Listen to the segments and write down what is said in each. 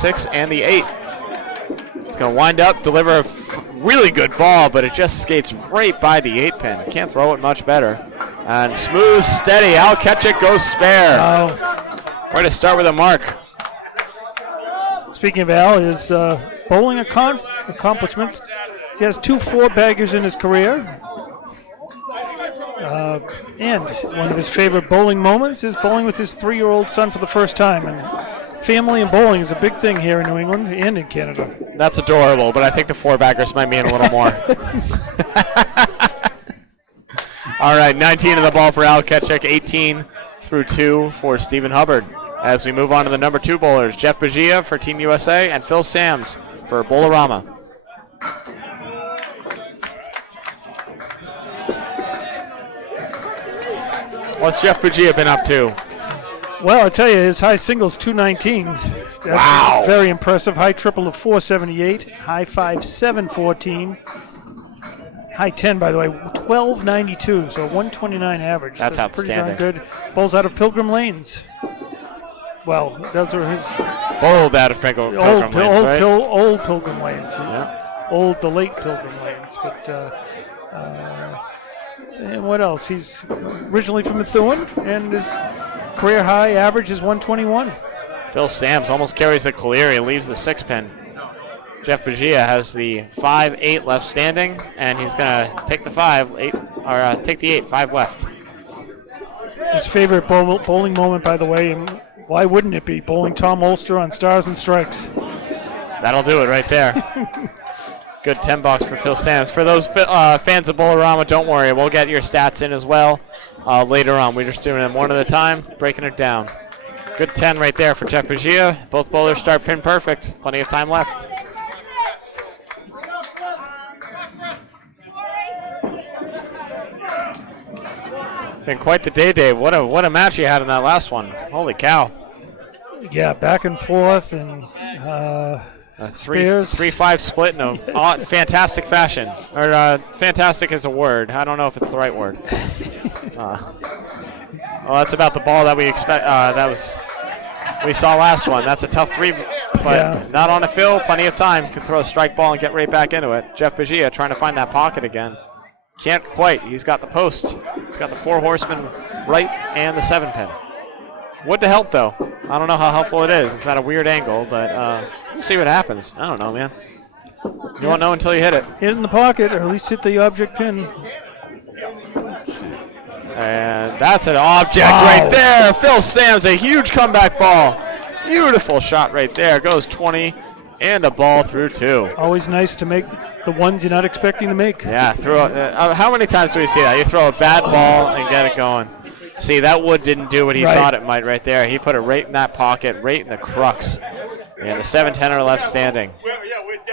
6 and the 8. He's going to wind up, deliver a really good ball, but it just skates right by the 8 pin. Can't throw it much better. And smooth, steady. Al Ketchik goes spare. Way to start with a mark. Speaking of Al, his bowling accomplishments, he has 2 4-baggers in his career. And one of his favorite bowling moments is bowling with his 3-year-old son for the first time. And family and bowling is a big thing here in New England and in Canada. That's adorable, but I think the 4-baggers might mean a little more. All right, 19 of the ball for Al Ketchik, 18 through 2 for Stephen Hubbard. As we move on to the number 2 bowlers, Jeff Bagia for Team USA and Phil Sams for Bowlarama. What's Jeff Bagia been up to? Well, I tell you, his high single's 219. That's very impressive. High triple of 478. High 5, 714. High 10, by the way, 1292. So 129 average. That's outstanding. Pretty darn good. Bowls out of Pilgrim Lanes. Well, those are his. Bowled out of Pilgrim Lanes, right? Old Pilgrim Lanes. Yeah. The late Pilgrim Lanes. But and what else? He's originally from Methuen, and his career high average is 121. Phil Sams almost carries the clear. He leaves the 6 pin. Jeff Bagia has the 5-8 left standing, and he's going to take the 5-8, or take the 8, 5 left. His favorite bowling moment, by the way, and why wouldn't it be bowling Tom Ulster on Stars and Strikes? That'll do it right there. Good $10 for Phil Sams. For those fans of Bowlarama, don't worry. We'll get your stats in as well later on. We're just doing them one at a time, breaking it down. Good 10 right there for Jeff Bagia. Both bowlers start pin perfect. Plenty of time left. Been quite the day, Dave. What a match you had in that last one. Holy cow. Yeah, back and forth, and a 3-5 split in a fantastic fashion. Or fantastic is a word. I don't know if it's the right word. Well, that's about the ball that we expect. We saw last one. That's a tough 3, but not on a fill. Plenty of time. Can throw a strike ball and get right back into it. Jeff Bagia trying to find that pocket again. Can't quite. He's got the post. He's got the 4 horsemen right and the 7 pin. Would to help, though. I don't know how helpful it is. It's at a weird angle, but we'll see what happens. I don't know, man. You won't know until you hit it. Hit it in the pocket, or at least hit the object pin. And that's an object right there. Phil Sams, a huge comeback ball. Beautiful shot right there. Goes 20 and a ball through 2. Always nice to make the ones you're not expecting to make. Yeah, how many times do we see that? You throw a bad ball and get it going. See, that wood didn't do what he thought it might right there. He put it right in that pocket, right in the crux. And the 7-10er left standing.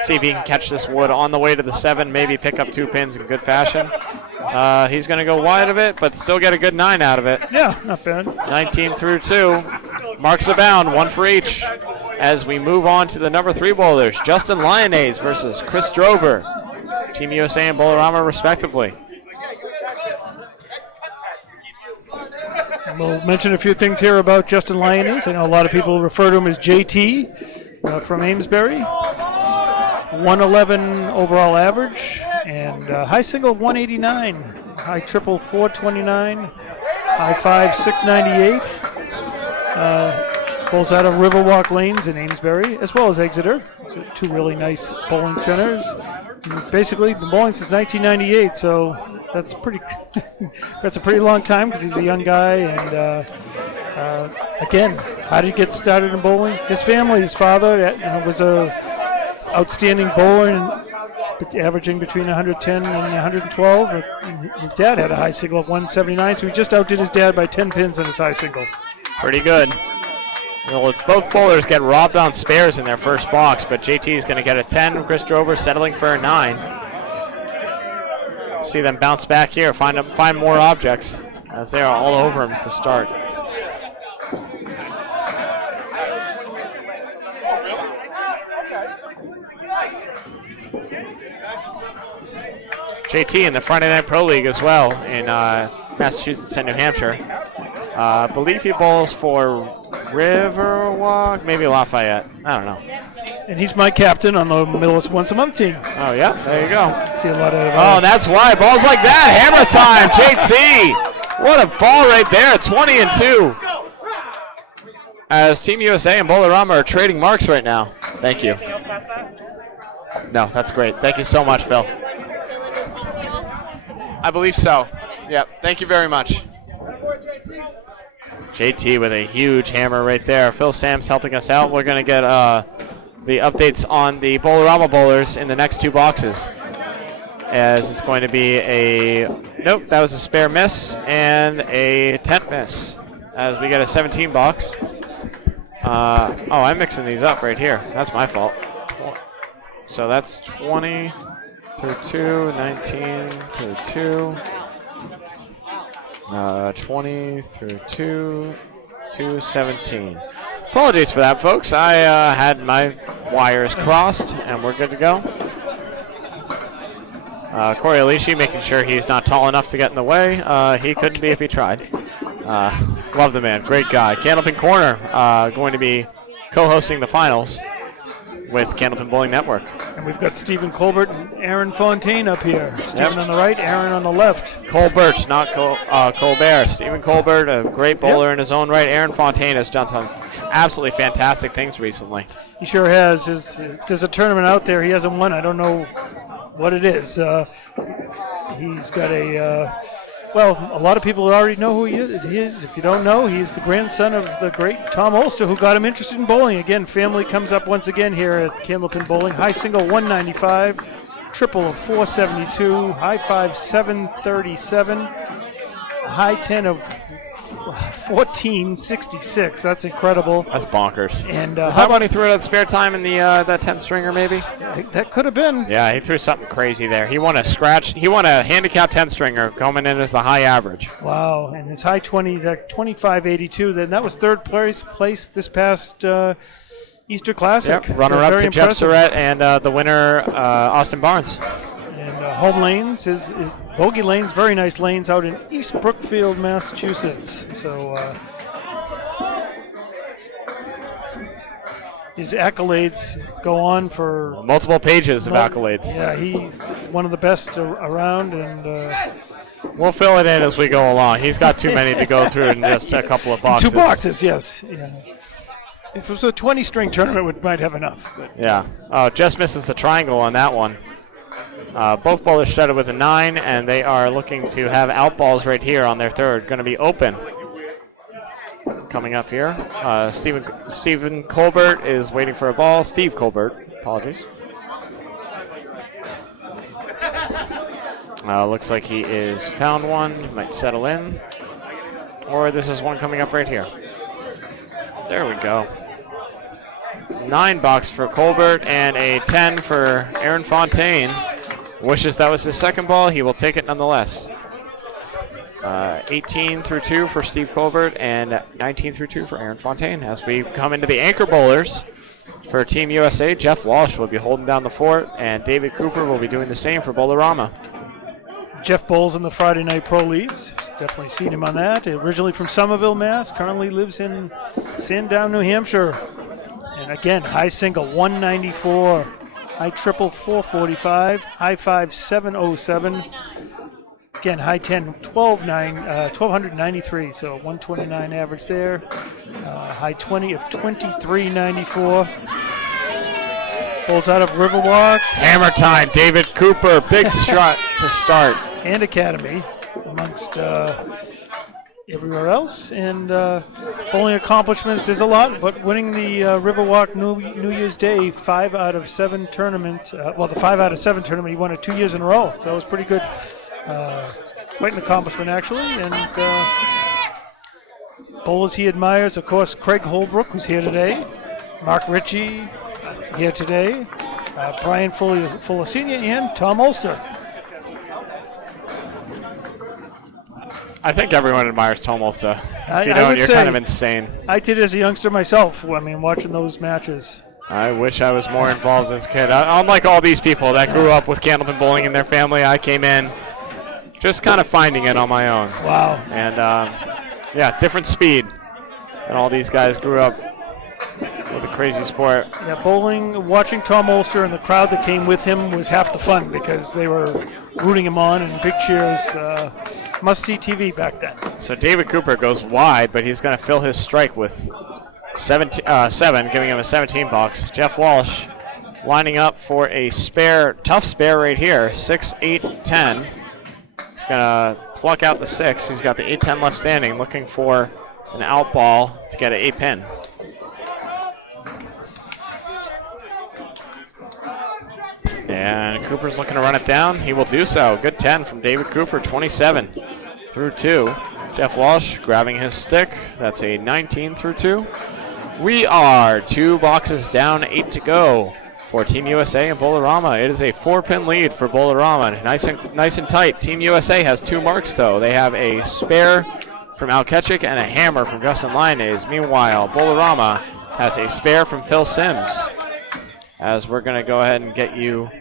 See if he can catch this wood on the way to the 7, maybe pick up 2 pins in good fashion. He's going to go wide of it, but still get a good 9 out of it. Yeah, not bad. 19 through 2. Marks abound, 1 for each. As we move on to the number 3 bowlers, Justin Lyonnaise versus Chris Drover. Team USA and Bowlarama, respectively. We'll mention a few things here about Justin Lyonnaise. I know a lot of people refer to him as JT from Amesbury. 111 overall average, and high single 189, high triple 429, high 5 698. Bowls out of Riverwalk Lanes in Amesbury, as well as Exeter. So 2 really nice bowling centers. And basically, been bowling since 1998, so that's that's a pretty long time because he's a young guy. And again, how did he get started in bowling? His family, his father was a outstanding bowler, and averaging between 110 and 112. His dad had a high single of 179, so he just outdid his dad by 10 pins on his high single. Pretty good. Well, both bowlers get robbed on spares in their first box, but JT is going to get a 10. Chris Drover settling for a 9. See them bounce back here, find more objects, as they are all over him to start. JT in the Friday Night Pro League as well in Massachusetts and New Hampshire. I believe he bowls for Riverwalk, maybe Lafayette. I don't know. And he's my captain on the Millis Once a Month team. Oh, yeah, there you go. See a lot of. Oh, that's why. Balls like that. Hammer time, JT. What a ball right there. 20-2. As Team USA and Bowlarama are trading marks right now. Thank you. Anything else past that? No, that's great. Thank you so much, Phil. I believe so. Yep. Thank you very much. JT with a huge hammer right there. Phil Sam's helping us out. We're going to get the updates on the Bowlarama bowlers in the next 2 boxes. As it's going to be a, nope, that was a spare miss and a tent miss. As we get a 17 box. Oh, I'm mixing these up right here. That's my fault. So that's 20 to 2, 19 to 2. 20 through 2 to 17. Apologies for that, folks. I had my wires crossed, and we're good to go. Corey Alishi making sure he's not tall enough to get in the way. He couldn't be if he tried. Love the man. Great guy. Candlepin Corner going to be co-hosting the finals with Candlepin Bowling Network. And we've got Stephen Colbert and Aaron Fontaine up here. Stephen on the right, Aaron on the left. Colbert, not Colbert. Stephen Colbert, a great bowler in his own right. Aaron Fontaine has done some absolutely fantastic things recently. He sure has. If there's a tournament out there he hasn't won, I don't know what it is. He's got a... well, a lot of people already know who he is. If you don't know, he's the grandson of the great Tom Olster, who got him interested in bowling. Again, family comes up once again here at Candlepin Bowling. High single 195, triple of 472, high five 737, high 10 of 1466. That's incredible. That's bonkers. And is that when he threw it at spare time in the that 10 stringer maybe? That could have been. Yeah, he threw something crazy there. He won a scratch. He won a handicap 10 stringer coming in as the high average. Wow, and his high 20s at 25.82. Then that was third place this past Easter Classic. Yep, runner-up to Jeff Surratt and the winner Austin Barnes. And home lanes is Bogey Lanes, very nice lanes out in East Brookfield, Massachusetts. So his accolades go on for multiple pages of accolades. Yeah, he's one of the best around, and we'll fill it in as we go along. He's got too many to go through in just a couple of boxes. 2 boxes, yes. Yeah. If it was a 20-string tournament, we might have enough. But. Yeah. Oh, just misses the triangle on that one. Both bowlers started with a 9, and they are looking to have out balls right here on their third. Going to be open. Coming up here, Stephen Colbert is waiting for a ball. Steve Colbert, apologies. Looks like he is found one. He might settle in. Or this is one coming up right here. There we go. 9 box for Colbert and a 10 for Aaron Fontaine. Wishes that was his second ball. He will take it nonetheless. 18 through 2 for Steve Colbert and 19 through 2 for Aaron Fontaine. As we come into the anchor bowlers for Team USA, Jeff Walsh will be holding down the fort, and David Cooper will be doing the same for Bowlarama. Jeff bowls in the Friday Night Pro Leagues. Definitely seen him on that. Originally from Somerville, Mass. Currently lives in Sandown, New Hampshire. And again, high single 194. High triple 445, high 5 707. Again, high 10 1293, so 129 average there. High 20 of 2394. Bowls out of Riverwalk. Hammer time, David Cooper, big shot to start. And Academy amongst everywhere else. And bowling accomplishments, there's a lot, but winning the Riverwalk New Year's Day 5 out of 7 tournament, the 5 out of 7 tournament, he won it 2 years in a row. So that was pretty good. Quite an accomplishment, actually. And bowlers he admires, of course, Craig Holbrook, who's here today. Mark Ritchie, here today. Brian Fuller Sr. and Tom Olster. I think everyone admires Tom Olster. If you don't, you're kind of insane. I did as a youngster myself. I mean, watching those matches. I wish I was more involved as a kid. Unlike all these people that grew up with Candlepin bowling in their family, I came in just kind of finding it on my own. Wow. And, yeah, different speed. And all these guys grew up with a crazy sport. Yeah, bowling, watching Tom Olster and the crowd that came with him was half the fun because they were rooting him on and big cheers. Must-see TV back then. So David Cooper goes wide, but he's going to fill his strike with 7, giving him a 17 box. Jeff Walsh lining up for a spare, tough spare right here, 6, 8, 10. He's going to pluck out the 6. He's got the 8, 10 left standing, looking for an out ball to get an 8 pin. And Cooper's looking to run it down. He will do so. Good 10 from David Cooper, 27 through 2. Jeff Walsh grabbing his stick. That's a 19 through 2. We are 2 boxes down, 8 to go for Team USA and Bowlarama. It is a 4-pin lead for Bowlarama. Nice and tight. Team USA has 2 marks, though. They have a spare from Al Ketchik and a hammer from Justin Lyonnaise. Meanwhile, Bowlarama has a spare from Phil Sims. As we're going to go ahead and get you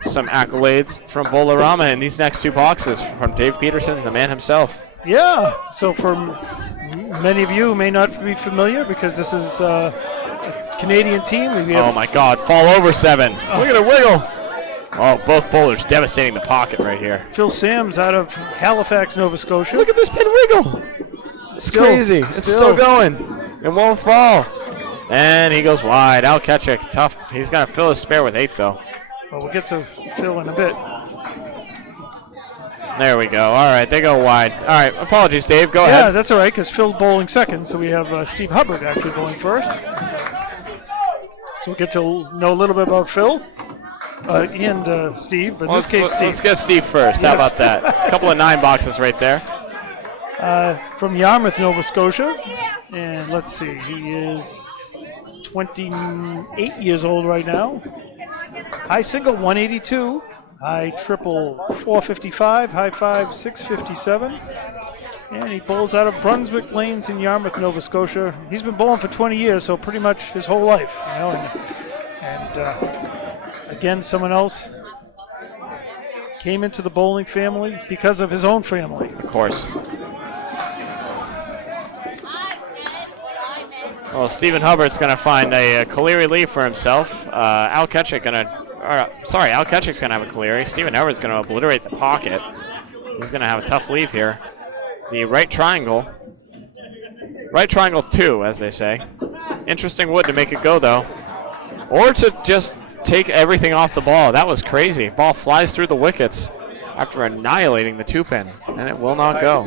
some accolades from Bowlarama in these next 2 boxes from Dave Peterson, the man himself. Yeah, so for many of you who may not be familiar, because this is a Canadian team. Oh my God, fall over 7. Look at it wiggle. Oh, both bowlers devastating the pocket right here. Phil Sims out of Halifax, Nova Scotia. Look at this pin wiggle. It's crazy. It's still going. It won't fall. And he goes wide. Al Ketchik, tough. He's going to fill his spare with 8, though. Well, we'll get to Phil in a bit. There we go. All right, they go wide. All right, apologies, Dave. Go ahead. Yeah, that's all right, because Phil's bowling second, so we have Steve Hubbard actually bowling first. So we'll get to know a little bit about Phil and Steve, but in this case, Steve. Let's get Steve first. Yes. How about that? A couple of 9 boxes right there. From Yarmouth, Nova Scotia. And let's see, he is 28 years old right now. High single 182, high triple 455, high 5 657. And he bowls out of Brunswick Lanes in Yarmouth, Nova Scotia. He's been bowling for 20 years, so pretty much his whole life, you know. And again, someone else came into the bowling family because of his own family. Of course. Well, Stephen Hubbard's going to find a Kaleri Lee for himself. Al Ketchik's going to have a Kaleri. Stephen Hubbard's going to obliterate the pocket. He's going to have a tough leave here. The right triangle 2, as they say. Interesting wood to make it go, though. Or to just take everything off the ball. That was crazy. Ball flies through the wickets after annihilating the 2-pin, and it will not go.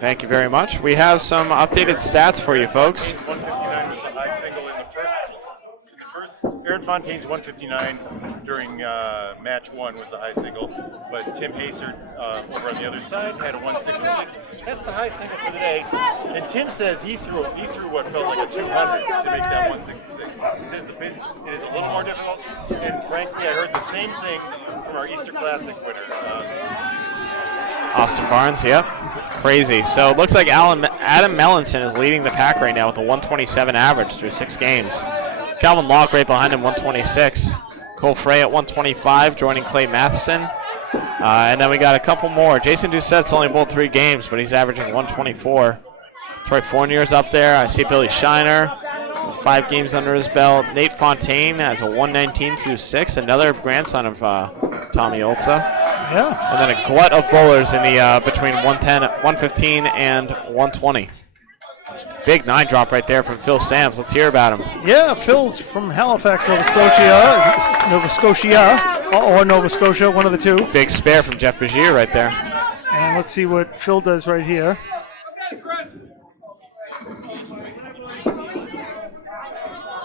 Thank you very much. We have some updated stats for you folks. 159 was the high single in the first. Aaron Fontaine's 159 during match 1 was the high single, but Tim Haysert over on the other side had a 166. That's the high single for the day. And Tim says he threw what felt like a 200 to make that 166. He says the pin it is a little more difficult, and frankly, I heard the same thing from our Easter Classic winner. Austin Barnes, yep. Crazy. So it looks like Adam Mellinson is leading the pack right now with a 127 average through 6 games. Calvin Locke right behind him, 126. Cole Frey at 125, joining Clay Matheson. And then we got a couple more. Jason Doucette's only bowled 3 games, but he's averaging 124. Troy Fournier's up there. I see Billy Shiner, 5 games under his belt. Nate Fontaine has a 119 through 6, another grandson of Tommy Olza. Yeah. And then a glut of bowlers in the between 115 and 120. Big 9 drop right there from Phil Sams. Let's hear about him. Yeah, Phil's from Halifax, Nova Scotia, one of the 2. Big spare from Jeff Begier right there. And let's see what Phil does right here.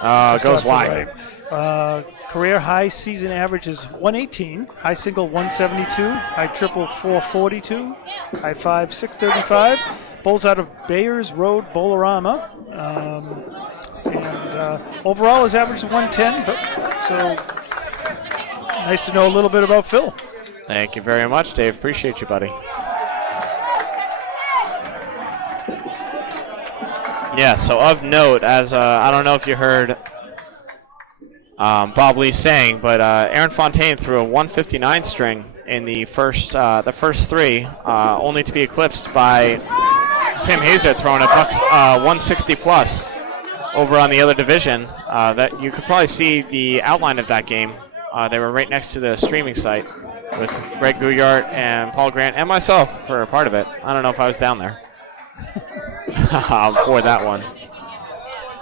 Goes wide. Career high season average is 118, high single 172, high triple 442, high 5 635. Bowls out of Bayers Road, Bowlarama. And overall his average is 110, so nice to know a little bit about Phil. Thank you very much, Dave. Appreciate you, buddy. Yeah, so of note, as I don't know if you heard Bob Lee saying, but Aaron Fontaine threw a 159 string in the first three, only to be eclipsed by Tim Hazer throwing a bucks 160 plus over on the other division. That you could probably see the outline of that game. They were right next to the streaming site with Greg Gouillart and Paul Grant and myself for a part of it. I don't know if I was down there for that one.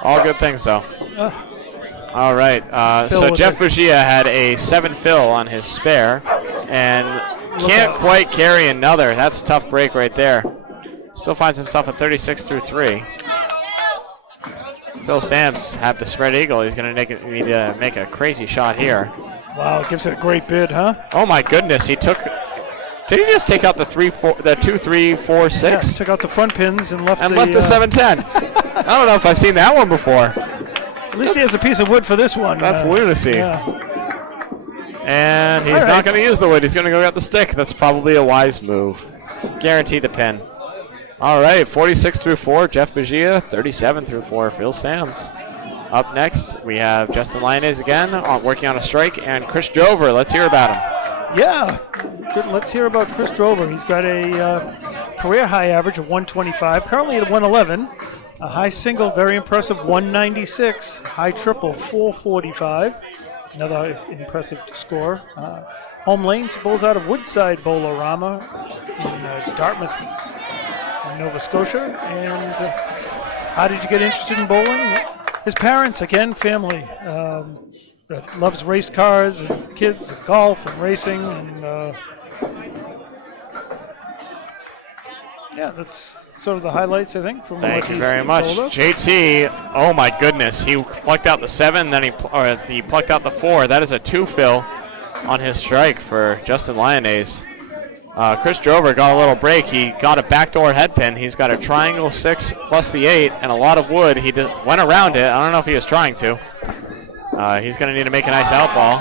All good things, though. All right. So Jeff Bugia had a 7 fill on his spare and can't quite carry another. That's a tough break right there. Still finds himself at 36 through 3. Phil Sams had the spread eagle. He's going to need to make a crazy shot here. Wow, gives it a great bid, huh? Oh my goodness, he took. Did he just take out the 2, 3, 4, 6? Yeah, took out the front pins and left the 710. I don't know if I've seen that one before. At least he has a piece of wood for this one. That's lunacy. Yeah. And he's not going to use the wood. He's going to go get the stick. That's probably a wise move. Guarantee the pin. All right, 46 through 4, Jeff Bugia. 37 through 4, Phil Sams. Up next, we have Justin Lyonnaise again working on a strike, and Chris Drover. Let's hear about him. Yeah, good. Let's hear about Chris Drover. He's got a career high average of 125, currently at 111. A high single, very impressive, 196. High triple, 445. Another impressive score. Home lanes, bowls out of Woodside Bowlarama in Dartmouth, in Nova Scotia. And how did you get interested in bowling? His parents, again, family. That loves race cars and kids, and golf and racing, and yeah, that's sort of the highlights, I think, from Thank what you he's very much, told us. JT. Oh my goodness, he plucked out the 7, then he plucked out the 4. That is a 2 fill on his strike for Justin Lyonnaise. Chris Drover got a little break. He got a backdoor head pin. He's got a triangle 6 plus the 8 and a lot of wood. He went around it. I don't know if he was trying to. He's going to need to make a nice out ball.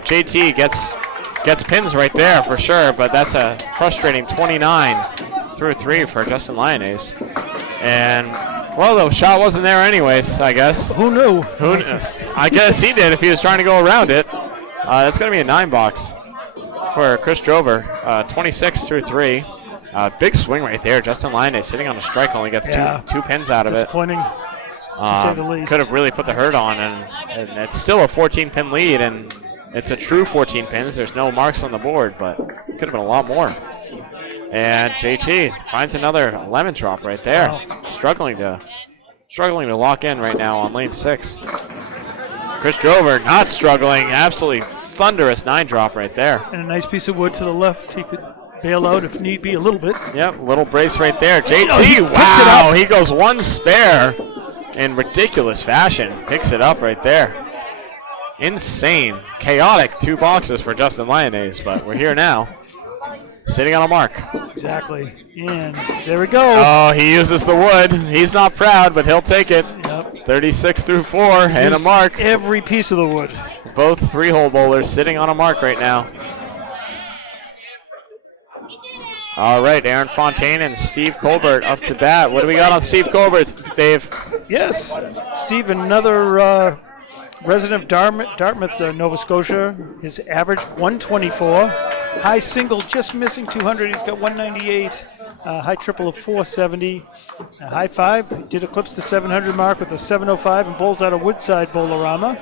JT gets pins right there for sure, but that's a frustrating 29 through 3 for Justin Lyonnaise. And, well, the shot wasn't there anyways, I guess. Who knew? I guess he did if he was trying to go around it. That's going to be a 9 box for Chris Drover, 26 through 3. Big swing right there. Justin Lyonnaise sitting on a strike only gets two pins out of it. Disappointing, to say the least. Could have really put the hurt on, and it's still a 14-pin lead, and it's a true 14 pins. There's no marks on the board, but could have been a lot more. And JT finds another lemon drop right there. Wow. Struggling to lock in right now on lane 6. Chris Drover not struggling, absolutely thunderous 9 drop right there. And a nice piece of wood to the left. He could bail out if need be a little bit. Yep, little brace right there. JT, wow, he goes 1 spare in ridiculous fashion. Picks it up right there. Insane, chaotic 2 boxes for Justin Lyonnaise, but we're here now. Sitting on a mark. Exactly. And there we go. Oh, he uses the wood. He's not proud, but he'll take it. Yep. 36 through 4 and a mark. Every piece of the wood. Both 3-hole bowlers sitting on a mark right now. All right, Aaron Fontaine and Steve Colbert up to bat. What do we got on Steve Colbert, Dave? Yes, Steve, another resident of Dartmouth, Nova Scotia. His average 124. High single just missing 200. He's got 198. High triple of 470. High 5 did eclipse the 700 mark with a 705 and bowls out of Woodside Bowlarama.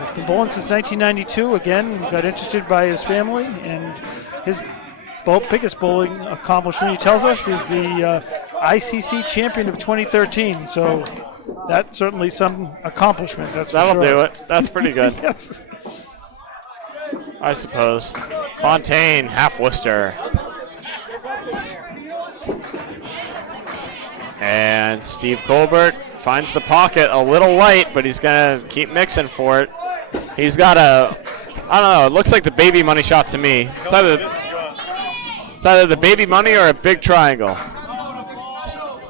He's been bowling since 1992. Again, got interested by his family, and his biggest bowling accomplishment, he tells us, is the ICC champion of 2013. So that's certainly some accomplishment. That'll do it. That's pretty good. Yes. I suppose. Fontaine, half Worcester. And Steve Colbert finds the pocket a little light, but he's going to keep mixing for it. He's got I don't know, it looks like the baby money shot to me. It's either the baby money or a big triangle.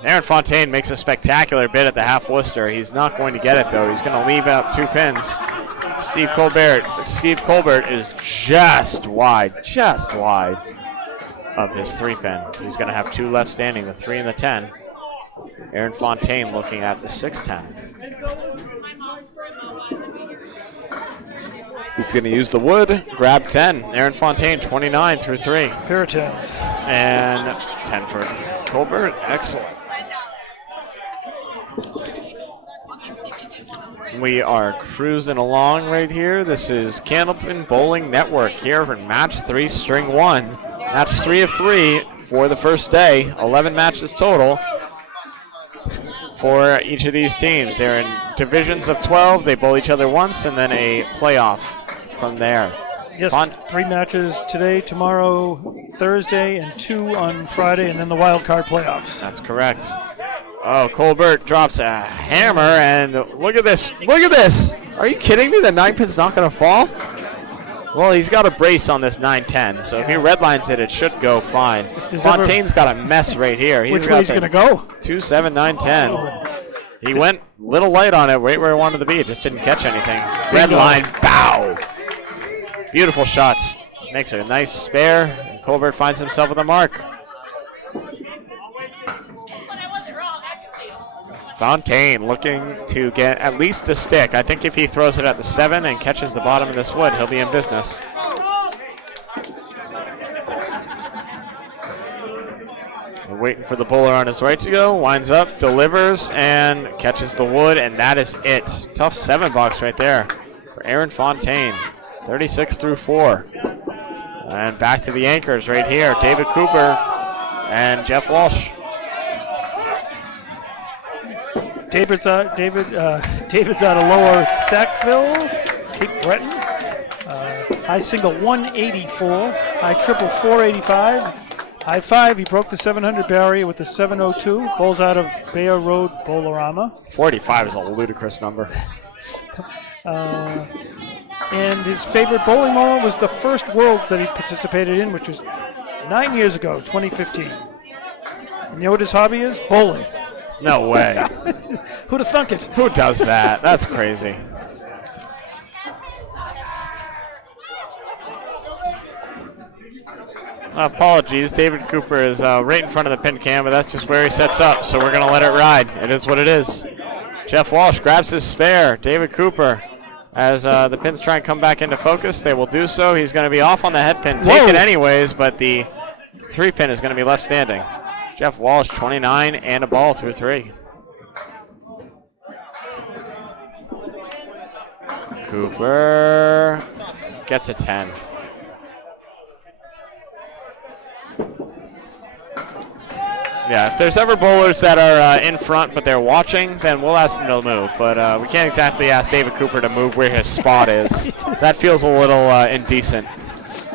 Aaron Fontaine makes a spectacular bid at the half Worcester. He's not going to get it, though. He's going to leave out 2 pins. Steve Colbert is just wide of his 3-pin. He's going to have 2 left standing, the 3 and the 10. Aaron Fontaine looking at the 6-10. He's going to use the wood, grab 10. Aaron Fontaine, 29 through 3. Puritans. And 10 for Colbert. Excellent. We are cruising along right here. This is Candlepin Bowling Network here for match 3, string 1. Match 3 of 3 for the first day. 11 matches total for each of these teams. They're in divisions of 12. They bowl each other once and then a playoff from there. Yes, 3 matches today, tomorrow, Thursday, and 2 on Friday, and then the wild card playoffs. That's correct. Oh, Colbert drops a hammer, and look at this. Look at this. Are you kidding me? The 9-pin's not going to fall? Well, he's got a brace on this 9-10, so if he redlines it, it should go fine. Fontaine's got a mess right here. Which way he's going to go? 2-7, 9-10. He went a little light on it, right where he wanted to be. Just didn't catch anything. Red line, bow. Beautiful shots. Makes a nice spare, and Colbert finds himself with a mark. Fontaine looking to get at least a stick. I think if he throws it at the 7 and catches the bottom of this wood, he'll be in business. We're waiting for the bowler on his right to go. Winds up, delivers, and catches the wood, and that is it. Tough 7 box right there for Aaron Fontaine. 36 through 4. And back to the anchors right here. David Cooper and Jeff Walsh. David's out of Lower Sackville, Cape Breton. High single 184, high triple 485, high 5. He broke the 700 barrier with the 702. Bowls out of Bayer Road, Bowlarama. 45 is a ludicrous number. And his favorite bowling moment was the first Worlds that he participated in, which was 9 years ago, 2015. And you know what his hobby is? Bowling. No way. Who'd have thunk it? Who does that? That's crazy. Apologies. David Cooper is right in front of the pin cam, but that's just where he sets up, so we're going to let it ride. It is what it is. Jeff Walsh grabs his spare. David Cooper, as the pins try and come back into focus, they will do so. He's going to be off on the head pin. Take it anyways, but the 3-pin is going to be left standing. Jeff Walsh, 29 and a ball through 3. Cooper gets a 10. Yeah, if there's ever bowlers that are in front but they're watching, then we'll ask them to move. But we can't exactly ask David Cooper to move where his spot is. That feels a little indecent.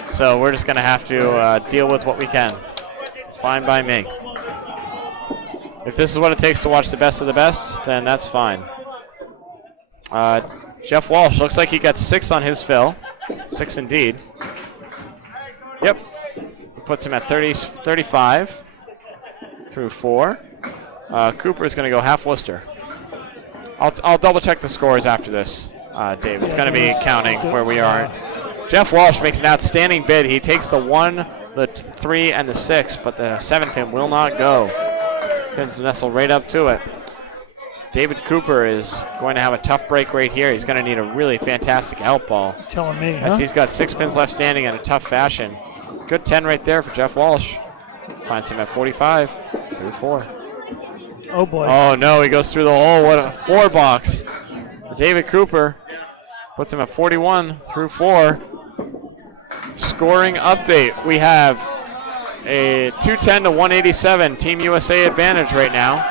So we're just going to have to deal with what we can. Fine by me. If this is what it takes to watch the best of the best, then that's fine. Jeff Walsh looks like he got 6 on his fill. 6 indeed. Yep. Puts him at 35 through 4. Cooper is going to go half Worcester. I'll double check the scores after this, Dave. It's going to be counting where we are. Jeff Walsh makes an outstanding bid. He takes the 1, the 3, and the 6, but the 7-pin will not go. Pins nestle right up to it. David Cooper is going to have a tough break right here. He's going to need a really fantastic help ball. Telling me, As he's got 6 pins left standing in a tough fashion. Good 10 right there for Jeff Walsh. Finds him at 45 through 4. Oh boy. Oh no, he goes through the hole. What a 4 box. For David Cooper puts him at 41 through 4. Scoring update. We have a 210 to 187 Team USA advantage right now.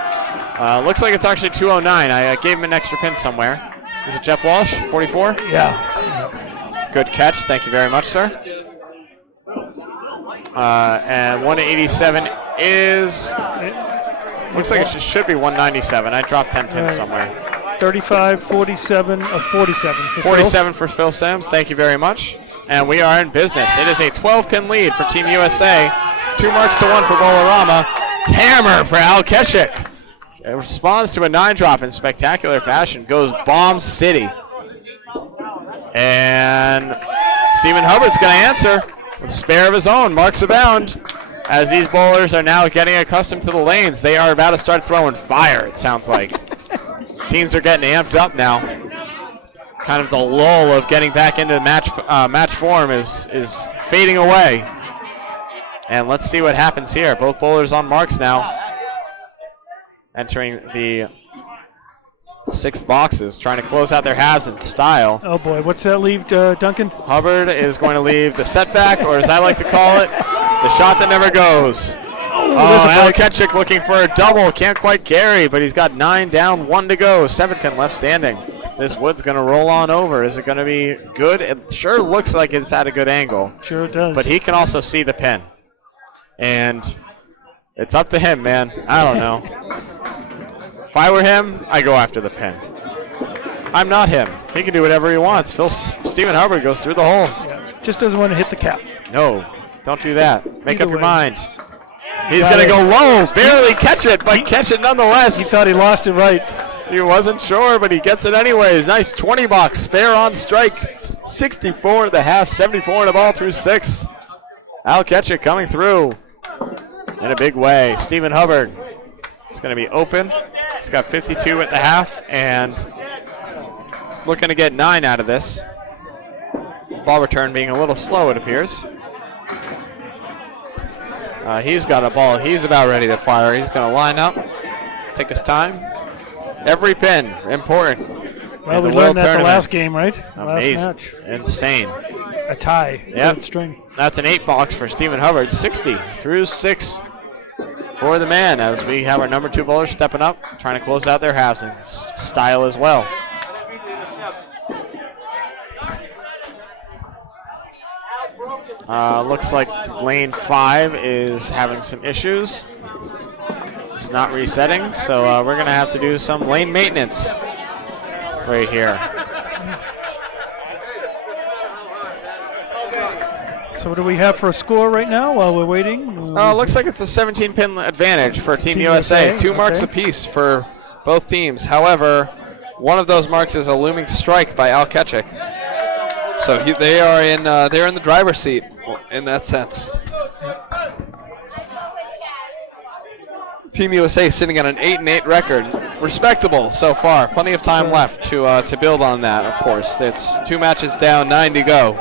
Looks like it's actually 209. I gave him an extra pin somewhere. Is it Jeff Walsh, 44? Yeah. Good catch. Thank you very much, sir. And 187 is... Looks like it should be 197. I dropped 10 pins somewhere. 35, 47, 47 for 47 for Phil Sims. Thank you very much. And we are in business. It is a 12-pin lead for Team USA. 2 marks to 1 for Bowlarama. Hammer for Al Keshik. It responds to a 9-drop in spectacular fashion. Goes Bomb City. And Stephen Hubbard's going to answer with a spare of his own. Marks abound. As these bowlers are now getting accustomed to the lanes, they are about to start throwing fire, it sounds like. Teams are getting amped up now. kind of the lull of getting back into match form is fading away. And let's see what happens here. Both bowlers on marks now. Entering the 6th boxes, trying to close out their halves in style. Oh boy, what's that leave, Duncan? Hubbard is going to leave the setback, or as I like to call it, the shot that never goes. Al Ketchik looking for a double. Can't quite carry, but he's got 9 down, 1 to go. 7-pin left standing. This wood's going to roll on over. Is it going to be good? It sure looks like it's at a good angle. Sure it does. But he can also see the pin. And it's up to him, man. I don't know. If I were him, I go after the pin. I'm not him. He can do whatever he wants. Stephen Hubbard goes through the hole. Yeah. Just doesn't want to hit the cap. No, don't do that. Make Either up your way. mind. He's going to go low, barely catch it, but catch it nonetheless. He thought he lost it right. He wasn't sure, but he gets it anyways. Nice 20 box, spare on strike. 64 at the half, 74 in the ball through 6. Al Ketchik coming through in a big way. Stephen Hubbard is going to be open. He's got 52 at the half and looking to get 9 out of this. Ball return being a little slow, it appears. He's got a ball he's about ready to fire. He's going to line up, take his time. Every pin, important. Well, we learned that the last game, right? Amazing. Last match. Insane. A tie. Yep. Third string. That's an 8 box for Stephen Hubbard. 60 through 6 for the man as we have our number 2 bowler stepping up, trying to close out their halves in style as well. Looks like lane 5 is having some issues. It's not resetting, so we're going to have to do some lane maintenance right here. So what do we have for a score right now while we're waiting? Looks like it's a 17-pin advantage for Team USA. 2 marks apiece for both teams. However, one of those marks is a looming strike by Al Ketchik. So they're in the driver's seat in that sense. Team USA sitting at an 8-8 record. Respectable so far. Plenty of time left to build on that, of course. It's 2 matches down, 9 to go.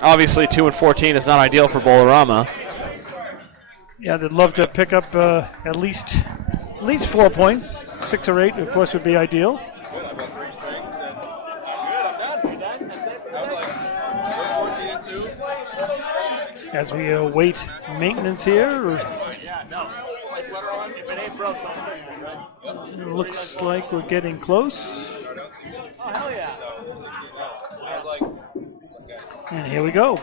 Obviously, 2-14 is not ideal for Bowlarama. Yeah, they'd love to pick up at least 4 points. 6 or 8, of course, would be ideal. As we await maintenance here, it looks like we're getting close. And here we go.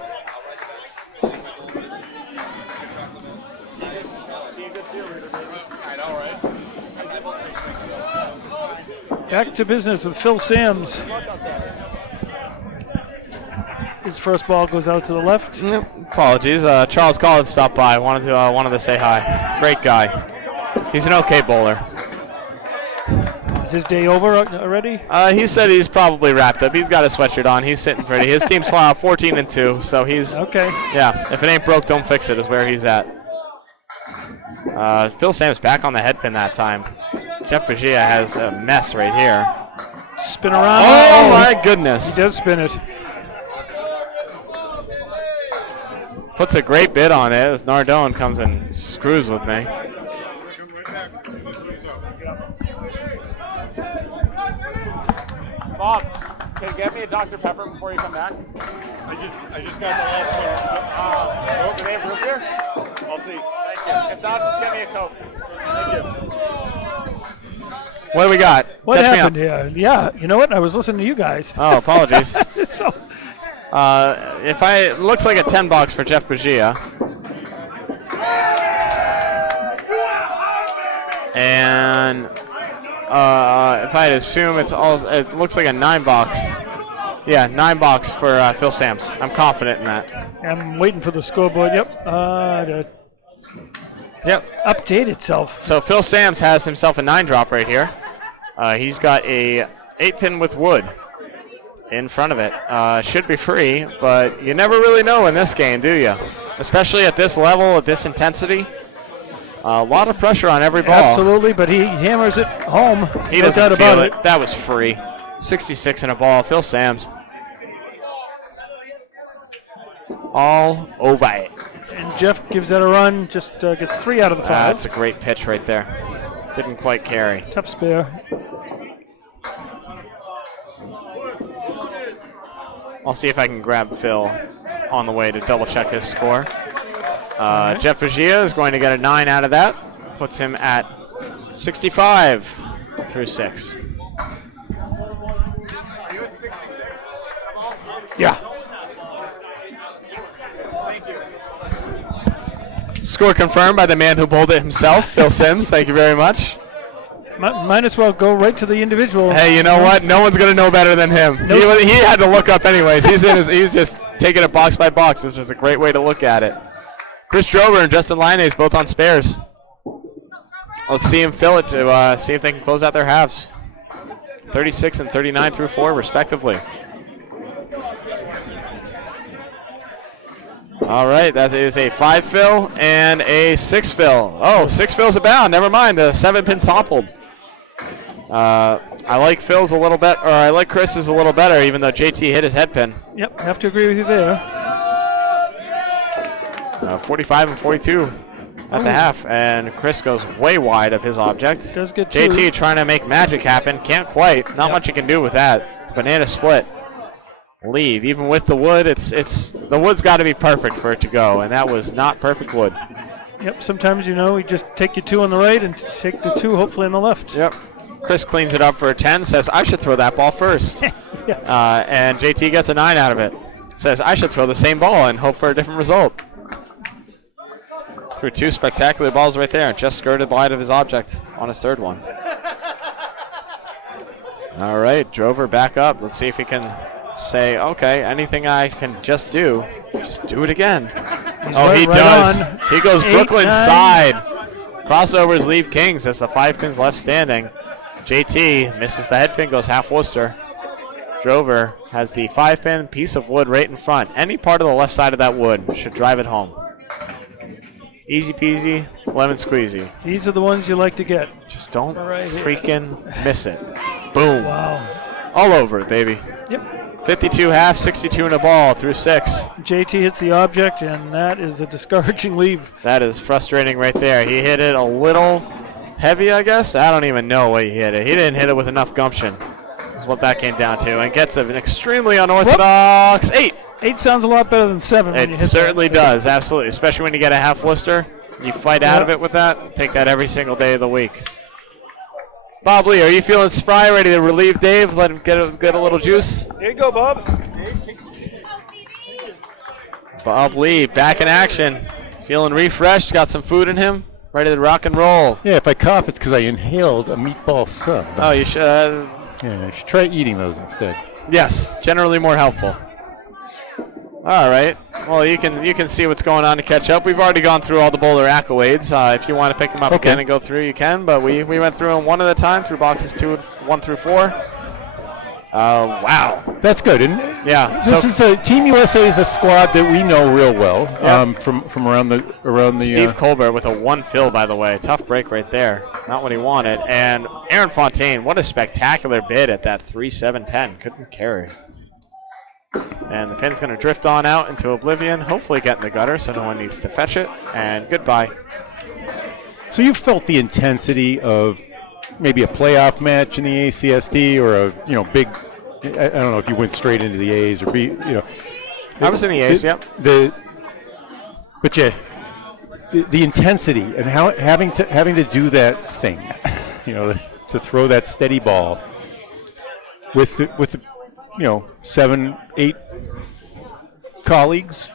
Back to business with Phil Sams. His first ball goes out to the left. Apologies. Charles Collins stopped by. Wanted to say hi. Great guy. He's an okay bowler. Is his day over already? He said he's probably wrapped up. He's got a sweatshirt on. He's sitting pretty. His team's 14-2, so he's okay. Yeah. If it ain't broke, don't fix it. Is where he's at. Phil Sams back on the head pin that time. Jeff Bagia has a mess right here. Spin around. Oh my goodness! He does spin it. Puts a great bid on it as Nardone comes and screws with me. Bob, can you get me a Dr. Pepper before you come back? I just got the last one. Do they have root beer? I'll see. Thank you. If not, just get me a Coke. Thank you. What do we got? What Catch happened me up. here? Yeah, you know what? I was listening to you guys. Oh, apologies. So, it looks like a 10 box for Jeff Bagia. And if I'd assume it looks like a 9 box. Yeah, 9 box for Phil Sams. I'm confident in that. I'm waiting for the scoreboard. Yep. Yep. Update itself. So Phil Sams has himself a 9 drop right here. He's got a 8-pin with wood in front of it. Should be free, but you never really know in this game, do you? Especially at this level, at this intensity. A lot of pressure on every ball. Absolutely, but he hammers it home. He doesn't feel it. That was free. 66 in a ball. Phil Sams. All over it. And Jeff gives that a run, just gets 3 out of the 5. That's a great pitch right there. Didn't quite carry. Tough spare. I'll see if I can grab Phil on the way to double check his score. Jeff Bagia is going to get a 9 out of that. Puts him at 65 through 6. Are you at 66? Yeah. Score confirmed by the man who bowled it himself, Phil Sims. Thank you very much. Might as well go right to the individual. Hey, you know what? No one's going to know better than him. He had to look up anyways. He's just taking it box by box, which is a great way to look at it. Chris Drover and Justin Lanes both on spares. Let's see him fill it to see if they can close out their halves. 36 and 39 through 4, respectively. All right, that is a 5 fill and a 6 fill. Oh, 6 fills abound. Never mind. The 7-pin toppled. I like Phil's a little bit, or I like Chris's a little better, even though JT hit his head pin. Yep, have to agree with you there. 45 and 42 at the half, and Chris goes way wide of his object. Does get JT 2. trying to make magic happen. Can't quite. Not much you can do with that. Banana split. Leave. Even with the wood, the wood's got to be perfect for it to go, and that was not perfect wood. Yep, sometimes, you just take your 2 on the right and take the 2 hopefully on the left. Yep. Chris cleans it up for a 10, says, I should throw that ball first. Yes. And JT gets a 9 out of it. Says, I should throw the same ball and hope for a different result. Threw 2 spectacular balls right there and just skirted wide of his object on his 3rd one. All right, Drover back up. Let's see if he can say, okay, anything I can just do it again. He does. On. He goes 8, Brooklyn 9. side. Crossovers leave Kings as the 5 pins left standing. JT misses the head pin, goes half Worcester. Drover has the 5-pin piece of wood right in front. Any part of the left side of that wood should drive it home. Easy peasy, lemon squeezy. These are the ones you like to get. Just don't Right here. freaking miss it. Boom. Wow. All over it, baby. Yep. 52 half, 62 in a ball through 6. JT hits the object, and that is a discouraging leave. That is frustrating right there. He hit it a little heavy, I guess. I don't even know what he hit it. He didn't hit it with enough gumption. Is what that came down to. And gets an extremely unorthodox 8. 8 sounds a lot better than 7. when you It hit certainly that. does, absolutely. Especially when you get a half Worcester. You fight out of it with that. Take that every single day of the week. Bob Lee, are you feeling spry, ready to relieve Dave? Let him get a little juice? Here you go, Bob. Bob Lee, back in action. Feeling refreshed, got some food in him. Ready to rock and roll. Yeah, if I cough, it's because I inhaled a meatball sub. Oh, you should. Yeah, I should try eating those instead. Yes, generally more helpful. All right. Well, you can see what's going on to catch up. We've already gone through all the bowler accolades. If you want to pick them up again and go through, you can. But we went through them one at a time through boxes 1 through 4. Wow. That's good. And Yeah. this is Team USA is a squad that we know real well Yep. from around the. Steve Colbert with a 1 fill, by the way. Tough break right there. Not what he wanted. And Aaron Fontaine, what a spectacular bid at that 3-7-10. Couldn't carry. And the pin's going to drift on out into oblivion, hopefully get in the gutter so no one needs to fetch it. And goodbye. So you felt the intensity of maybe a playoff match in the ACSD or a big. I don't know if you went straight into the A's or I was in the A's, yep. The intensity and how having to do that thing, to throw that steady ball with the 7, 8 colleagues,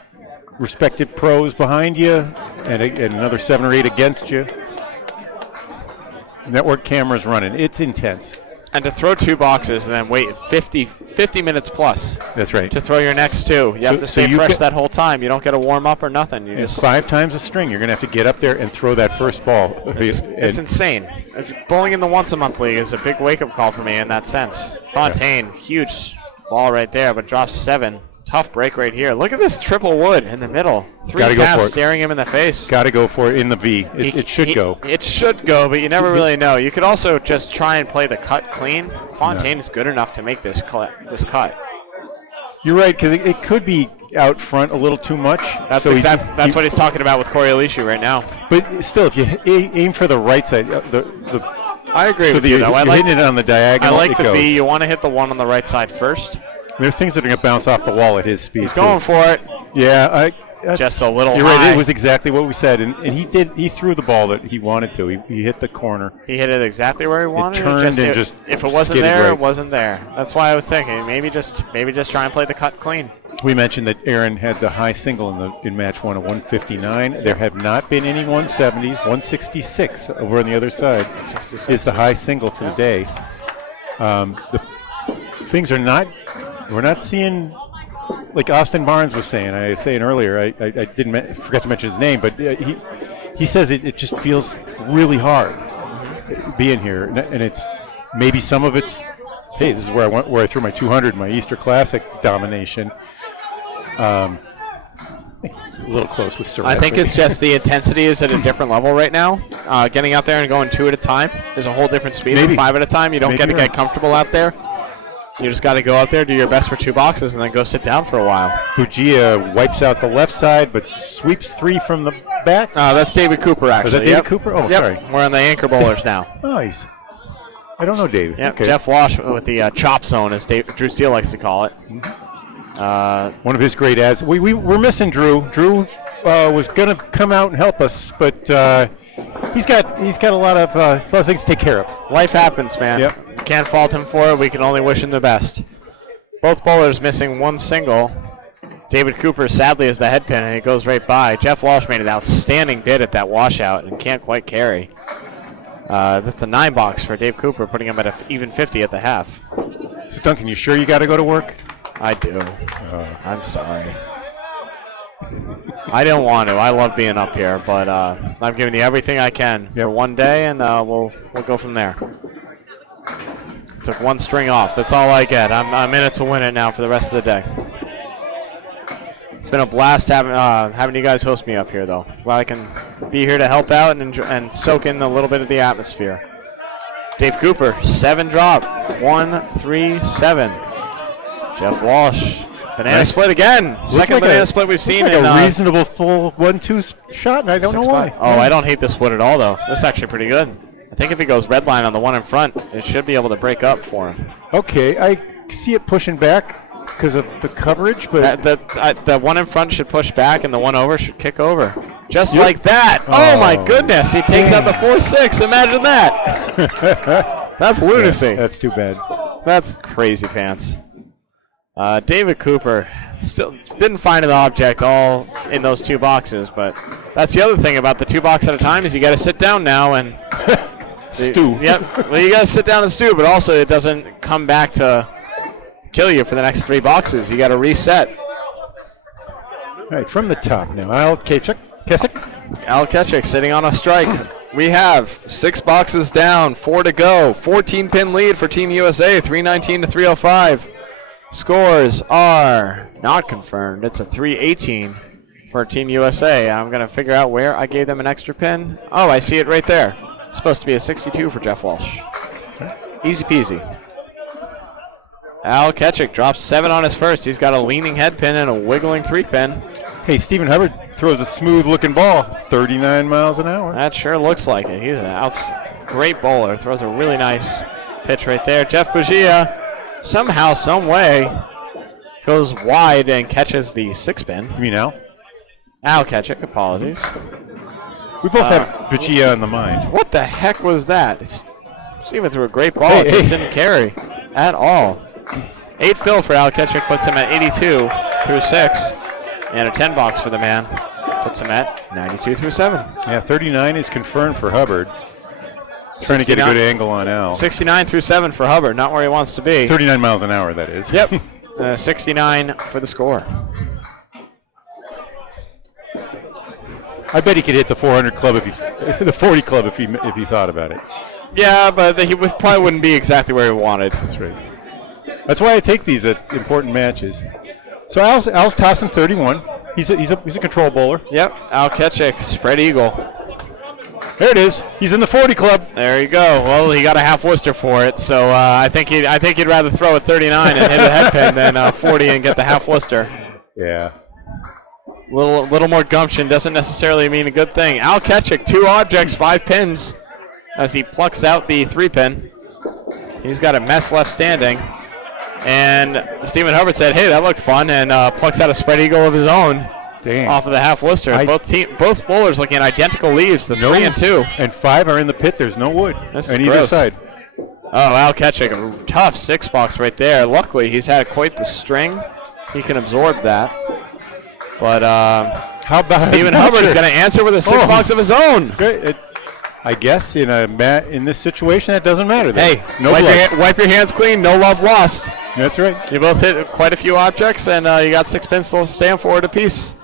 respected pros behind you, and another 7 or 8 against you. Network cameras running. It's intense. And to throw 2 boxes and then wait 50 minutes plus. That's right. To throw your next 2. You have to stay fresh that whole time. You don't get a warm up or nothing. You just 5 times a string. You're going to have to get up there and throw that first ball. It's insane. Bowling in the once-a-month league is a big wake-up call for me in that sense. Fontaine, huge ball right there, but drops 7 Tough break right here. Look at this triple wood in the middle. Three Gotta go caps for it. staring him in the face. Got to go for it in the V. It should go. It should go, but you never really know. You could also just try and play the cut clean. Fontaine is good enough to make this cut. You're right, because it could be out front a little too much. That's what he's talking about with Corey Alishu right now. But still, if you aim for the right side, I agree with you. you, though. You're hitting it on the diagonal. I like the V. You want to hit the one on the right side first. There's things that are going to bounce off the wall at his speed. He's going for it. Yeah, just a little You're high. right. It was exactly what we said, and he threw the ball that he wanted to. He hit the corner. He hit it exactly where he wanted. It turned and just if it wasn't skidded there, right. it wasn't there. That's why I was thinking maybe just try and play the cut clean. We mentioned that Aaron had the high single in match one of 159. There have not been any 170s. 166 over on the other side is the high single for the day. Things are not. We're not seeing, like Austin Barnes was saying. I was saying earlier. I forgot to mention his name, but he says it just feels really hard being here, and it's maybe some of it's. Hey, this is where I threw my 200, my Easter Classic domination. A little close with Surratt. I think it's just the intensity is at a different level right now. Getting out there and going 2 at a time is a whole different speed than 5 at a time. You don't get to get comfortable out there. You just got to go out there, do your best for 2 boxes, and then go sit down for a while. Bugia wipes out the left side, but sweeps 3 from the back. That's David Cooper, actually. Was that David Cooper? Oh, yep. Sorry. We're on the anchor bowlers now. Nice. I don't know David. Yep. Okay. Jeff Walsh with the chop zone, as Drew Steele likes to call it. One of his great ads. We're missing Drew. Drew was going to come out and help us, but he's got a lot of things to take care of. Life happens, man. Yep. Can't fault him for it. We can only wish him the best. Both bowlers missing 1 single. David Cooper sadly is the head pin, and it goes right by. Jeff Walsh made an outstanding bid at that washout and can't quite carry. That's a 9 box for Dave Cooper, putting him at an even 50 at the half. So, Duncan, you sure you got to go to work? I do. I'm sorry. I didn't want to. I love being up here, but I'm giving you everything I can for one day, and we'll go from there. Took 1 string off. That's all I get. I'm in it to win it now for the rest of the day. It's been a blast having you guys host me up here, though. Glad I can be here to help out and soak in a little bit of the atmosphere. Dave Cooper, 7 drop. 1, 3, 7. Jeff Walsh, banana split again. Second banana split we've seen. Like a reasonable full 1-2 shot, and I don't know why. Oh, I don't hate this split at all, though. This is actually pretty good. I think if he goes red line on the one in front, it should be able to break up for him. Okay, I see it pushing back because of the coverage, but the one in front should push back, and the one over should kick over. Just like that. Oh, my goodness. He takes out the 4-6. Imagine that. That's lunacy. That's too bad. That's crazy pants. David Cooper still didn't find an object all in those 2 boxes, but that's the other thing about the 2 box at a time is you got to sit down now and stew. Yep. Well, you got to sit down and stew, but also it doesn't come back to kill you for the next 3 boxes. You got to reset. All right, from the top now. Al Kessick. Al Kessick sitting on a strike. We have 6 boxes down, 4 to go. 14-pin lead for Team USA, 319 to 305. Scores are not confirmed. It's a 318 for Team USA. I'm going to figure out where I gave them an extra pin. Oh, I see it right there. It's supposed to be a 62 for Jeff Walsh. Easy peasy. Al Kessick drops 7 on his first. He's got a leaning head pin and a wiggling 3-pin. Hey, Stephen Hubbard throws a smooth-looking ball, 39 miles an hour. That sure looks like it. He's a great bowler. Throws a really nice pitch right there. Jeff Bugia, somehow, some way, goes wide and catches the 6-pin. You mean Al? Al Kessick, apologies. We both have Bugia in the mind. What the heck was that? Steven threw a great ball. It just didn't carry at all. 8 fill for Al Kessick puts him at 82 through 6. And a 10 box for the man puts him at 92 through 7. Yeah, 39 is confirmed for Hubbard. Trying to get a good angle on Al. 69 through 7 for Hubbard, not where he wants to be. 39 miles an hour, that is. Yep. 69 for the score. I bet he could hit the 400 club the 40 club if he thought about it. Yeah, but he probably wouldn't be exactly where he wanted. That's right. That's why I take these at important matches. So Al's tossing 31. He's a control bowler. Yep, Al Ketchick, spread eagle. There it is. He's in the 40 club. There you go. Well, he got a half Worcester for it, so I think he'd rather throw a 39 and hit a head pin than 40 and get the half Worcester. Yeah. Little more gumption doesn't necessarily mean a good thing. Al Ketchick, 2 objects, 5 pins, as he plucks out the 3-pin. He's got a mess left standing. And Stephen Hubbard said, hey, that looked fun, and plucks out a spread eagle of his own. Damn. Off of the half Worcester. Both bowlers looking at identical leaves, the 3 and 2. And 5 are in the pit. There's no wood on either side. Oh, Al Ketchick, a tough 6-box right there. Luckily, he's had quite the string. He can absorb that. But how about Stephen Hubbard is going to answer with a 6-box of his own. I guess in this situation, that doesn't matter. Hey, no wipe your hands clean, no love lost. That's right. You both hit quite a few objects, and you got 6 pins to stand for it apiece.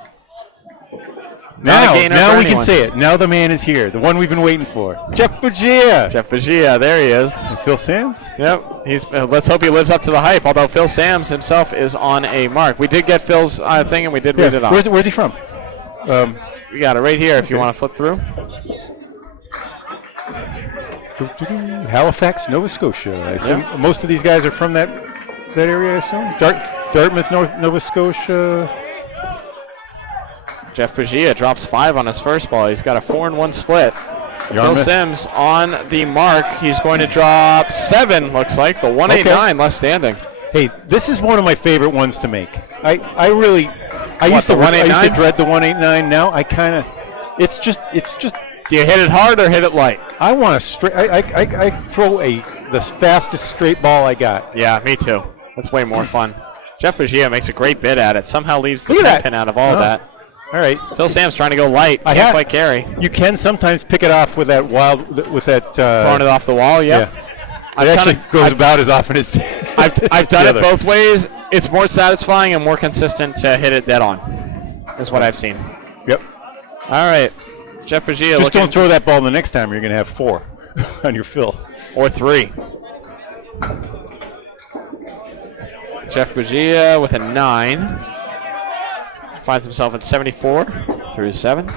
Now we can say it. Now the man is here, the one we've been waiting for. Jeff Bugia. Jeff Bugia, there he is. And Phil Sams. Yep. Let's hope he lives up to the hype, although Phil Sams himself is on a mark. We did get Phil's thing, and we did read it off. Where's he from? We got it right here if you want to flip through. Halifax, Nova Scotia. I assume most of these guys are from that area, I assume? Dartmouth, Nova Scotia. Jeff Bugia drops 5 on his first ball. He's got a 4-1 split. Phil Sims on the mark. He's going to drop 7, looks like. The 189 left standing. Hey, this is one of my favorite ones to make. I used to dread the 189. Now it's just. Do you hit it hard or hit it light? I want a straight. I throw the fastest straight ball I got. Yeah, me too. That's way more fun. Jeff Bugia makes a great bid at it. Somehow leaves the 10 pin out of all of that. All right. Phil Sam's trying to go light. Can't quite carry. You can sometimes pick it off with that throwing it off the wall. Yep. Yeah. It actually goes about as often as. I've done it both ways. It's more satisfying and more consistent to hit it dead on. Is what I've seen. Yep. All right. Jeff Bugia. Just don't throw that ball the next time. You're going to have 4 on your fill. Or 3. Jeff Bugia with a 9. Finds himself at 74 through 7.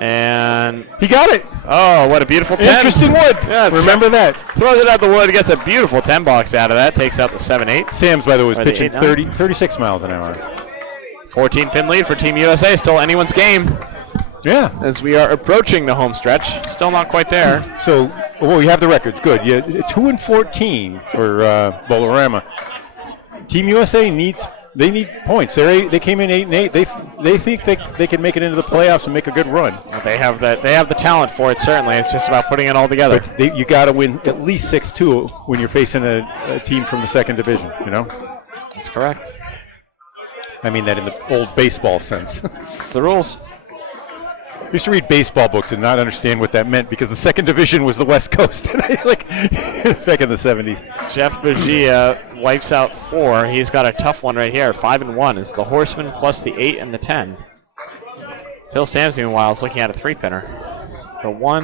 And he got it. Oh, what a beautiful 10. Interesting wood. Yeah, remember that. Throws it out the wood, gets a beautiful 10-box out of that. Takes out the 7-8. Sam's, by the way, was pitching 36 miles an hour. 14-pin lead for Team USA. Still anyone's game. Yeah. As we are approaching the home stretch. Still not quite there. So, you have the records. Good. 2-14 for Bowlarama. Team USA needs points. They came in 8-8. They think they can make it into the playoffs and make a good run. Well, they have the talent for it. Certainly, it's just about putting it all together. But you got to win at least 6-2 when you're facing a team from the second division. You know. That's correct. I mean that in the old baseball sense. It's the rules. I used to read baseball books and not understand what that meant because the second division was the West Coast, back in the 70s. Jeff Bugia wipes out 4. He's got a tough one right here. 5-1 is the Horseman plus the 8 and the 10. Phil Sams, meanwhile, is looking at a 3-pinner. The 1,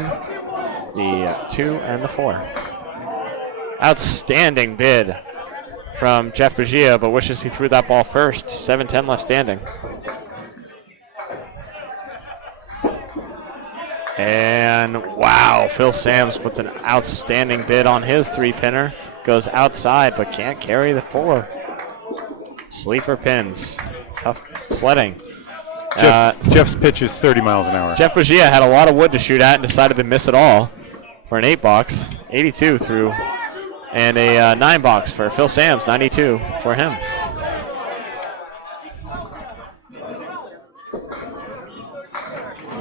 the 2, and the 4. Outstanding bid from Jeff Bugia, but wishes he threw that ball first. 7-10 left standing. And wow, Phil Sams puts an outstanding bid on his 3-pinner. Goes outside, but can't carry the 4. Sleeper pins. Tough sledding. Jeff's pitch is 30 miles an hour. Jeff Bugia had a lot of wood to shoot at and decided to miss it all for an 8-box. 82 through. And a 9-box for Phil Sams. 92 for him.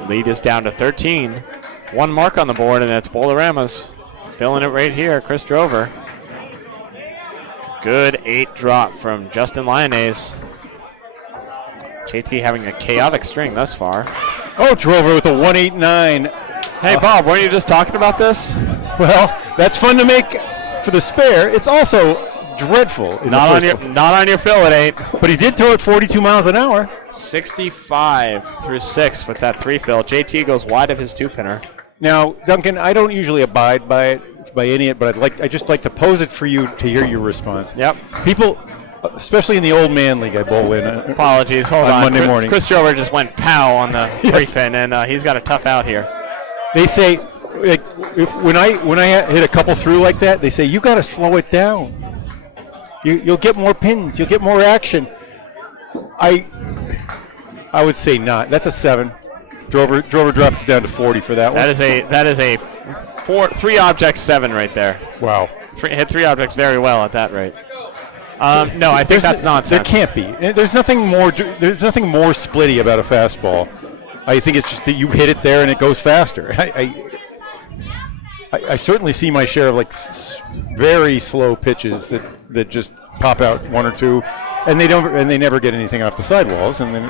Lead is down to 13. 1 mark on the board, and it's Bowlarama's. Filling it right here, Chris Drover. Good 8 drop from Justin Lyonnaise. JT having a chaotic string thus far. Oh, Drover with a 189. Hey, Bob, weren't you just talking about this? Well, that's fun to make for the spare. It's also dreadful. Not on your fill, it ain't. But he did throw it 42 miles an hour. 65 through 6 with that 3 fill. JT goes wide of his 2-pinner. Now, Duncan, I don't usually abide by any of it, but I just like to pose it for you to hear your response. Yep. People, especially in the old man league I bowl in. Apologies, hold on. Monday morning. Chris Drover just went pow on the free pin, and he's got a tough out here. They say, like, when I hit a couple through like that, they say you got to slow it down. You'll get more pins. You'll get more action. I would say not. That's a 7. Drover dropped it down to 40 for that one. That is a 3 objects 7 right there. Wow. Hit 3 objects very well at that rate. No, I think that's nonsense. There can't be. There's nothing more splitty about a fastball. I think it's just that you hit it there and it goes faster. I certainly see my share of like very slow pitches that just pop out 1 or 2, and they never get anything off the sidewalls, and then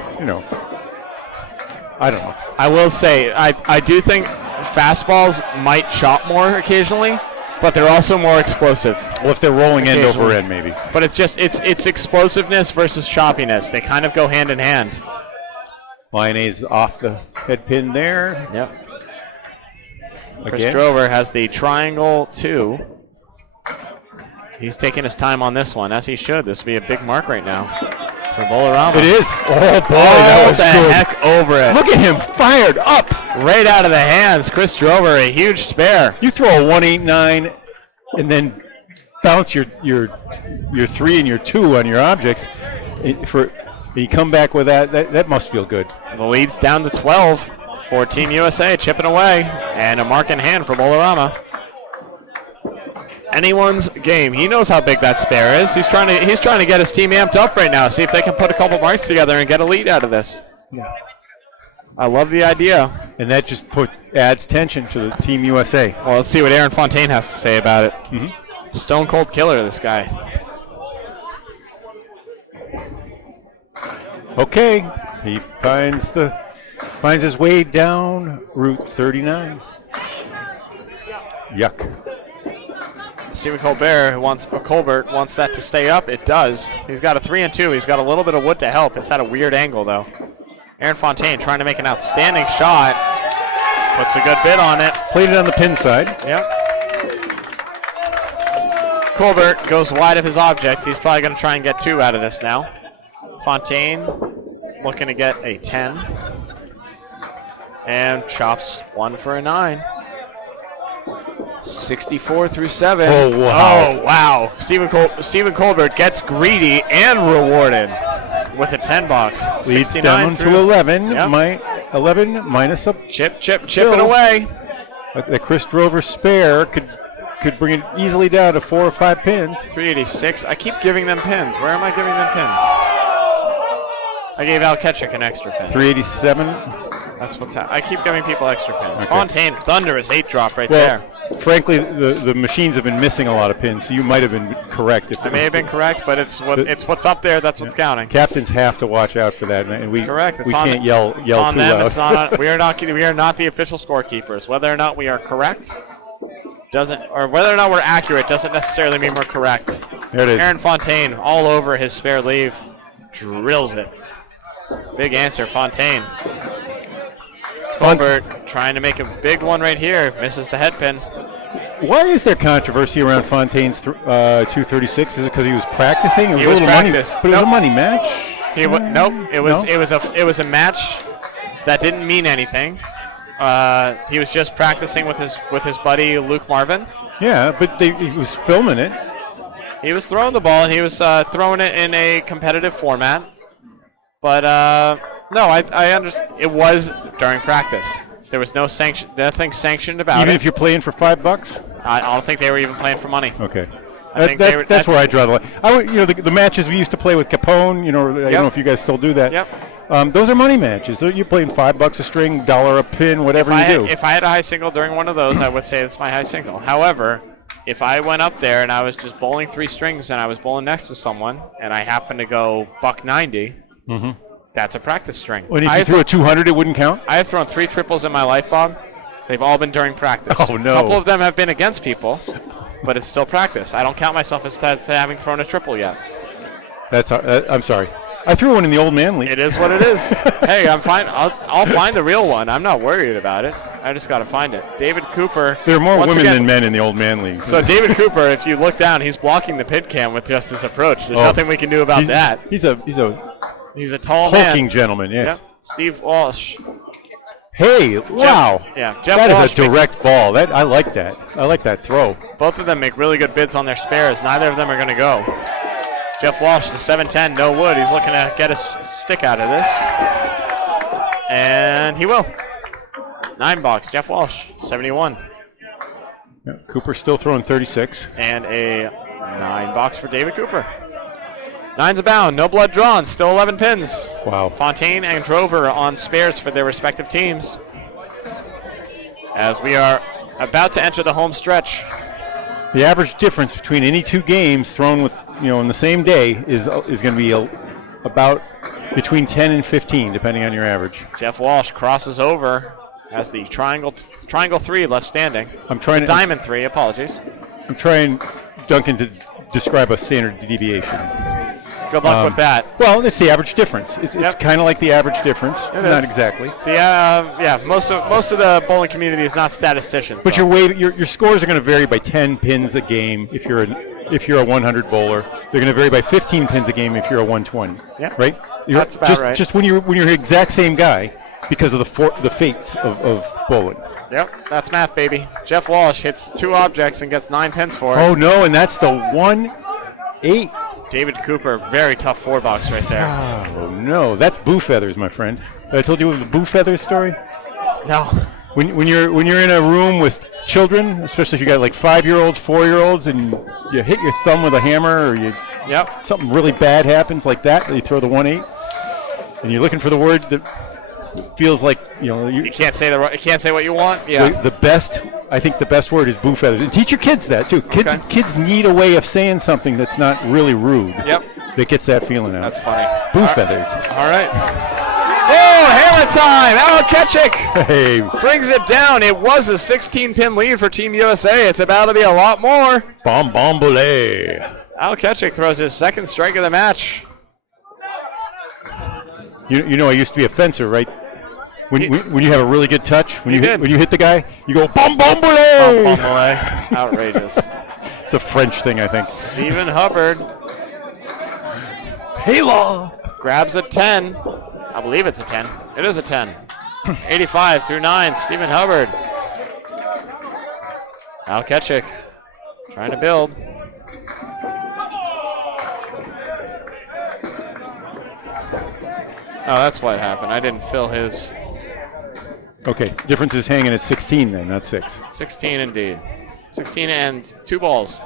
I don't know. I will say I do think fastballs might chop more occasionally, but they're also more explosive. Well, if they're rolling end over end, maybe. But it's just it's explosiveness versus choppiness. They kind of go hand in hand. Lyonnais off the head pin there. Yep. Chris Drover has the triangle 2. He's taking his time on this one, as he should. This would be a big mark right now for Bowlarama. It is. Oh, boy, that was the good. Heck over it. Look at him, fired up. Right out of the hands. Chris Drover, a huge spare. You throw a 189 and then bounce your 3 and your 2 on your objects. You come back with that must feel good. The lead's down to 12 for Team USA, chipping away, and a mark in hand for Bowlarama. Anyone's game. He knows how big that spare is. He's trying to get his team amped up right now, see if they can put a couple marks together and get a lead out of this. Yeah. I love the idea. And that just adds tension to the Team USA. Well, let's see what Aaron Fontaine has to say about it. Mm-hmm. Stone cold killer, this guy. Okay, he finds his way down Route 39. Yuck. Stephen Colbert wants that to stay up. It does. He's got a 3 and 2. He's got a little bit of wood to help. It's at a weird angle, though. Aaron Fontaine trying to make an outstanding shot. Puts a good bit on it. Played it on the pin side. Yep. Colbert goes wide of his object. He's probably going to try and get 2 out of this now. Fontaine looking to get a 10. And chops 1 for a 9. 64 through 7. Oh, wow. Oh, wow. Stephen Colbert gets greedy and rewarded with a 10 box. Leads down to 11. Yep. 11 minus a chipping away. The Chris Drover spare could bring it easily down to 4 or 5 pins. 386. I keep giving them pins. Where am I giving them pins? I gave Al Ketchuk an extra pin. 387. That's what's happening. I keep giving people extra pins. Okay. Fontaine, thunderous 8 drop right there. Frankly, the machines have been missing a lot of pins, so you might have been correct. I may have been correct, but it's what's up there. That's what's counting. Captains have to watch out for that, and we correct. We can't yell it's too on them. loud. It's not. We are not the official scorekeepers. Whether or not we are correct or whether or not we're accurate doesn't necessarily mean we're correct. There it is. Aaron Fontaine all over his spare leave, drills it. Big answer, Fontaine. Colbert trying to make a big one right here. Misses the head pin. Why is there controversy around Fontaine's 236? Is it because he was practicing? He was practice. But it was a money match. Nope. It was a match that didn't mean anything. He was just practicing with his buddy Luke Marvin. Yeah, but he was filming it. He was throwing the ball, and he was throwing it in a competitive format. But no, I understand. It was during practice. There was nothing sanctioned about it. Even if you're playing for $5? I don't think they were even playing for money. Okay. That's where I draw the line. The matches we used to play with Capone, I don't know if you guys still do that. Yep. Those are money matches. You're playing $5 a string, $1 a pin, whatever you do. If I had a high single during one of those, I would say it's my high single. However, if I went up there and I was just bowling 3 strings and I was bowling next to someone and I happened to go $190, that's a practice string. Well, if you threw a 200, it wouldn't count? I have thrown 3 triples in my life, Bob. They've all been during practice. Oh, no. A couple of them have been against people, but it's still practice. I don't count myself as having thrown a triple yet. I'm sorry. I threw one in the old man league. It is what it is. Hey, I'm fine. I'll find the real one. I'm not worried about it. I just got to find it. David Cooper. There are more once women again, than men in the old man league. So David Cooper, if you look down, he's blocking the pit cam with just his approach. There's nothing we can do about that. He's a He's a tall hulking man. gentleman. Yes. Yep. Steve Walsh. Hey, wow. Jeff That Walsh is a direct ball. I like that. I like that throw. Both of them make really good bids on their spares. Neither of them are going to go. Jeff Walsh, the 7'10", no wood. He's looking to get a stick out of this. And he will. 9 box, Jeff Walsh, 71. Yeah, Cooper still throwing 36. And a 9 box for David Cooper. 9's abound, no blood drawn, still 11 pins. Wow. Fontaine and Drover on spares for their respective teams. As we are about to enter the home stretch. The average difference between any two games thrown with in the same day is going to be about between 10 and 15, depending on your average. Jeff Walsh crosses over as the triangle 3 left standing. Diamond 3, apologies. I'm trying, Duncan, to describe a standard deviation. Good luck with that. Well, it's the average difference. It's kind of like the average difference. Not exactly. Most of the bowling community is not statisticians. But your scores are going to vary by 10 pins a game if you're a 100 bowler. They're going to vary by 15 pins a game if you're a 120. Yeah. Right? That's about right. Just when you're the exact same guy because of the fates of bowling. Yep, that's math, baby. Jeff Walsh hits 2 objects and gets 9 pins for it. Oh no, and that's the 1-8. David Cooper, very tough 4 box right there. Oh no, that's boo feathers, my friend. Have I told you the boo feathers story? No. When you're in a room with children, especially if you got like 5-year-olds, 4-year-olds, and you hit your thumb with a hammer, or something really bad happens like that, you throw the 1-8, and you're looking for the word that feels like you can't say what you want. Yeah. I think the best word is boo feathers, and teach your kids that too. Kids need a way of saying something that's not really rude. Yep. That gets that feeling out. That's funny. Boo feathers. All right. Oh, hammer time! Al Ketchik brings it down. It was a 16-pin lead for Team USA. It's about to be a lot more. Bom bombole. Al Ketchik throws his 2nd strike of the match. I used to be a fencer, right? When you have a really good touch, when you hit the guy, you go bom bombole. Bom bombole. Outrageous. It's a French thing, I think. Stephen Hubbard. Hey-law. Grabs a 10. I believe it's a 10. It is a 10. 85 through 9. Stephen Hubbard. Al Ketchik trying to build. Oh, that's what happened. I didn't fill his. Okay, difference is hanging at 16 then, not 6. 16 indeed. 16 and 2 balls.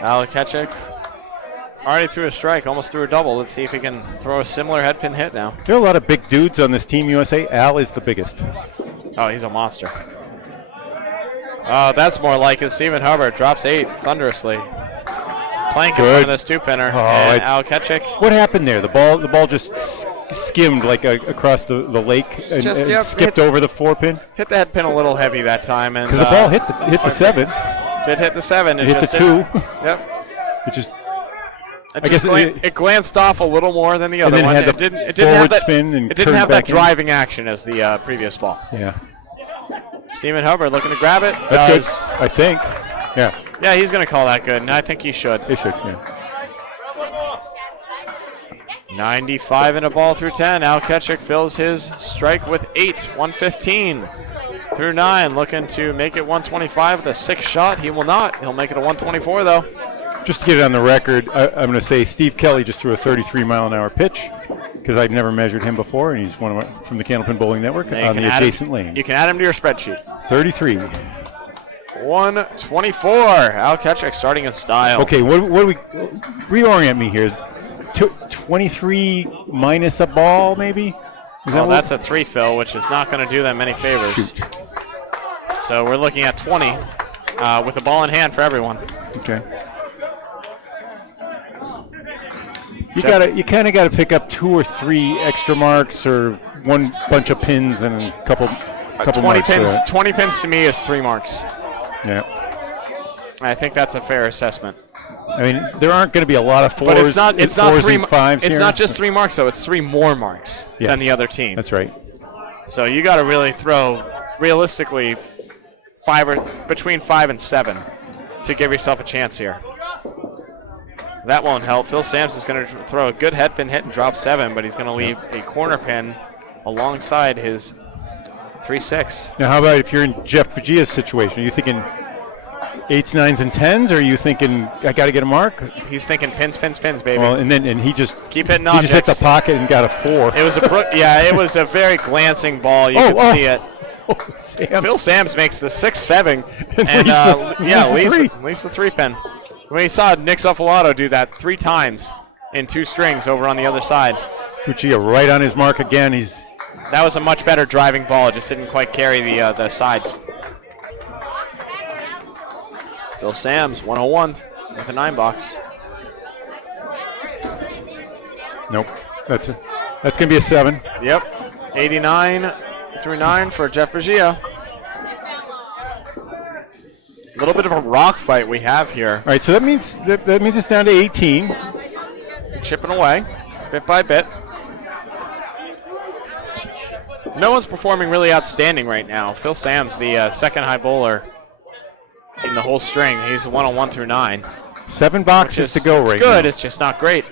Al Ketchik already threw a strike, almost threw a double. Let's see if he can throw a similar head pin hit now. There are a lot of big dudes on this Team USA. Al is the biggest. Oh, he's a monster. Oh, that's more like it. Stephen Hubbard drops 8 thunderously. Plank in front of this 2-pinner. And Al Ketchik. What happened there? The ball just skimmed like across the lake and skipped over the 4-pin. Hit the head pin a little heavy that time, and because the ball hit the 7. Did hit the 7. It hit the 2. Yep. It glanced off a little more than the other one. It didn't have that spin and it didn't have that driving action as the previous ball. Yeah. Stephen Hubbard looking to grab it. That's good, I think. Yeah. Yeah, he's going to call that good, and I think he should. He should, yeah. 95 and a ball through 10. Al Ketchik fills his strike with 8. 115 through 9. Looking to make it 125 with a 6 shot. He will not. He'll make it a 124, though. Just to get it on the record, I'm going to say Steve Kelly just threw a 33-mile-an-hour pitch because I'd never measured him before, and he's from the Candlepin Bowling Network on the adjacent lane. You can add him to your spreadsheet. 33. 124. Al Ketchik starting in style. Okay, what do we reorient me here? Is 23 minus a ball, maybe? That's a 3 fill, which is not going to do them many favors. Shoot. So we're looking at 20 with a ball in hand for everyone. Okay. You kind of got to pick up 2 or 3 extra marks or one bunch of pins and a couple 20 marks. 20 pins to me is 3 marks. Yeah. I think that's a fair assessment. I mean, there aren't going to be a lot of fours, But it's not fours three. and fives It's here. not just 3 marks though. It's 3 more marks Yes. than the other team. That's right. So you got to really throw realistically between 5 and 7 to give yourself a chance here. That won't help. Phil Sams is going to throw a good head pin hit and drop 7, but he's going to leave a corner pin alongside his 3-6. Now, how about if you're in Jeff Pagia's situation? Are you thinking 8s, 9s, and 10s, or are you thinking I got to get a mark? He's thinking pins, baby. Well, and he just keep hitting he objects. just hit the pocket and got a 4. It was it was a very glancing ball. You could see it. Phil Sams makes the 6-7 and leaves the 3 pin. When you saw Nick Zuffalato do that 3 times in 2 strings over on the other side. Pagia right on his mark again. That was a much better driving ball. It just didn't quite carry the sides. Phil Sams, 101 with a 9 box. Nope. That's going to be a 7. Yep. 89 through 9 for Jeff Pagia. A little bit of a rock fight we have here. All right, so that means it's down to 18. Chipping away, bit by bit. No one's performing really outstanding right now. Phil Sams, the second high bowler in the whole string. He's 101 through 9. 7 boxes to go right now. It's good, it's just not great.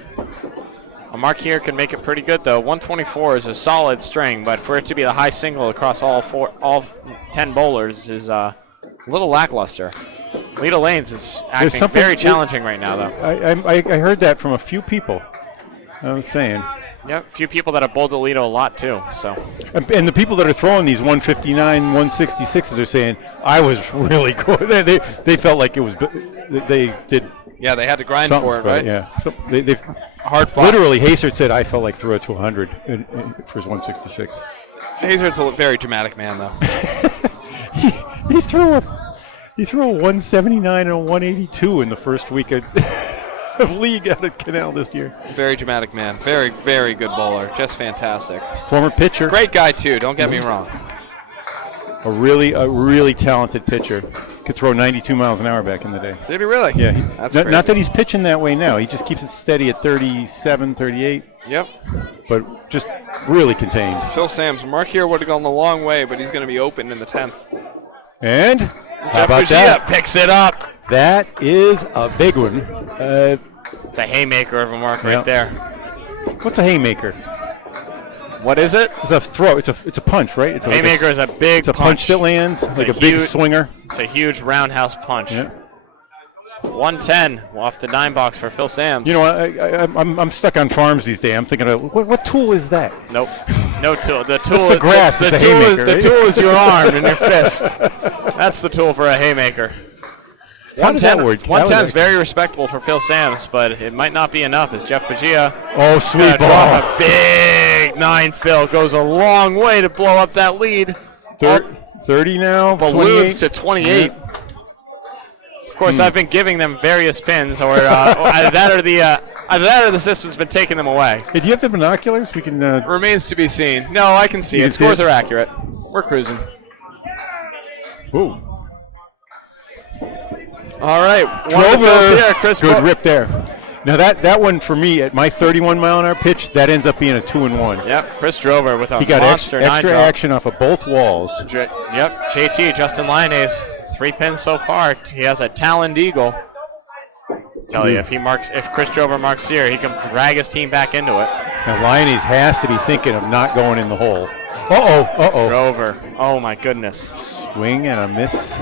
A mark here can make it pretty good, though. 124 is a solid string, but for it to be the high single across all 10 bowlers is a little lackluster. Leda Lanes is acting very challenging right now, though. I heard that from a few people. I was saying. Yep, a few people that have bowled the Leda a lot, too. So. And the people that are throwing these 159, 166s are saying, I was really good. They felt like it was, they did. Yeah, they had to grind for it, right? Yeah. So they've hard fought. Literally, Hazard said, I felt like threw it to 100 for his 166. Hazard's a very dramatic man, though. He threw a 179 and a 182 in the first week of league out at Canal this year. Very dramatic man. Very, very good bowler. Just fantastic. Former pitcher. Great guy, too. Don't get me wrong. A really talented pitcher. Could throw 92 miles an hour back in the day. Did he really? Yeah. That's not that he's pitching that way now. He just keeps it steady at 37, 38. Yep. But just really contained. Phil Sams, mark here would have gone a long way, but he's going to be open in the 10th. And how about that? Picks it up. That is a big one. It's a haymaker of a mark right there. What's a haymaker? What is it? It's a throw. It's a punch, right? It's haymaker is a big It's a punch that lands. It's like a big swinger. It's a huge roundhouse punch. Yeah. 110 off the 9 box for Phil Sams. You know, I'm stuck on farms these days. I'm thinking, what tool is that? Nope. No tool. The tool. That's the grass. The it's a tool haymaker. The tool is your arm and your fist. That's the tool for a haymaker. 110 is very respectable for Phil Sams, but it might not be enough as Jeff Pagia. Oh, sweet ball. Drop a big 9 Phil. Goes a long way to blow up that lead. 30 now. Balloons to 28. Of course, I've been giving them various pins, or either that or the system's been taking them away. Hey, do you have the binoculars? We can. Remains to be seen. No, I can see it. Scores are accurate. We're cruising. Ooh. All right. Good rip there. Now that one for me at my 31 mile an hour pitch, that ends up being a 2-1. Yep. Chris Drover with a he got monster extra action off of both walls. Yep. JT Justin Lyonnaise, 3 pins so far. He has a Taloned Eagle. Tell you, if Chris Drover marks here, he can drag his team back into it. Now Lyonnaise has to be thinking of not going in the hole. Uh-oh. Drover. Oh my goodness. Swing and a miss.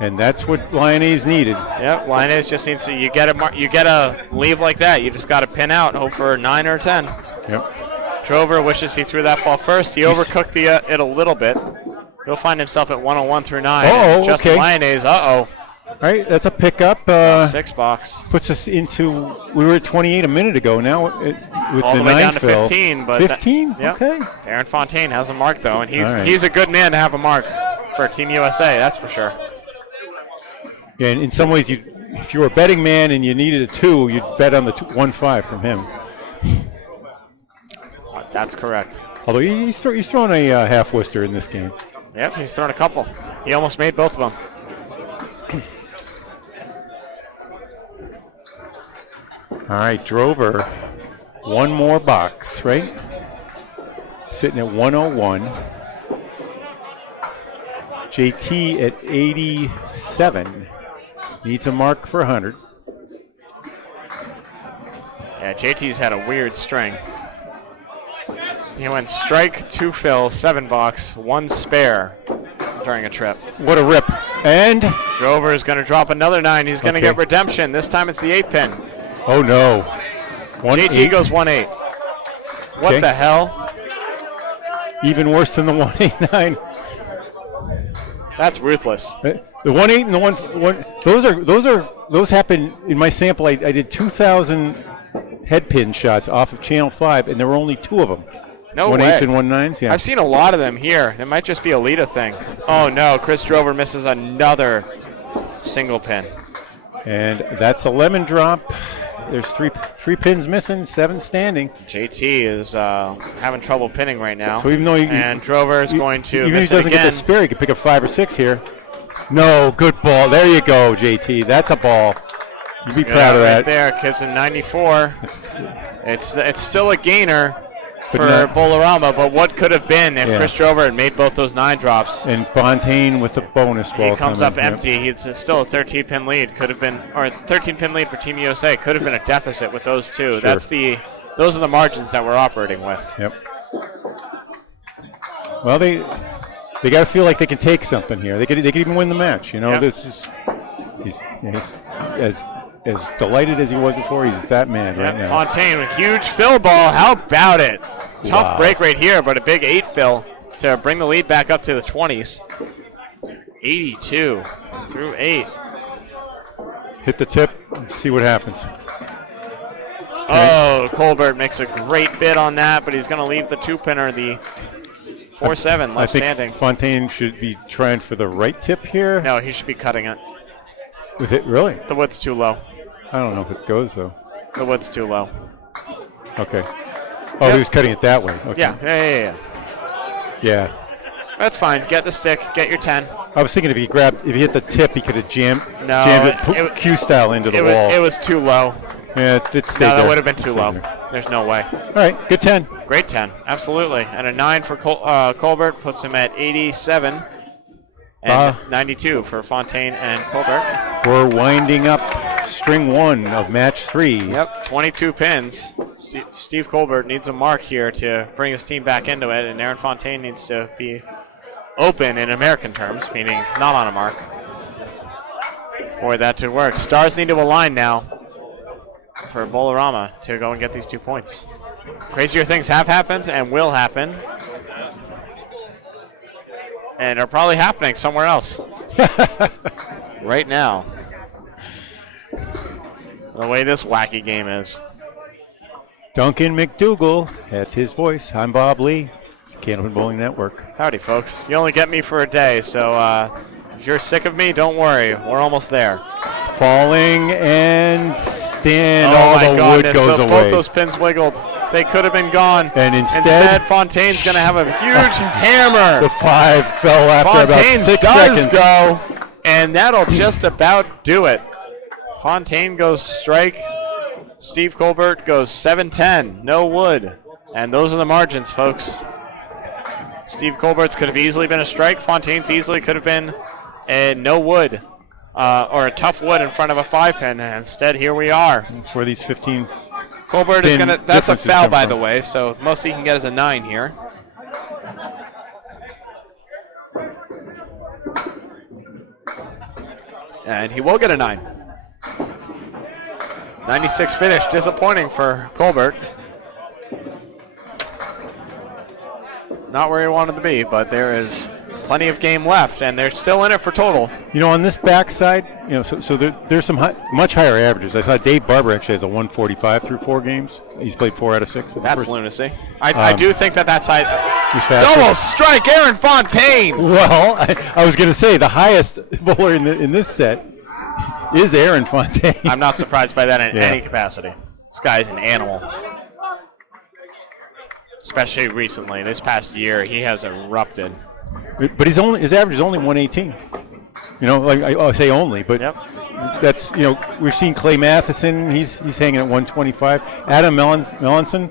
And that's what Lyonnaise needed. Yep, Lyonnaise just needs to. You get a leave like that. You just got to pin out and hope for a 9 or 10. Yep. Drover wishes he threw that ball first. He overcooked it a little bit. He'll find himself at 101 through 9. Justin Lyonnaise. All right, that's a pickup. 6 box puts us into. We were at 28 a minute ago. Now with all the the way 9 down to fill. 15. But 15. Yep. Okay. Aaron Fontaine has a mark though, and he's a good man to have a mark for Team USA. That's for sure. Yeah, and in some ways, if you were a betting man and you needed a 2, you'd bet on the 1-5 from him. That's correct. Although he's throwing a half Worcester in this game. Yep, he's thrown a couple. He almost made both of them. All right, Drover, one more box, right? Sitting at 101. JT at 87. Needs a mark for 100. Yeah, JT's had a weird string. He went strike, 2 fill, 7 box, 1 spare during a trip. What a rip. And Drover is going to drop another 9. He's going to Okay. get redemption. This time it's the 8 pin. oh no. JT goes 1-8. What Okay. the hell? Even worse than the 189. That's ruthless. The 1.8 and the one those happen in my sample. I did 2,000 head pin shots off of channel 5, and there were only 2 of them. No 1.8s way. and 1.9s. Yeah. I've seen a lot of them here. It might just be a Leda thing. Oh no, Chris Drover misses another single pin. And that's a lemon drop. There's three pins missing, 7 standing. JT is having trouble pinning right now. So even though and Drover is going to even miss if he doesn't it again. get the spare, he could pick up 5 or 6 here. No, good ball. There you go, JT. That's a ball. You'd be proud of right that. there, gives him 94. It's still a gainer But for not- Bowlarama, but what could have been if Yeah. Chris Drover had made both those 9 drops? And Fontaine with the bonus ball. He comes up coming. Yep. empty. It's still a 13-pin lead. Could have been, or it's a 13-pin lead for Team USA. Could have been a deficit with those 2. Sure. Those are the margins that we're operating with. Yep. Well, they got to feel like they can take something here. They could even win the match. You know, Yep. this is he's as delighted as he was before. He's that man right now. Fontaine with huge fill ball. How about it? Tough Wow. break right here, but a big 8 fill to bring the lead back up to the 20s. 82 through 8. Hit the tip, see what happens. Oh, Colbert makes a great bid on that, but he's going to leave the 2-pinner, the 4-7 I left think standing. Fontaine should be trying for the right tip here. No, he should be cutting it. Was it really? The wood's too low. I don't know if it goes though. The wood's too low. Okay. Oh, Yep. he was cutting it that way. Okay. Yeah. Yeah. That's fine. Get the stick. Get your 10. I was thinking if he hit the tip, he could have jammed it Q style into the wall. It was too low. Yeah, it stayed No, that there. would have been too Stayed low. there. There's no way. All right, good 10. Great 10, absolutely. And a 9 for Colbert puts him at 87. And 92 for Fontaine and Colbert. We're winding up string 1 of match 3. Yep, 22 pins. Steve Colbert needs a mark here to bring his team back into it, and Aaron Fontaine needs to be open in American terms, meaning not on a mark, for that to work. Stars need to align now for Bowlarama to go and get these 2 points. Crazier things have happened and will happen, and are probably happening somewhere else right now. The way this wacky game is. Duncan MacDougall, that's his voice. I'm Bob Lee, Candlepin Bowling Network. Howdy, folks. You only get me for a day, so if you're sick of me, don't worry. We're almost there. Falling and stand. Oh, my the goodness. wood goes away. Both those pins wiggled. They could have been gone. And instead Fontaine's going to have a huge hammer. The 5 fell after Fontaine's about 6 does seconds. go, and that'll just about do it. Fontaine goes strike. Steve Colbert goes 7-10. No wood. And those are the margins, folks. Steve Colbert's could have easily been a strike. Fontaine's easily could have been a no wood or a tough wood in front of a 5-pin. And instead, here we are. That's where these 15 Colbert is pin going to, that's a differences foul, come by from. the way, so most he can get is a 9 here. And he will get a 9. 96 finish, disappointing for Colbert. Not where he wanted to be, but there is plenty of game left, and they're still in it for total. You know, on this backside, so there's some much higher averages. I saw Dave Barber actually has a 145 through 4 games. He's played 4 out of 6. That's lunacy. I do think that side. He's faster. Double strike, Aaron Fontaine! Well, I was going to say the highest bowler in this set is Aaron Fontaine. I'm not surprised by that in Yeah. any capacity. This guy's an animal. Especially recently. This past year, he has erupted. But his average is only 118. You know, like I say only, but Yep. that's we've seen Clay Matheson. He's hanging at 125. Adam Melanson,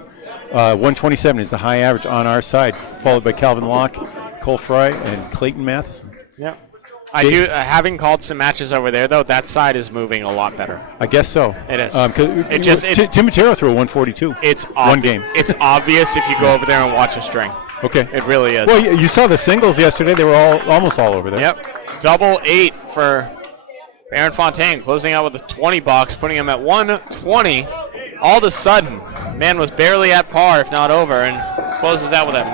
127 is the high average on our side, followed by Calvin Locke, Cole Fry, and Clayton Matheson. Yep. I do. Having called some matches over there, though, that side is moving a lot better. I guess so. It is. Tim Matera threw a 142. It's one game. It's obvious if you go over there and watch a string. Okay. It really is. Well, you saw the singles yesterday. They were almost all over there. Yep. Double 8 for Aaron Fontaine, closing out with a 20 box, putting him at 120. All of a sudden, man was barely at par, if not over, and closes out with a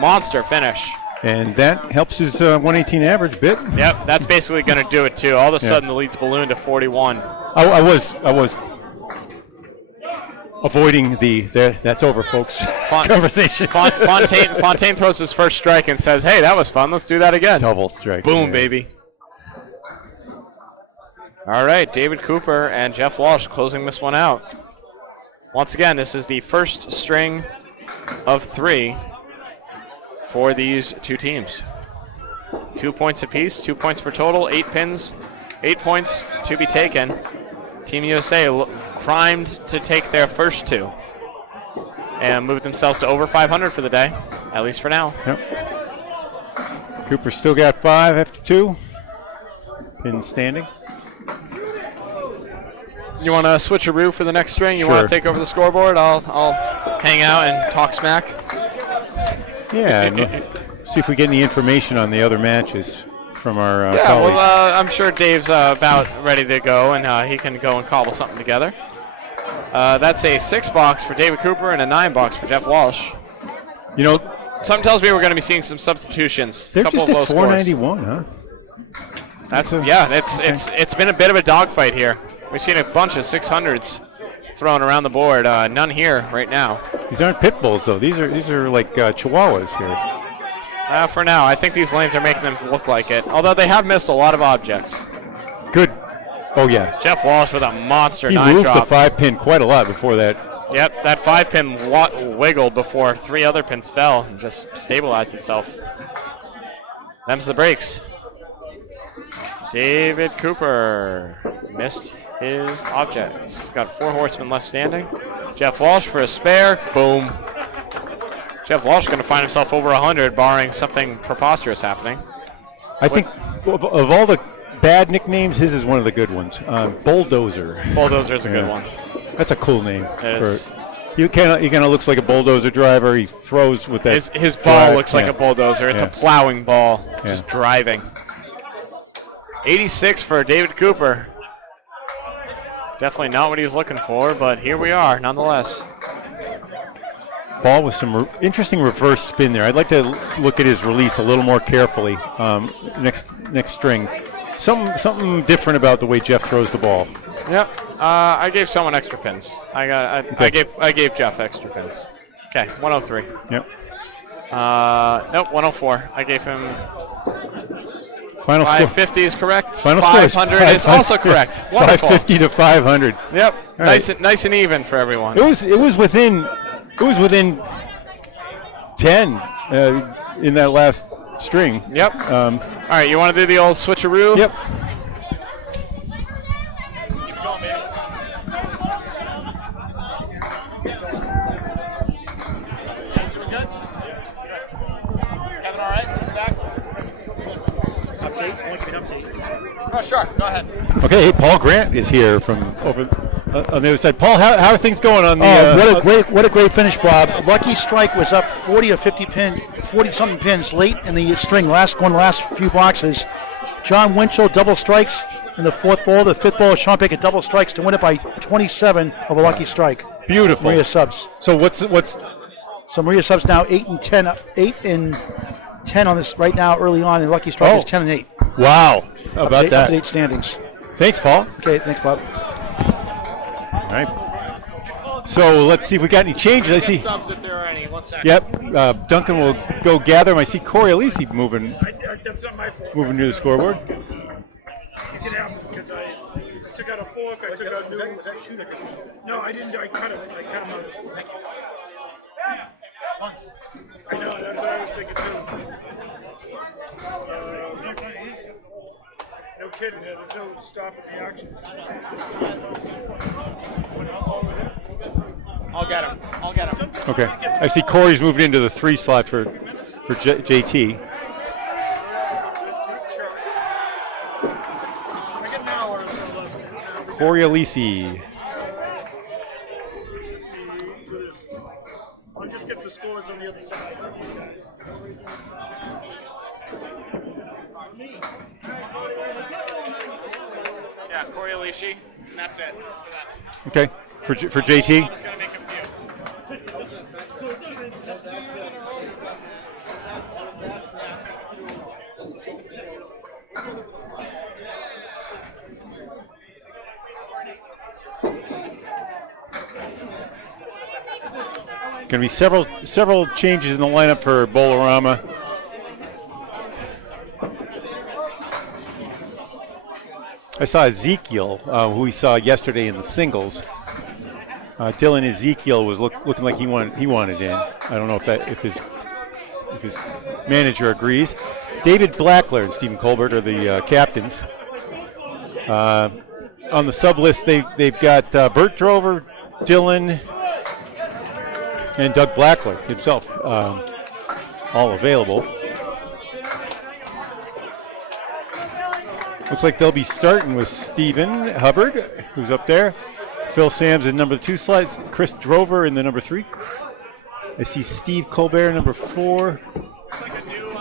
monster finish. And that helps his 118 average bit. Yep, that's basically going to do it too. All of a sudden, the lead's ballooned to 41. I was avoiding that's over, folks. Conversation. Fontaine throws his first strike and says, "Hey, that was fun. Let's do that again." Double strike. Boom, baby. All right, David Cooper and Jeff Walsh closing this one out. Once again, this is the first string of 3 for these two teams. 2 points apiece, 2 points for total, 8 pins, 8 points to be taken. Team USA primed to take their first 2 and move themselves to over 500 for the day, at least for now. Yep. Cooper still got 5 after 2. Pins standing. You want to switcheroo for the next string? You Sure. want to take over the scoreboard? I'll hang out and talk smack. Yeah, see if we get any information on the other matches from our Yeah, colleagues. well, I'm sure Dave's about ready to go, and he can go and cobble something together. That's a 6 box for David Cooper and a 9 box for Jeff Walsh. Something tells me we're going to be seeing some substitutions. They're couple just of low at 491, huh? It's been a bit of a dogfight here. We've seen a bunch of 600s thrown around the board. None here right now. These aren't pit bulls, though. These are like chihuahuas here. For now, I think these lanes are making them look like it. Although they have missed a lot of objects. Good. Oh, yeah. Jeff Walsh with a monster He 9 moved drop. the 5-pin quite a lot before that. Yep, that 5-pin wiggled before 3 other pins fell and just stabilized itself. Them's the breaks. David Cooper missed his objects. He's got 4 horsemen left standing. Jeff Walsh for a spare. Boom. Jeff Walsh going to find himself over 100, barring something preposterous happening. I think of all the bad nicknames, his is one of the good ones. Bulldozer. Bulldozer is a good one. That's a cool name. It is. He kind of looks like a bulldozer driver. He throws with that. His ball looks like a bulldozer. It's a plowing ball, just Yeah. driving. 86 for David Cooper. Definitely not what he was looking for, but here we are nonetheless. Ball with some interesting reverse spin there. I'd like to look at his release a little more carefully. Next string, something different about the way Jeff throws the ball. Yep. I gave someone extra pins. I gave Jeff extra pins. Okay, 103. Yep. Nope, 104. I gave him. Final 550 is correct. Final score is 500 is also correct. Wonderful. 550 to 500. Yep. Right. Nice and even for everyone. It was within 10 in that last string. Yep. All right, you want to do the old switcheroo? Yep. Kevin, all right? He's back. Oh, sure. Go ahead. Okay, hey, Paul Grant is here from over on the other side. Paul, how are things going on the? What a great finish, Bob. Lucky Strike was up 40 something pins late in the string. Last few boxes. John Winchell double strikes in the 4th ball. The 5th ball, Sean Baker double strikes to win it by 27 of a Lucky Strike. Beautiful. Maria subs. So what's So Maria subs now 8 and 10 on this right now early on, and Lucky Strike is 10 and 8. Wow. How about Up that? to date standings. Thanks, Paul. Okay, thanks, Bob. All right. So let's see if we got any changes. I see. Subs if there are any. 1 second. Yep. Duncan will go gather them. I see Corey Alisi moving near the scoreboard. You can have them because I took out a fork, I took out new. No, I didn't. I cut them. I cut them out. I know, that's what I was thinking too. No kidding. There's no stopping the action. I'll get him. Okay. I see Corey's moved into the 3 slot for JT. I got an hour or so left. Corey Alisi. I'll just get the scores on the other side. Yeah, Corey Alishi, and that's it. Okay. For JT. Just gonna make a few. Going to be several changes in the lineup for Bowlarama. I saw Ezekiel, who we saw yesterday in the singles. Dylan Ezekiel was looking like he wanted in. I don't know if his manager agrees. David Blackler and Stephen Colbert are the captains. On the sub list, they've got Bert Drover, Dylan, and Doug Blackler himself, all available. Looks like they'll be starting with Stephen Hubbard, who's up there. Phil Sams in number 2 slot. Chris Drover in the number 3. I see Steve Colbert, number 4. It's like a new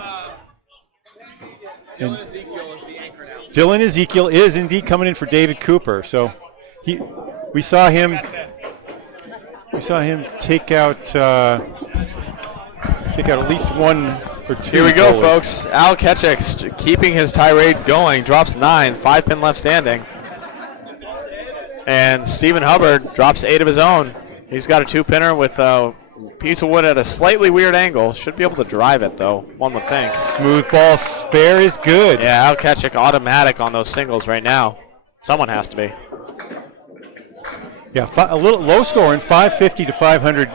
Dylan Ezekiel is the anchor now. Dylan Ezekiel is indeed coming in for David Cooper. So we saw him take out at least 1 or 2. Here we go, goalies. folks. Al Ketchik keeping his tirade going. Drops 9. 5 pin left standing. And Stephen Hubbard drops 8 of his own. He's got a 2-pinner with a piece of wood at a slightly weird angle. Should be able to drive it, though, one would think. Smooth ball spare is good. Yeah, Al Ketchik automatic on those singles right now. Someone has to be. Yeah, a little low scoring, 550 to 500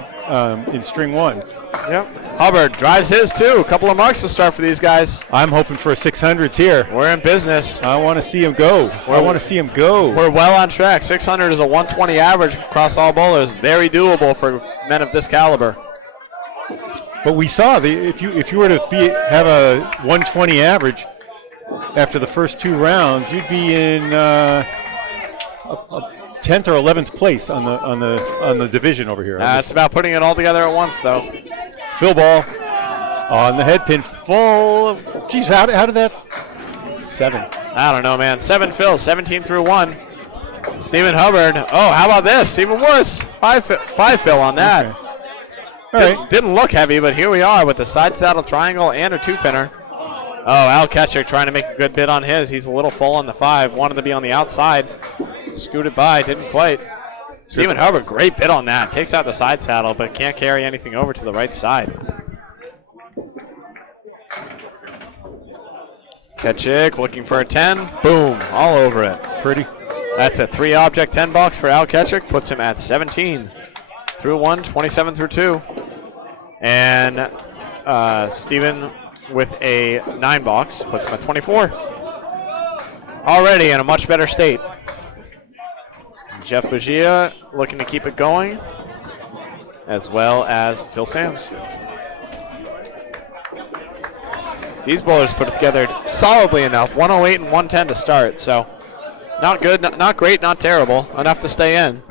in string 1. Yep. Hubbard drives his, too. A couple of marks to start for these guys. I'm hoping for a 600s here. We're in business. I want to see him go. We're well on track. 600 is a 120 average across all bowlers. Very doable for men of this caliber. But we saw if you were to have a 120 average after the first 2 rounds, you'd be in 10th or 11th place on the division over here. It's about putting it all together at once, though. Phil ball on the head pin full. Geez, how did that? 7. I don't know, man. 7 fills, 17 through 1. Stephen Hubbard. Oh, how about this? Even worse. 5 fill on that. Okay. All right. Didn't look heavy, but here we are with the side saddle triangle and a 2-pinner. Oh, Al Ketchik trying to make a good bid on his. He's a little full on the 5. Wanted to be on the outside. Scooted by, didn't quite. Stephen Hubbard, great bid on that. Takes out the side saddle, but can't carry anything over to the right side. Ketchik looking for a 10. Boom, all over it. Pretty. That's a 3-object 10 box for Al Ketchik. Puts him at 17 through 1, 27 through 2. And Stephen with a 9 box puts him at 24. Already in a much better state. Jeff Bugia looking to keep it going, as well as Phil Sams. These bowlers put it together solidly enough, 108 and 110 to start, so not good, not great, not terrible, enough to stay in.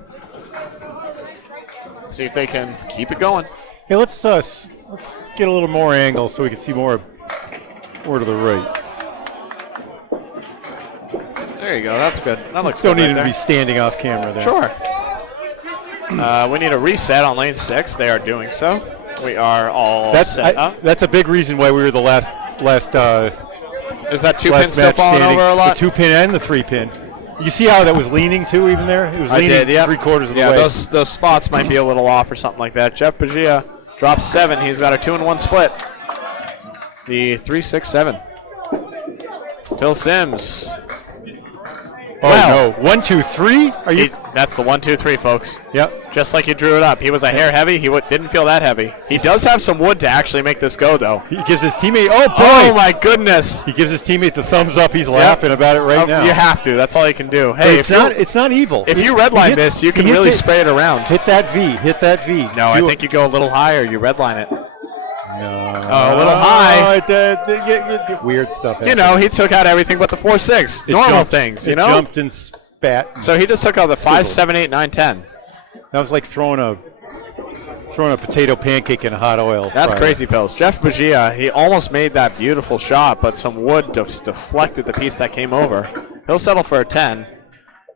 Let's see if they can keep it going. Hey, let's get a little more angle so we can see more to the right. There you go. That's good. That looks Don't good. need Right him to there. be standing off camera there. Sure. We need a reset on lane 6. They are doing so. We are all set up. That's a big reason why we were the last. Is that 2-pin last still match falling standing. over a lot? The 2-pin and the 3-pin. You see how that was leaning too, even there? It was leaning 3/4 of the way. Yeah, those spots might be a little off or something like that. Jeff Bugia drops 7. He's got a 2-1 split. The 3-6-7. Phil Sims Oh, Well, no. 1, 2, 3? Are you? That's the 1, 2, 3, folks. Yep. Just like you drew it up. He was a hair heavy. He didn't feel that heavy. He does have some wood to actually make this go, though. He gives his teammate, oh, boy. Oh, my goodness. He gives his teammates a thumbs up. He's laughing about it right now. You have to. That's all you can do. But Hey, it's not evil. if you redline this, you can really spray it around. Hit that V. Hit that V. No, I think you go a little higher. You redline it. No. Oh, a little high. Weird stuff. You know, he took out everything but the 4, 6. Normal things, you know? It jumped and spat. So he just took out the 5, 7, 8, 9, 10. That was like throwing a potato pancake in hot oil. That's fryer. crazy pills. Jeff Bagia, he almost made that beautiful shot, but some wood just deflected the piece that came over. He'll settle for a 10.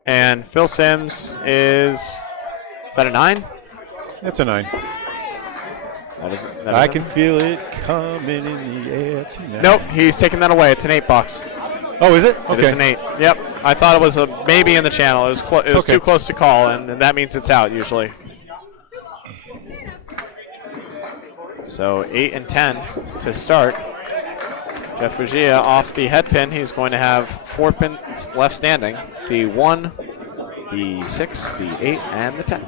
And Phil Sims is that a 9? That's a 9. I can feel it coming in the air tonight. Nope, he's taking that away. It's an 8 box. Oh, is it? It is an 8. Yep. I thought it was a maybe in the channel. It was too close to call, and that means it's out usually. So 8 and 10 to start. Jeff Bagia off the head pin. He's going to have 4 pins left standing. The 1, the 6, the 8, and the 10.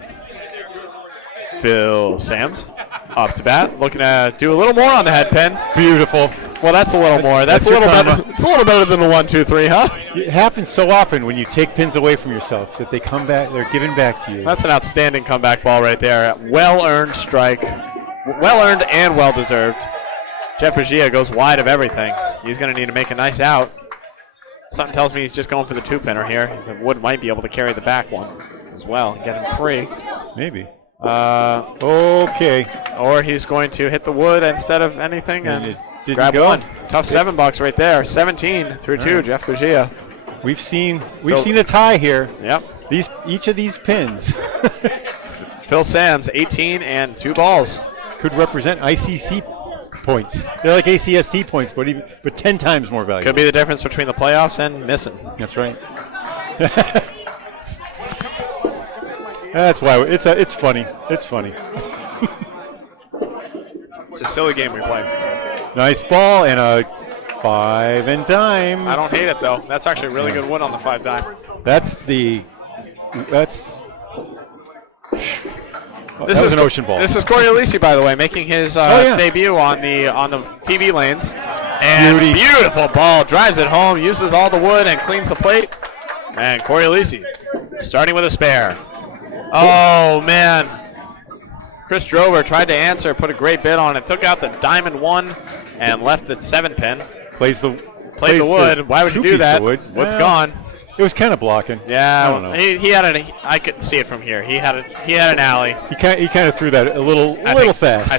Phil Sams up to bat, looking to do a little more on the head pin. Beautiful. Well, that's a little more. That's a little better. It's a little better than the 1, 2, 3, huh? It happens so often when you take pins away from yourself that they come back. They're given back to you. That's an outstanding comeback ball right there. Well-earned strike. Well-earned and well-deserved. Jeff Bagia goes wide of everything. He's going to need to make a nice out. Something tells me he's just going for the 2-pinner here. The wood might be able to carry the back one as well. Get him 3. Maybe. Okay. Or he's going to hit the wood instead of anything and grab one. Tough 7 bucks right there. 17 through 2, Jeff Bagia. We've seen a tie here. Yep. Each of these pins. Phil Sams, 18 and 2 balls. Could represent ICC points. They're like ACST points, but 10 times more valuable. Could be the difference between the playoffs and missing. That's right. That's why it's funny. It's funny. It's a silly game we play. Nice ball and a 5 and dime. I don't hate it though. That's actually really good wood on the 5 dime. This is an ocean ball. This is Corey Alisi, by the way, making his debut on the TV lanes. And beautiful ball, drives it home, uses all the wood and cleans the plate. And Corey Alisi starting with a spare. Oh man, Chris Drover tried to answer, put a great bid on it, took out the diamond 1 and left the 7 pin. Played the wood. Why would you do that? Wood's gone. It was kind of blocking. Yeah, I don't know. He had it. I couldn't see it from here. He had an alley. He kind of threw that a little fast.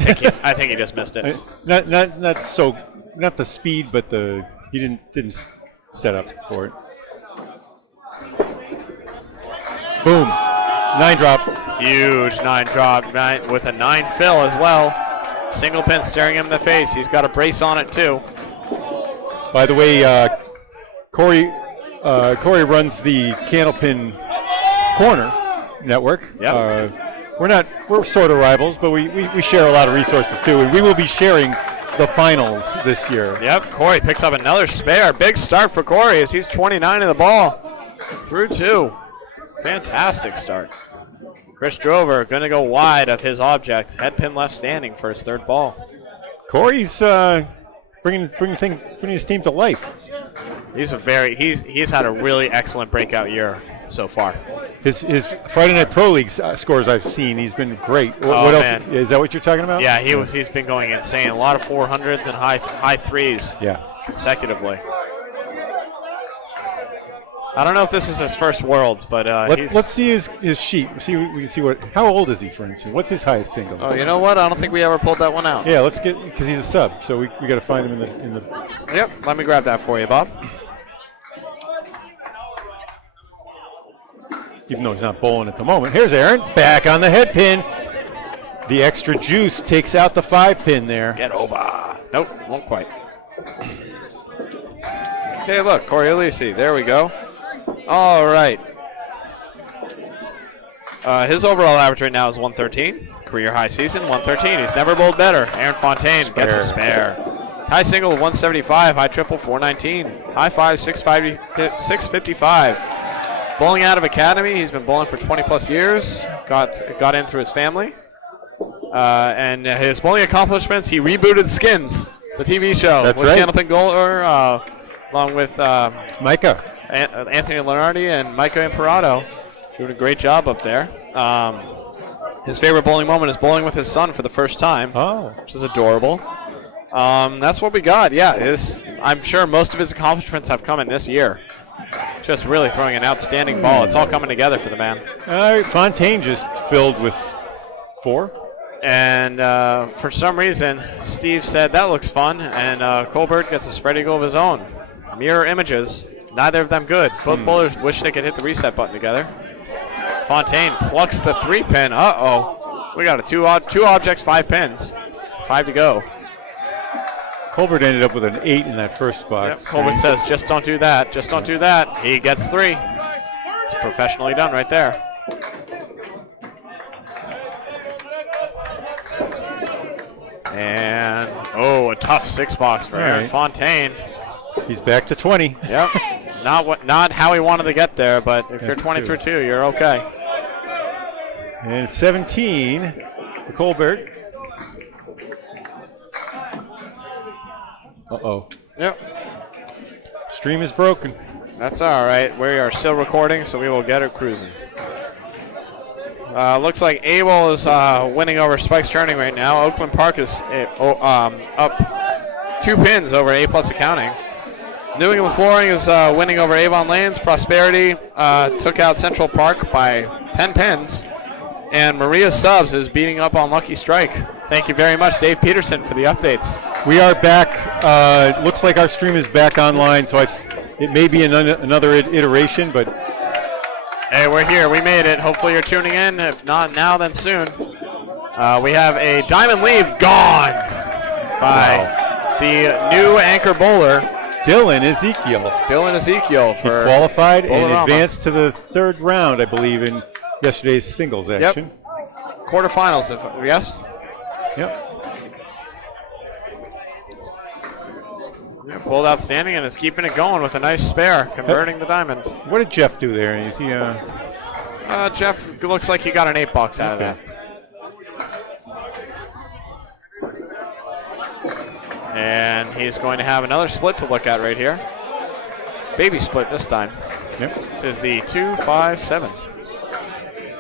I think he just missed it. Not the speed, but he didn't set up for it. Boom. 9 drop. Huge 9 drop with a 9 fill as well. Single pin staring him in the face. He's got a brace on it too. By the way, Corey runs the Candlepin Corner network. Yep. We're sort of rivals, but we share a lot of resources too, and we will be sharing the finals this year. Yep. Corey picks up another spare. Big start for Corey as he's 29 in the ball through 2. Fantastic start. Chris Drover going to go wide of his object. Head pin left standing for his 3rd ball. Corey's bringing his team to life. He's had a really excellent breakout year so far. His Friday Night Pro League scores I've seen, he's been great. What else? Man. Is that what you're talking about? Yeah, he's been going insane. A lot of 400s and high 3s. Consecutively. I don't know if this is his first Worlds, but let's see his sheet. We can see how old is he, for instance? What's his highest single? Oh, you know what? I don't think we ever pulled that one out. Yeah, let's get, because he's a sub, so we got to find him in the. Yep, let me grab that for you, Bob. Even though he's not bowling at the moment. Here's Aaron, back on the head pin. The extra juice takes out the 5 pin there. Get over. Nope, won't quite. Okay, look, Corey Alisi. There we go. All right. His overall average right now is 113. Career high season, 113. He's never bowled better. Aaron Fontaine gets a spare. High single 175, high triple 419, high five 655. Bowling out of Academy. He's been bowling for 20 plus years. Got in through his family. And his bowling accomplishments, he rebooted Skins, the TV show. That's with right. Candlepin Goaler, along with Micah. Anthony Lenardi and Micah Imperato. Doing a great job up there. His favorite bowling moment is bowling with his son for the first time, which is adorable. That's what we got. Yeah, I'm sure most of his accomplishments have come in this year. Just really throwing an outstanding ball. It's all coming together for the man. All right, Fontaine just filled with 4. And for some reason, Steve said that looks fun, and Colbert gets a spread eagle of his own. Mirror images, neither of them good. Both bowlers wish they could hit the reset button together. Fontaine plucks the 3-pin. Uh-oh. We got a two objects, 5 pins. 5 to go. Colbert ended up with an 8 in that first box. Yep, Colbert says, just don't do that. Just don't do that. He gets 3. It's professionally done right there. And, a tough 6 box for Aaron Fontaine. He's back to 20. Yep. Not how he wanted to get there, but if you're 20 through 2, you're okay. And 17 for Colbert. Uh-oh. Yep. Stream is broken. That's all right. We are still recording, so we will get it cruising. Looks like Abel is winning over Spike's Turning right now. Oakland Park is up 2 pins over A+ Accounting. New England Flooring is winning over Avon Lanes. Prosperity took out Central Park by 10 pins. And Maria Subs is beating up on Lucky Strike. Thank you very much, Dave Peterson, for the updates. We are back. Looks like our stream is back online, so it may be another iteration, but... Hey, we're here. We made it. Hopefully you're tuning in. If not now, then soon. We have a diamond leave gone by the new anchor bowler, Dylan Ezekiel. He qualified and Bowlarama. advanced to the 3rd round, I believe, in yesterday's singles action. Yep. Quarterfinals, yes? Yep. Pulled outstanding and is keeping it going with a nice spare, converting the diamond. What did Jeff do there? Is he? Jeff looks like he got an 8 box out of that. And he's going to have another split to look at right here. Baby split this time. Yep. This is the 2-5-7.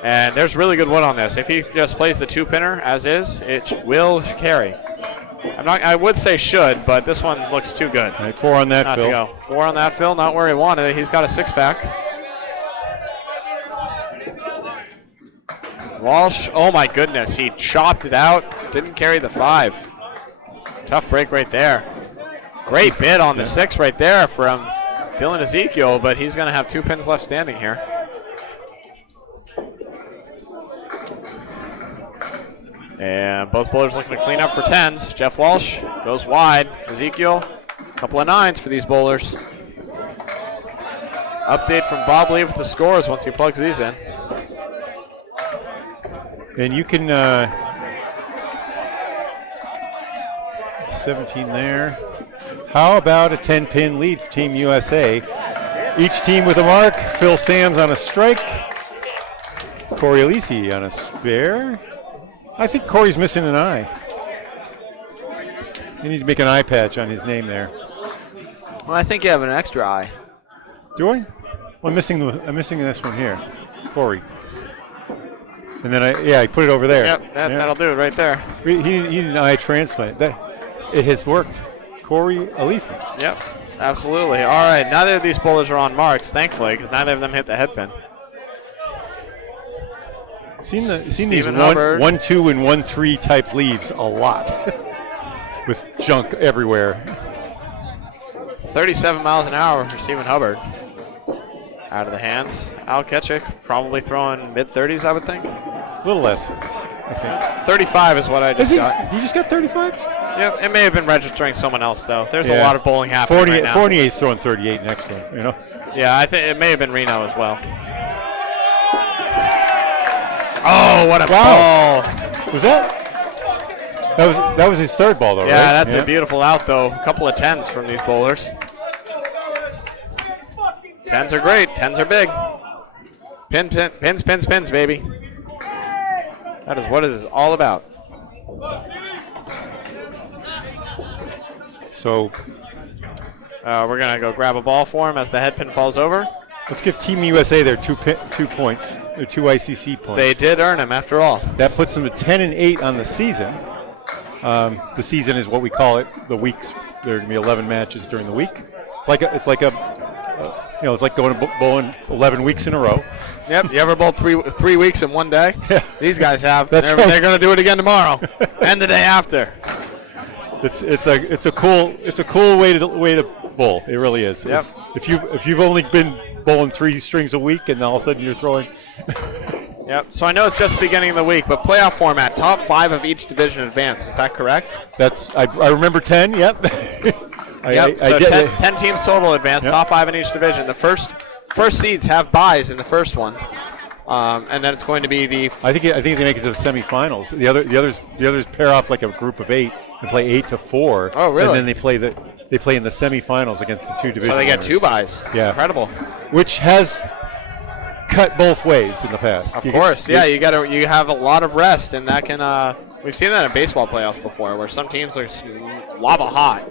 And there's really good wood on this. If he just plays the 2-pinner as is, it will carry. I would say should, but this one looks too good. All right, 4 on that, not Phil. to go. 4 on that, Phil. Not where he wanted it. He's got a 6-pack. Walsh, oh my goodness, he chopped it out. Didn't carry the 5. Tough break right there. Great bid on the 6 right there from Dylan Ezekiel, but he's going to have 2 pins left standing here. And both bowlers looking to clean up for 10s. Jeff Walsh goes wide. Ezekiel, a couple of 9s for these bowlers. Update from Bob Lee with the scores once he plugs these in. And you can 17 there. How about a 10-pin lead for Team USA? Each team with a mark. Phil Sams on a strike. Corey Alisi on a spare. I think Corey's missing an eye. You need to make an eye patch on his name there. Well, I think you have an extra eye. Do I? Well, I'm missing this one here, Corey. And then I put it over there. Yep, that'll do it right there. He needed an eye transplant. It has worked. Corey Alisi. Yep, absolutely. All right, neither of these bowlers are on marks, thankfully, because neither of them hit the headpin. Seen these Hubbard. 1-2 and 1-3 type leaves a lot, with junk everywhere. 37 miles an hour for Stephen Hubbard. Out of the hands. Al Ketchik probably throwing mid-30s, I would think. A little less, I think. 35 is what I just got. You just got 35? Yep, it may have been registering someone else, though. There's a lot of bowling happening right now. Fournier's throwing 38 next one, you know? Yeah, I think it may have been Reno as well. Oh, what a ball. Was that? That was his third ball, though, right? Yeah, that's a beautiful out, though. A couple of 10s from these bowlers. 10s are great. 10s are big. Pins, baby. That is what it is all about. So we're going to go grab a ball for him as the head pin falls over. let's give Team USA their 2 points, their 2 ICC points. They did earn them, after all. That puts them at 10-8 on the season. The season is what we call it. The weeks. There are going to be 11 matches during the week. It's like going to bowling 11 weeks in a row. Yep. You ever bowled three weeks in one day? Yeah. These guys have. That's They're right. going to do it again tomorrow and the day after. It's a cool way to bowl. It really is. Yep. If you've only been bowling 3 strings a week and all of a sudden you're throwing. Yep. So I know it's just the beginning of the week, but playoff format, top 5 of each division advance. Is that correct? I remember 10. Yep. Yep. So 10 teams total advance, Yep. top 5 in each division. The first seeds have buys in the first one, and then it's going to be the. I think they make it to the semifinals. The others pair off like a group of 8 and play 8 to 4. Oh, really? And then they play in the semifinals against the 2 division. So they get winners. 2 buys. Yeah. Incredible. Which has cut both ways in the past. Of course, yeah. You have a lot of rest, and that can. We've seen that in baseball playoffs before, where some teams are lava hot,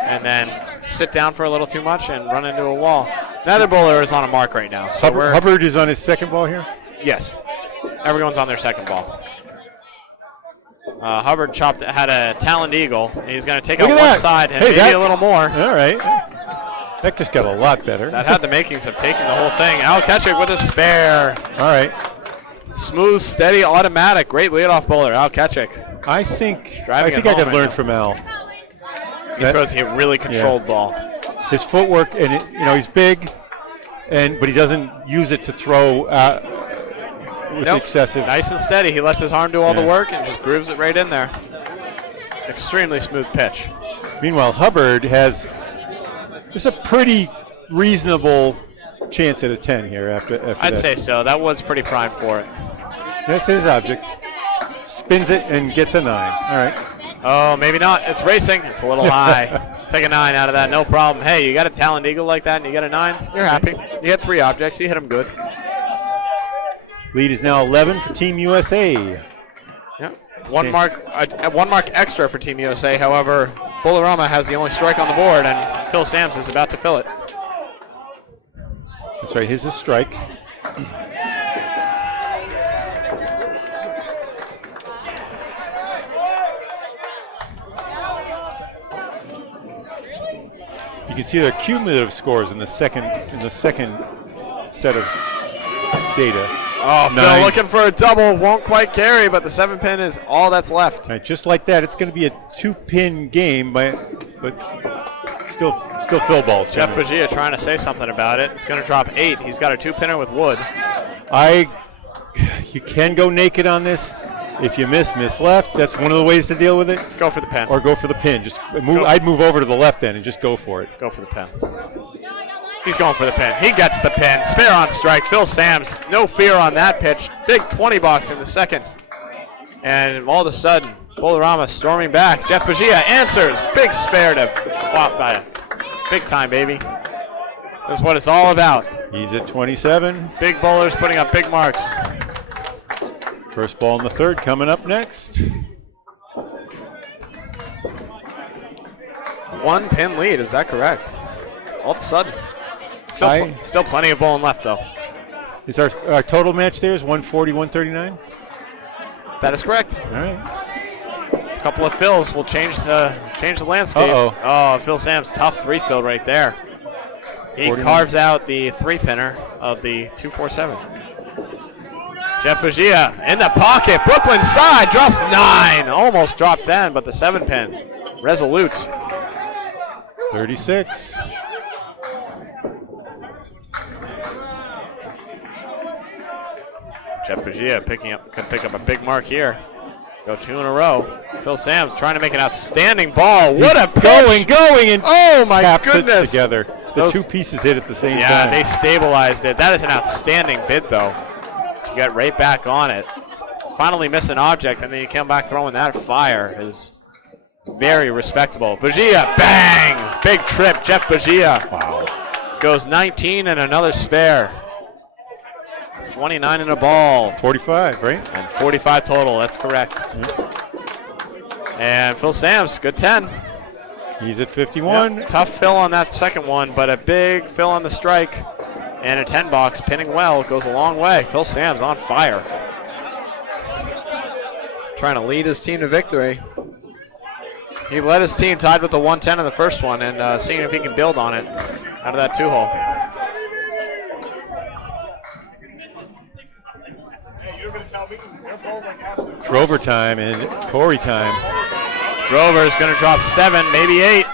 and then sit down for a little too much and run into a wall. Neither bowler is on a mark right now. So Hubbard is on his second ball here. Yes, everyone's on their second ball. Hubbard had a taloned eagle, and he's going to take out one side and maybe a little more. All right. That just got a lot better. That had the makings of taking the whole thing. Al Ketchik with a spare. All right. Smooth, steady, automatic. Great leadoff bowler, Al Ketchik. I think Driving I it could home learn right from Al. He throws a really controlled ball. His footwork, and he's big, but he doesn't use it to throw with excessive. Nice and steady. He lets his arm do all the work and just grooves it right in there. Extremely smooth pitch. Meanwhile, Hubbard has a pretty reasonable chance at a 10 here after I'd that. say so. That was pretty primed for it. That's his object. Spins it and gets a 9. All right. Oh, maybe not. It's racing. It's a little high. Take a 9 out of that. No problem. Hey, you got a taloned eagle like that and you get a 9, you're happy. You hit 3 objects. You hit them good. Lead is now 11 for Team USA. Yeah. One mark extra for Team USA. However, Bowlarama has the only strike on the board, and Phil Sams is about to fill it. That's right. His is a strike. You can see their cumulative scores in the second set of data. Oh, 9. Phil looking for a double. Won't quite carry, but the 7-pin is all that's left. Right, just like that, it's going to be a 2-pin game, but still fill balls. Jeff Pagia trying to say something about it. He's going to drop 8. He's got a 2-pinner with wood. You can go naked on this. If you miss left. That's one of the ways to deal with it. Go for the pin. Or go for the pin. I'd move over to the left end and just go for it. Go for the pin. He's going for the pin. He gets the pin. Spare on strike. Phil Sams, no fear on that pitch. Big 20 bucks in the second. And all of a sudden, Bowlarama storming back. Jeff Pagia answers. Big spare to Quap by big time, baby. That's what it's all about. He's at 27. Big bowlers putting up big marks. First ball in the third coming up next. 1 pin lead, is that correct? All of a sudden. Still plenty of bowling left, though. Is our total match there is 140, 139? That is correct. All right. A couple of fills will change the landscape. Uh-oh. Oh, Phil Sams, tough 3-fill right there. He 49. carves out the 3-pinner of the 247. Jeff Pagia in the pocket. Brooklyn side drops 9. Almost dropped 10, but the 7-pin. Resolute. 36. Jeff Pagia could pick up a big mark here. Go 2 in a row. Phil Sams trying to make an outstanding ball. What a pitch. Going, and oh my taps goodness. it together. The 2 pieces hit at the same time. Yeah, they stabilized it. That is an outstanding bid, though. To get right back on it. finally miss an object, and then you come back throwing that fire is very respectable. Bajia, bang! Big trip, Jeff Bajia. Wow. Goes 19 and another spare. 29 in a ball. 45, right? And 45 total, that's correct. And Phil Sams, good 10. He's at 51. Yep, tough fill on that second one, but a big fill on the strike. And a 10 box, pinning well, goes a long way. Phil Sams on fire. Trying to lead his team to victory. He led his team tied with the 110 in the first one, and seeing if he can build on it out of that 2-hole. Drover time and Corey time. Drover is going to drop 7, maybe 8.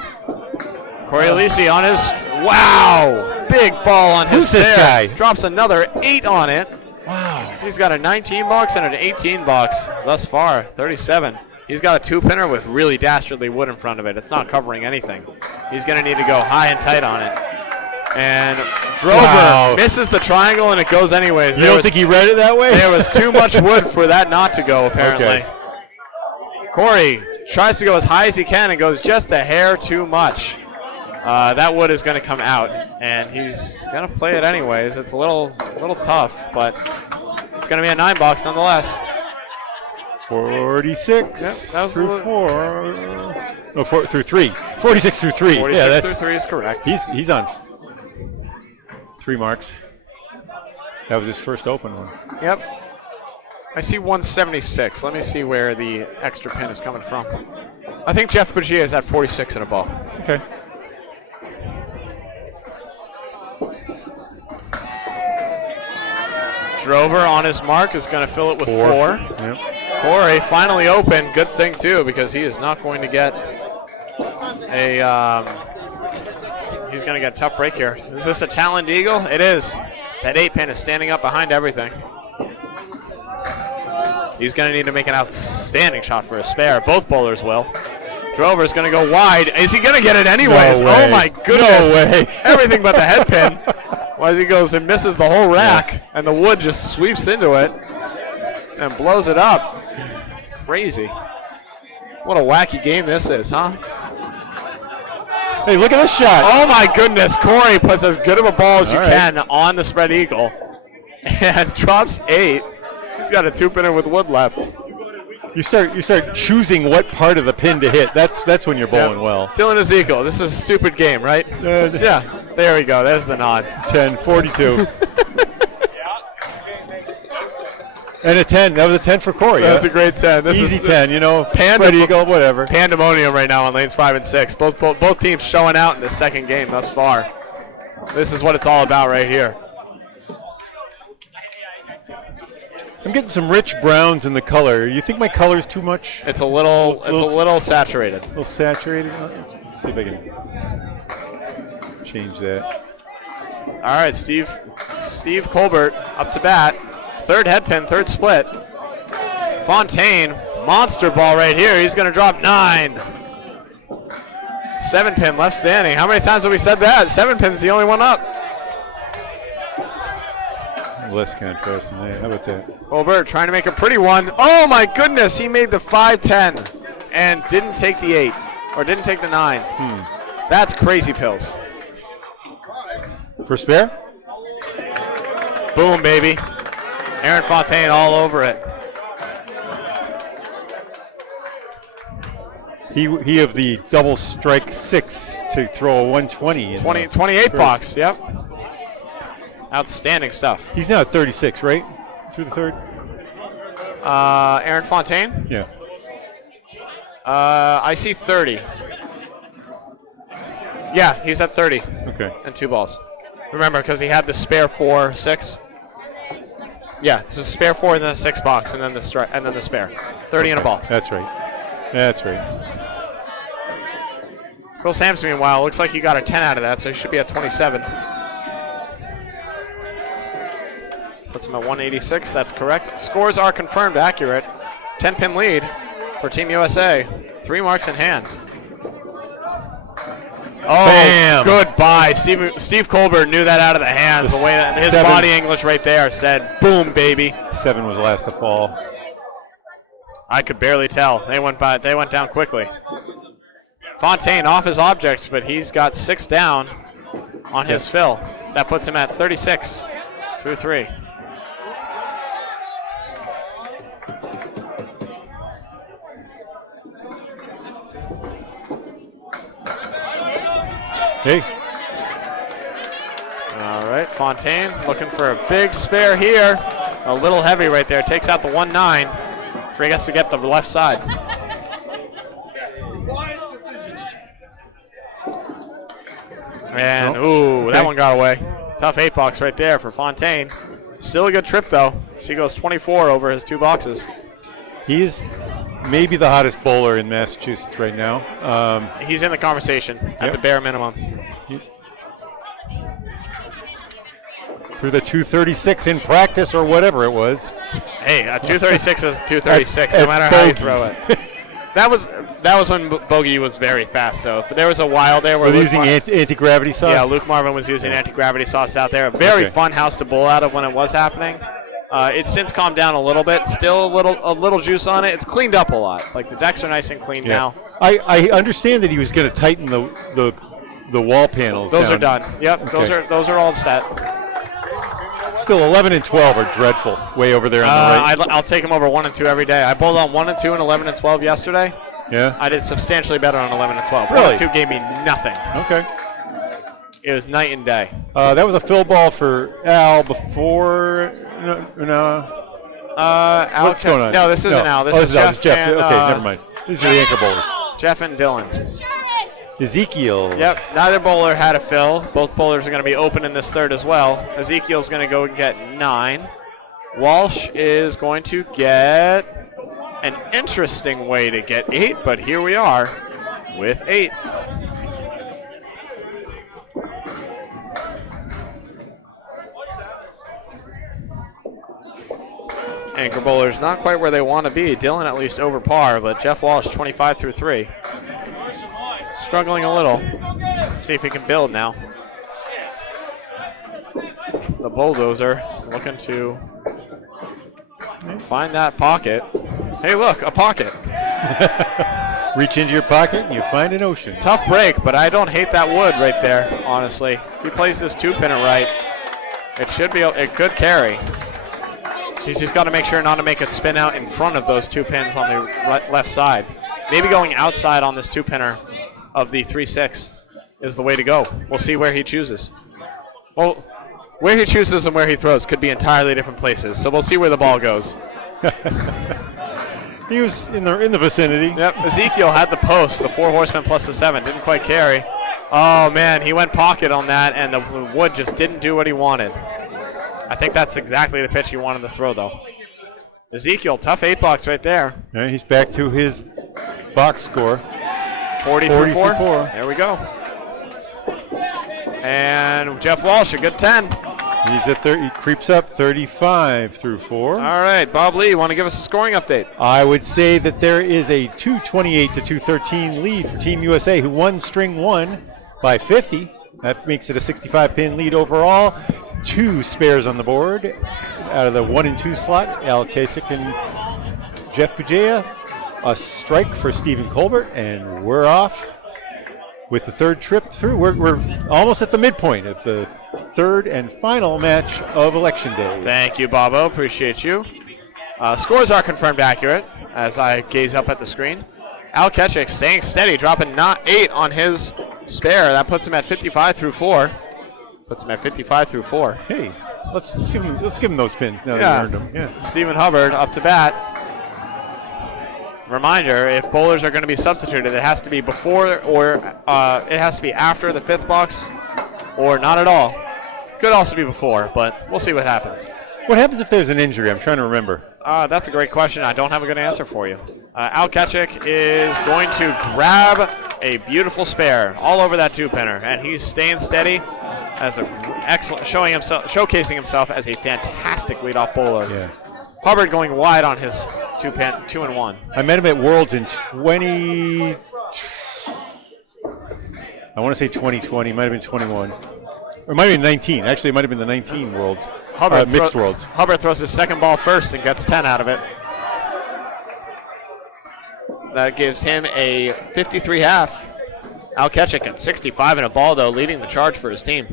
Corey Alisi on his, wow, big ball on his Who's this stair. guy? Drops another 8 on it. Wow. He's got a 19 box and an 18 box thus far, 37. He's got a 2-pinner with really dastardly wood in front of it. It's not covering anything. He's going to need to go high and tight on it. And Drover misses the triangle, and it goes anyways. You don't think he read it that way? There was too much wood for that not to go, apparently. Okay. Corey tries to go as high as he can and goes just a hair too much. That wood is going to come out, and he's going to play it anyways. It's a little tough, but it's going to be a 9 box nonetheless. 46 that was through 4. No, through 3. 46 through 3. 46 through 3 is correct. He's on 3 marks. That was his first open one. Yep. I see 176. Let me see where the extra pin is coming from. I think Jeff Bajia is at 46 in a ball. Okay. Drover on his mark is going to fill it with 4. Yep. Corey finally open. Good thing, too, because he is not going to get a he's going to get a tough break here. Is this a Taloned Eagle? It is. That 8-pin is standing up behind everything. He's going to need to make an outstanding shot for a spare. Both bowlers will. Drover's going to go wide. Is he going to get it anyways? No way. Oh, my goodness. No way. Everything but the head pin. As he goes and misses the whole rack, and the wood just sweeps into it and blows it up. Crazy. What a wacky game this is, huh? Hey, look at this shot. Oh, my goodness. Corey puts as good of a ball as you All right. can on the spread eagle and drops 8. He's got a 2-pinner with wood left. You start choosing what part of the pin to hit. That's when you're bowling well. Dylan Ezekiel, this is a stupid game, right? Yeah, there we go. There's the nod. 10, 42. And a 10. That was a 10 for Corey. That's a great 10. This Easy is 10, spread eagle, whatever. Pandemonium right now on lanes 5 and 6. Both teams showing out in the second game thus far. This is what it's all about right here. I'm getting some rich browns in the color. You think my color's too much? It's a little saturated. A little saturated? Let's see if I can change that. All right, Steve Colbert up to bat. Third head pin, third split. Fontaine, monster ball right here. He's going to drop 9. 7-pin left standing. How many times have we said that? 7-pin's the only one up. Less contrast than that. How about that? Colbert trying to make a pretty one. Oh my goodness, he made the 5-10 and didn't take the 8 or didn't take the 9. That's crazy pills. For spare? Boom, baby. Aaron Fontaine all over it. He of the double strike 6 to throw a 120. 28 box, yep. Outstanding stuff. He's now at 36, right? Through the third? Aaron Fontaine? Yeah. I see 30. Yeah, he's at 30. Okay. And 2 balls. Remember, because he had the spare 4, 6. Yeah, it's a spare 4 and then a 6 box and then the spare. 30 and a ball. That's right. That's right. Phil Sams, meanwhile, looks like he got a 10 out of that, so he should be at 27. Puts him at 186. That's correct. Scores are confirmed accurate. 10-pin lead for Team USA. 3 marks in hand. Oh, bam. Goodbye. Steve Colbert knew that out of the hands. The way that his 7. body English right there said, boom, baby. 7 was last to fall. I could barely tell. They went down quickly. Fontaine off his object, but he's got 6 down on his fill. That puts him at 36 through 3. Hey. All right, Fontaine looking for a big spare here. A little heavy right there. Takes out the 1-9. Forgets to get the left side. And, ooh, that one got away. Tough 8-box right there for Fontaine. Still a good trip, though. So he goes 24 over his 2 boxes. He is maybe the hottest bowler in Massachusetts right now. He's in the conversation at the bare minimum. Through the 236 in practice or whatever it was. Hey, a 236 is 236, no matter how you throw it. That was when Bogey was very fast, though. There was a while there where using anti-gravity sauce? Yeah, Luke Marvin was using anti-gravity sauce out there. A very fun house to bowl out of when it was happening. It's since calmed down a little bit. Still a little juice on it. It's cleaned up a lot. Like, the decks are nice and clean now. I understand that he was going to tighten the wall panels. Those down. are done. Yep, Okay. those are all set. Still, 11 and 12 are dreadful. Way over there on the right. I'll take them over 1 and 2 every day. I bowled on 1 and 2 and 11 and 12 yesterday. Yeah. I did substantially better on 11 and 12. Really? 1 and 2 gave me nothing. Okay. It was night and day. That was a fill ball for Al before. No. Al What's going on? No, this isn't Al. This is Jeff. Jeff. And, okay, never mind. These are the anchor bowlers. Jeff and Dylan. Ezekiel. Yep, neither bowler had a fill. Both bowlers are going to be open in this third as well. Ezekiel's going to go and get 9. Walsh is going to get an interesting way to get 8, but here we are with 8. Anchor bowlers not quite where they want to be. Dylan at least over par, but Jeff Walsh 25 through 3. Struggling a little. See if he can build now. The bulldozer looking to find that pocket. Hey, look, a pocket. Reach into your pocket and you find an ocean. Tough break, but I don't hate that wood right there, honestly. If he plays this 2-pinner right, it could carry. He's just got to make sure not to make it spin out in front of those 2 pins on the left side. Maybe going outside on this 2-pinner of the 3-6 is the way to go. We'll see where he chooses. Well, where he chooses and where he throws could be entirely different places, so we'll see where the ball goes. He was in the vicinity. Yep, Ezekiel had the post, the 4 horsemen plus the 7. Didn't quite carry. Oh, man, he went pocket on that, and the wood just didn't do what he wanted. I think that's exactly the pitch he wanted to throw, though. Ezekiel, tough 8-box right there. Yeah, he's back to his box score. 40 through 4. There we go. And Jeff Walsh, a good 10. He's at 30. He creeps up 35 through 4. All right, Bob Lee, you want to give us a scoring update? I would say that there is a 228 to 213 lead for Team USA, who won string 1 by 50. That makes it a 65-pin lead overall. 2 spares on the board out of the 1 and 2 slot. Al Kasich and Jeff Pujea. A strike for Stephen Colbert, and we're off with the third trip through. We're almost at the midpoint of the third and final match of Election Day. Thank you, Bobo. Appreciate you. Scores are confirmed accurate as I gaze up at the screen. Al Ketchik staying steady, dropping 8 on his spare. That puts him at 55 through 4. Hey, let's give him those pins now that he earned them. Yeah. Stephen Hubbard up to bat. Reminder, if bowlers are going to be substituted, it has to be before or it has to be after the 5th box or not at all. Could also be before, but we'll see what happens. What happens if there's an injury? I'm trying to remember. That's a great question. I don't have a good answer for you. Al Ketchik is going to grab a beautiful spare all over that 2-pinner, and he's staying steady as showcasing himself as a fantastic leadoff bowler. Yeah. Hubbard going wide on his 2-1. I met him at Worlds in 20. I want to say 2020. Might have been 21. Or it might have been 19. Actually, it might have been the 19 Worlds. Mixed Worlds. Hubbard throws his second ball first and gets 10 out of it. That gives him a 53 half. Al Ketchik at 65 and a ball, though, leading the charge for his team.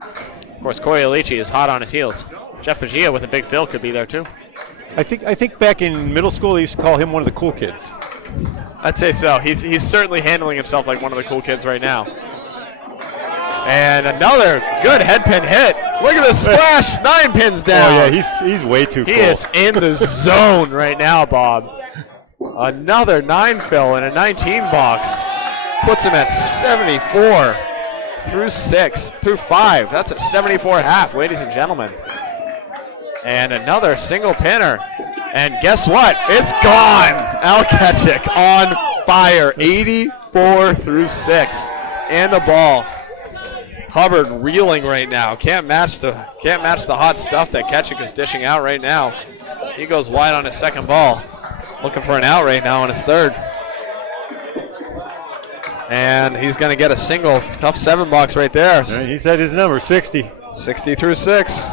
Of course, Corey Alici is hot on his heels. Jeff Pagia with a big fill could be there, too. I think back in middle school they used to call him one of the cool kids. I'd say so. He's certainly handling himself like one of the cool kids right now. And another good head pin hit. Look at the splash. 9 pins down. Oh, yeah, he's way too cool. He is in the zone right now, Bob. Another 9 fill in a 19 box. Puts him at 74 through 5. That's a 74 half, ladies and gentlemen. And another single pinner. And guess what? It's gone. Al Ketchik on fire. 84 through 6. And the ball. Hubbard reeling right now. Can't match the hot stuff that Ketchik is dishing out right now. He goes wide on his second ball. Looking for an out right now on his third. And he's going to get a single. Tough 7 box right there. Yeah, he said his number, 60. 60 through 6.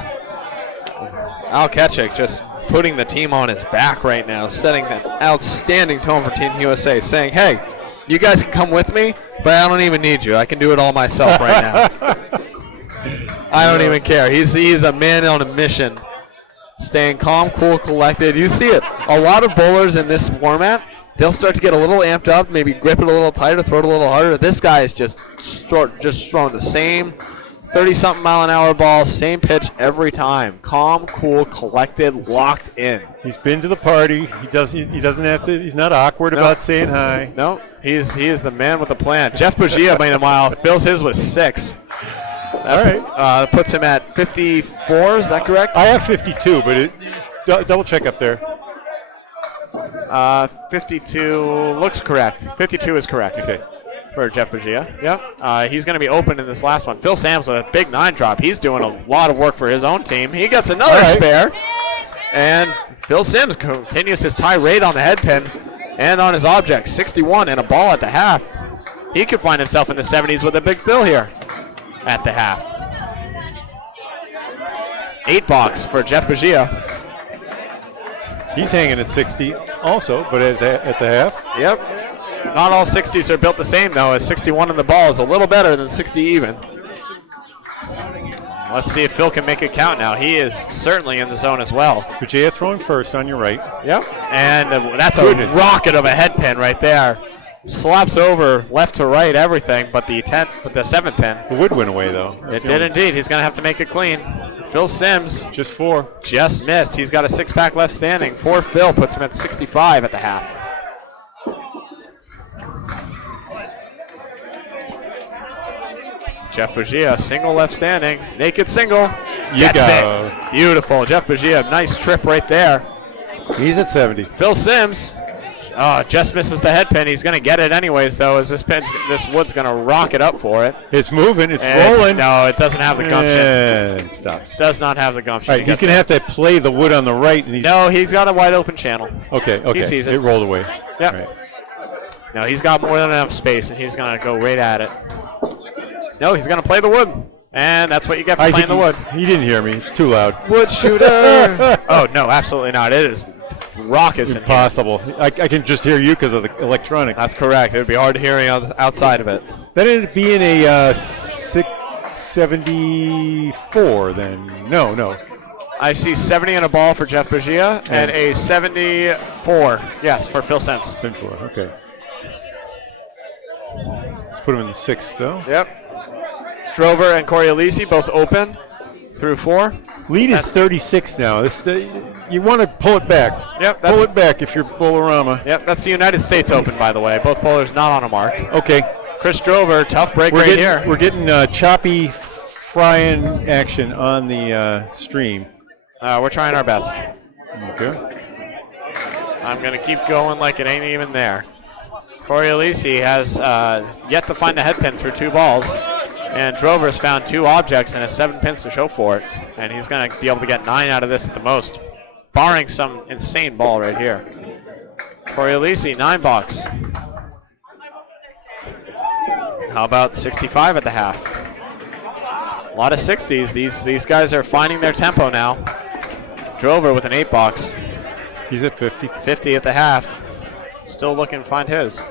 Al Ketchik just putting the team on his back right now, setting an outstanding tone for Team USA, saying, hey, you guys can come with me, but I don't even need you. I can do it all myself right now. I don't even care. He's a man on a mission, staying calm, cool, collected. You see it. A lot of bowlers in this format, they'll start to get a little amped up, maybe grip it a little tighter, throw it a little harder. This guy is just throwing the same 30-something mile-an-hour ball, same pitch every time. Calm, cool, collected, locked in. He's been to the party. He doesn't have to. He's not awkward about saying hi. No, he is the man with the plan. Jeff Pagia, meanwhile, fills his with 6. All right. Puts him at 54. Is that correct? I have 52, but double check up there. 52 looks correct. 52 is correct. Okay. For Jeff Pagia. Yep. He's going to be open in this last one. Phil Sams with a big 9 drop. He's doing a lot of work for his own team. He gets another spare. And Phil Sims continues his tirade on the head pin and on his object. 61 and a ball at the half. He could find himself in the 70s with a big fill here at the half. 8 box for Jeff Pagia. He's hanging at 60 also, but at the half. Yep. Not all 60s are built the same, though, as 61 in the ball is a little better than 60 even. Let's see if Phil can make it count now. He is certainly in the zone as well. Pagia throwing first on your right. Yep. And that's a rocket of a head pin right there. Slaps over left to right everything, but the 7th pin. The wood went away, though. It did indeed. He's going to have to make it clean. Phil Sims. Just 4. Just missed. He's got a 6-pack left standing. 4 Phil puts him at 65 at the half. Jeff Pagia, single left standing. Naked single. Gets it. Beautiful. Jeff Pagia, nice trip right there. He's at 70. Phil Sims. Just misses the head pin. He's going to get it anyways, though, as this wood's going to rock it up for it. It's moving. It's rolling. No, it doesn't have the gumption. And stops. Does not have the gumption. All right, he's going to have to play the wood on the right. And he's got a wide open channel. Okay. He sees it. It rolled away. Yep. Right. No, he's got more than enough space, and he's going to go right at it. No, he's going to play the wood. And that's what you get for playing the wood. He didn't hear me. It's too loud. Wood shooter. Oh, no, absolutely not. It is raucous. Impossible. I can just hear you because of the electronics. That's correct. It would be hard to hear outside of it. That ended up being a 674 then. No. I see 70 and a ball for Jeff Pagia and a 74, yes, for Phil Sims. 74, okay. Let's put him in the 6th, though. Yep. Drover and Coriolissi both open through 4. Lead is 36 now. You want to pull it back. Yep. Pull it back if you're Bowlarama. Yep, that's the United States Open, by the way. Both bowlers not on a mark. Okay. Chris Drover, tough break here. We're getting choppy frying action on the stream. We're trying our best. Okay. I'm going to keep going like it ain't even there. Coriolissi has yet to find the head pin through 2 balls. And Drover's found 2 objects and has 7 pins to show for it. And he's going to be able to get 9 out of this at the most, barring some insane ball right here. Coriolissi, 9 box. How about 65 at the half? A lot of 60s. These guys are finding their tempo now. Drover with an 8 box. He's at 50. 50 at the half. still looking to find his.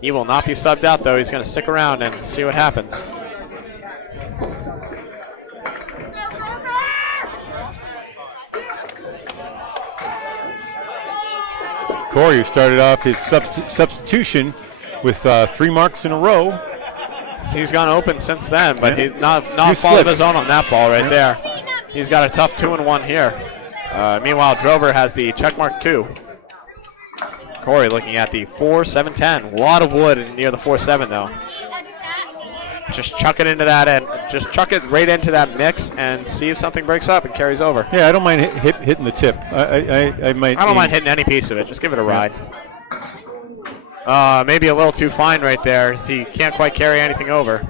He will not be subbed out, though. He's going to stick around and see what happens. Corey, who started off his substitution with 3 marks in a row. He's gone open since then, but Yeah. he's not following his own on that ball right there. He's got a tough 2-1 here. Meanwhile, Drover has the check mark 2. Corey looking at the 4-7-10. A lot of wood near the 4-7 though. Just chuck it into that end. Just chuck it right into that mix and see if something breaks up and carries over. Yeah, I don't mind hitting the tip. I might. I don't mind hitting any piece of it. Just give it a ride. Maybe a little too fine right there. He can't quite carry anything over.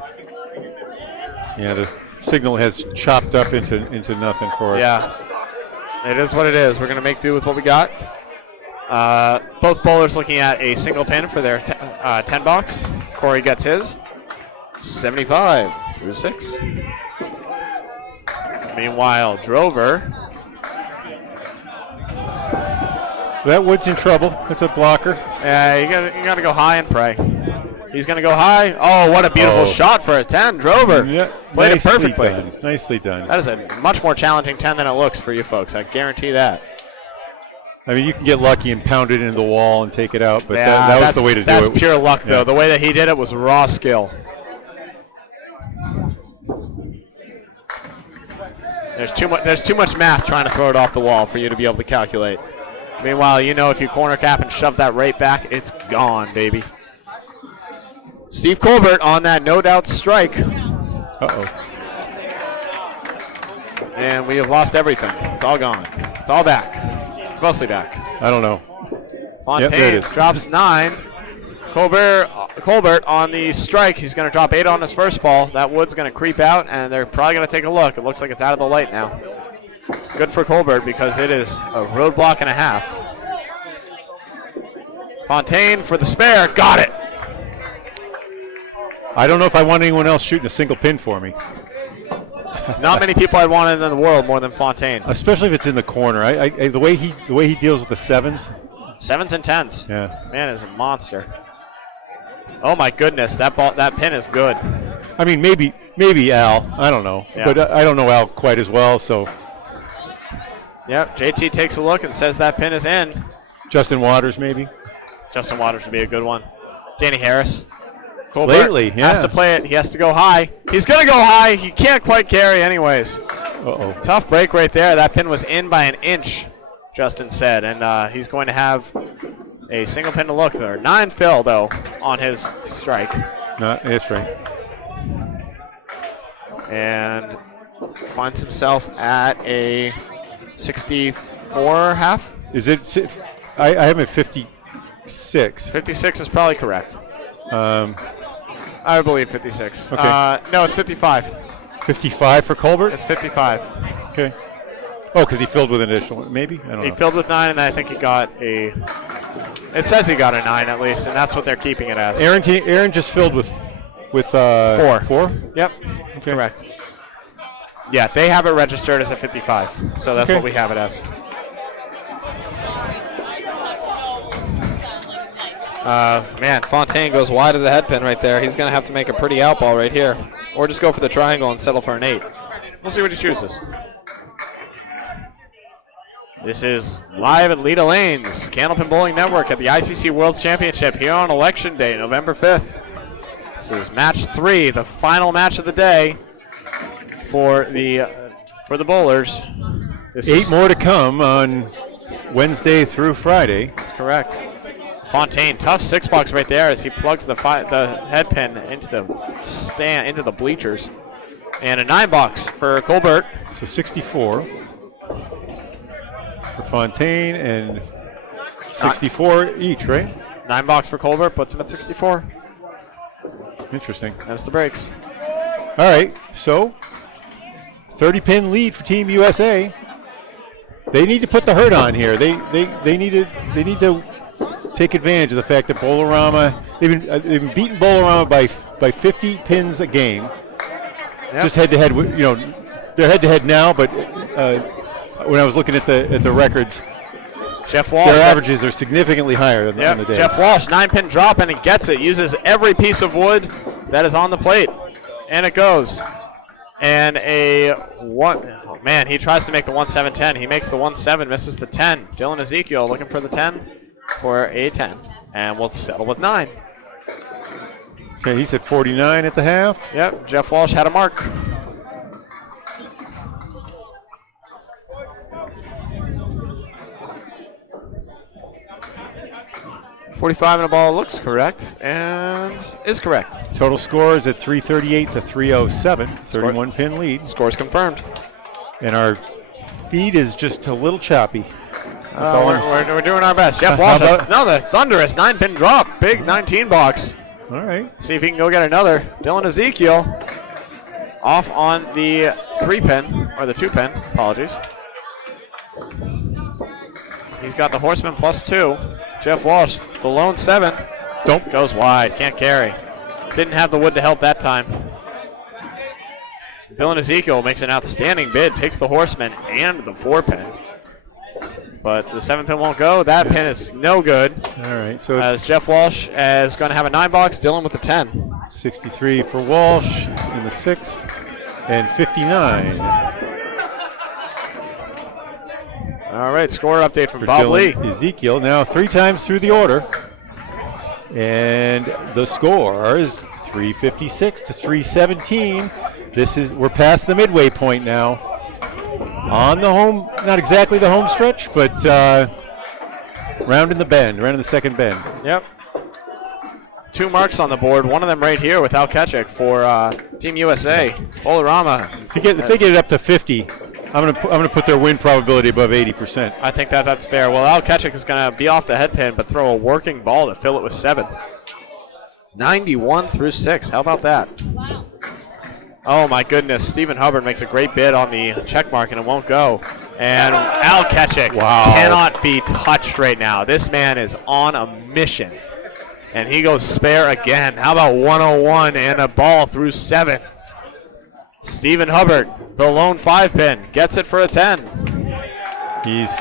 Yeah, the signal has chopped up into nothing for us. Yeah, it is what it is. We're going to make do with what we got. Both bowlers looking at a single pin for their 10 box. Corey gets his. 75 through 6. Meanwhile, Drover. That wood's in trouble. That's a blocker. You gotta go high and pray. He's gonna go high. Oh, what a beautiful shot for a 10. Drover played it perfectly. Done. Nicely done. That is a much more challenging 10 than it looks for you folks. I guarantee that. I mean, you can get lucky and pound it into the wall and take it out, but that was the way to do it. That's pure luck, though. The way that he did it was raw skill. There's too much math trying to throw it off the wall for you to be able to calculate. Meanwhile, if you corner cap and shove that right back, it's gone, baby. Steve Colbert on that no doubt strike. Uh-oh. And we have lost everything. It's all gone. It's all back. It's mostly back. I don't know. Fontaine drops 9. Colbert on the strike. He's going to drop 8 on his first ball. That wood's going to creep out, and they're probably going to take a look. It looks like it's out of the light now. Good for Colbert because it is a roadblock and a half. Fontaine for the spare. Got it. I don't know if I want anyone else shooting a single pin for me. Not many people I'd want in the world more than Fontaine. Especially if it's in the corner. The way he deals with the 7s. 7s and 10s. Yeah. Man is a monster. Oh my goodness, that pin is good. I mean, maybe Al. I don't know, Yeah. but I don't know Al quite as well. So. Yep. JT takes a look and says that pin is in. Justin Waters, maybe. Justin Waters would be a good one. Danny Harris. Colbert Lately, yeah. has to play it. He has to go high. He's going to go high. He can't quite carry anyways. Uh-oh. Tough break right there. That pin was in by an inch, Justin said, and he's going to have a single pin to look there. 9 fill, though, on his strike. No, that's right. And finds himself at a 64 half. Is it? I have him at 56. 56 is probably correct. I believe 56. Okay. No, it's 55. 55 for Colbert? It's 55. Okay. Oh, because he filled with an additional, maybe? I don't know. He filled with 9, and I think he got a. It says he got a 9 at least, and that's what they're keeping it as. Aaron just filled with 4. 4? Yep, that's correct. Yeah, they have it registered as a 55, so that's what we have it as. Man, Fontaine goes wide of the head pin right there. He's going to have to make a pretty out ball right here, or just go for the triangle and settle for an 8. We'll see what he chooses. This is live at Leda Lanes, Candlepin Bowling Network at the ICC World Championship here on Election Day, November 5th. This is match 3, the final match of the day for the bowlers. This 8 more to come on Wednesday through Friday. That's correct. Fontaine, tough 6-box right there as he plugs the head pin into the bleachers, and a 9-box for Colbert. So 64 for Fontaine and 64 each, right? 9-box for Colbert puts him at 64. Interesting. That's the breaks. All right, so 30-pin lead for Team USA. They need to put the hurt on here. They need to take advantage of the fact that Bowlarama, they've been beating Bowlarama by 50 pins a game. Yep. Just head-to-head. They're head-to-head now, but when I was looking at the records, Jeff Walsh. Their averages are significantly higher on the day. Jeff Walsh, 9-pin drop, and he gets it. Uses every piece of wood that is on the plate. And it goes. And oh man, he tries to make the 1-7-10. He makes the 1-7, misses the 10. Dylan Ezekiel looking for the 10 for a 10. And we'll settle with 9. Okay, he's at 49 at the half. Yep, Jeff Walsh had a mark. .45 in a ball looks correct and is correct. Total score is at 338 to 307. 31-pin lead. Score's confirmed. And our feed is just a little choppy. That's all we're doing our best. Jeff Walsh, another thunderous 9-pin drop. Big 19 box. All right. See if he can go get another. Dylan Ezekiel off on the 3-pin, or the 2-pin, apologies. He's got the Horseman +2. Jeff Walsh, the lone 7. Goes wide, can't carry. Didn't have the wood to help that time. Dylan Ezekiel makes an outstanding bid, takes the Horseman and the 4-pin. But the 7-pin won't go. That pin is no good. All right. So as Jeff Walsh is going to have a 9-box, Dylan with the 10. 63 for Walsh in the 6th, and 59. All right, score update from For Bob Dylan Lee. Ezekiel now 3 times through the order. And the score is 356 to 317. We're past the midway point now. On the home, not exactly the home stretch, but round in the second bend. Yep. 2 marks on the board, one of them right here with Al Ketchik for Team USA. Bowlarama. If they get it up to 50, I'm gonna put their win probability above 80%. I think that's fair. Well, Al Ketchik is going to be off the head pin, but throw a working ball to fill it with 7. 91 through 6. How about that? Oh my goodness! Stephen Hubbard makes a great bid on the check mark, and it won't go. And Al Ketchik cannot be touched right now. This man is on a mission, and he goes spare again. How about 101 and a ball through 7? Stephen Hubbard, the lone 5-pin, gets it for a 10. He's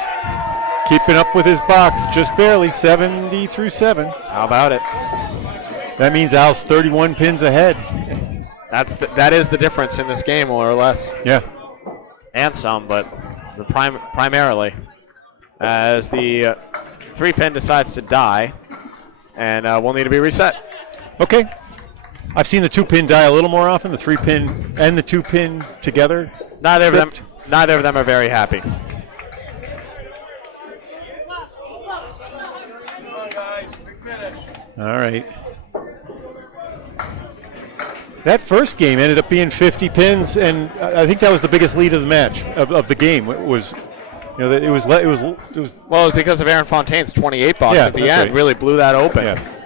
keeping up with his box just barely, 70 through 7. How about it? That means Al's 31 pins ahead. That is the difference in this game, more or less. Yeah. And some, but primarily. As the 3-pin decides to die, and will need to be reset. Okay. I've seen the 2-pin die a little more often, the 3-pin and the 2-pin together. Neither of them are very happy. All right. That first game ended up being 50 pins, and I think that was the biggest lead of the match, of the game. It was well, it was because of Aaron Fontaine's 28 box at the end. Right. Really blew that open. Yeah.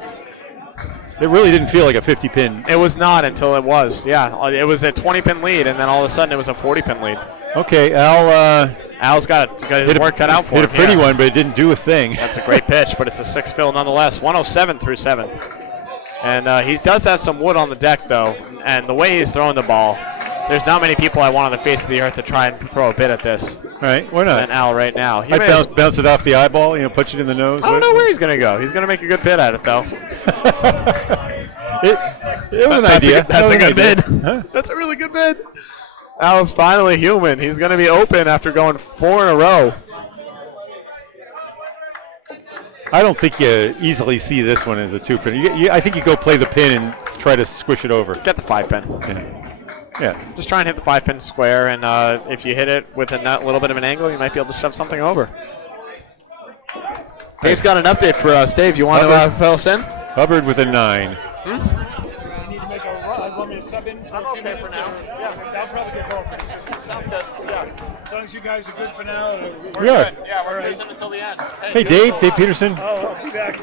It really didn't feel like a 50-pin. It was not until it was. Yeah, it was a 20-pin lead, and then all of a sudden it was a 40-pin lead. Okay, Al's got his work cut out for him. Hit a pretty one, but it didn't do a thing. That's a great pitch, but it's a 6 fill nonetheless. 107 through 7. And he does have some wood on the deck, though, and the way he's throwing the ball, there's not many people I want on the face of the earth to try and throw a bit at this. All right, why not? Than Al right now. I bounce it off the eyeball, punch it in the nose. I don't know where he's going to go. He's going to make a good bid at it, though. It was an idea. That's a good bid. Huh? That's a really good bid. Al's finally human. He's going to be open after going 4 in a row. I don't think you easily see this one as a 2-pin. I think you go play the pin and try to squish it over. Get the 5-pin. Yeah. Just try and hit the 5-pin square, and if you hit it with a little bit of an angle, you might be able to shove something over. Dave's got an update for us. Dave, you want to fill us in? Hubbard with a 9. I need to make a run. Want me to sub in for a few minutes? For now. Yeah, I'll probably get going pretty soon. Sounds good. Yeah. As long as you guys are good for now. We're good. Yeah, we're Peterson until the end. Hey Dave Peterson. Oh, I'll be back.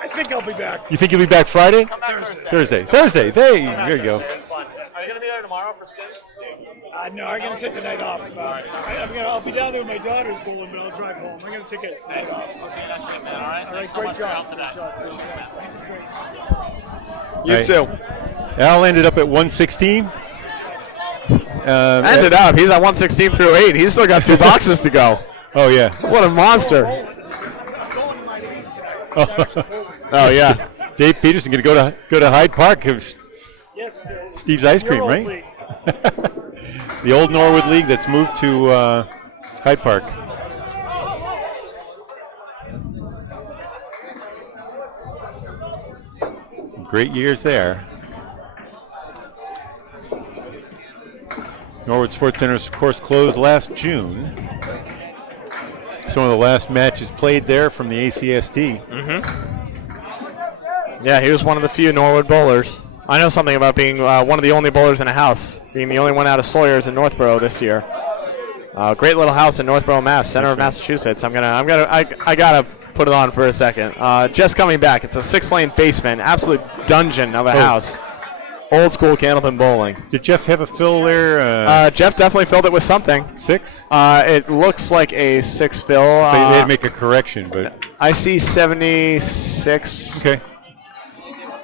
I think I'll be back. You think you'll be back Friday? Come back Thursday. There you go. It's fun. Are you going to be there tomorrow for skates? No, I'm going to take the night off. I'll be down there with my daughter's bowling, but I'll drive home. I'm going to take a night off. I'll see you next week, man. All right? All right, great job. You too. Al ended up at 116. He's at 116 through 8. He's still got 2 boxes to go. Oh, yeah. What a monster. Oh yeah. Dave Peterson going to go to Hyde Park. Yes. Steve's Ice Cream, right? League. The old Norwood League that's moved to Hyde Park. Some great years there. Norwood Sports Center, of course, closed last June. Some of the last matches played there from the ACST. Yeah, he was one of the few Norwood bowlers. I know something about being one of the only bowlers in a house, being the only one out of Sawyer's in Northborough this year. Great little house in Northborough, Mass, center of Massachusetts. I gotta put it on for a second. Just coming back, it's a 6-lane basement, absolute dungeon of a house. Old school Candlepin bowling. Did Jeff have a fill there? Jeff definitely filled it with something. 6? It looks like a 6 fill. So they had to make a correction, but I see 76. okay.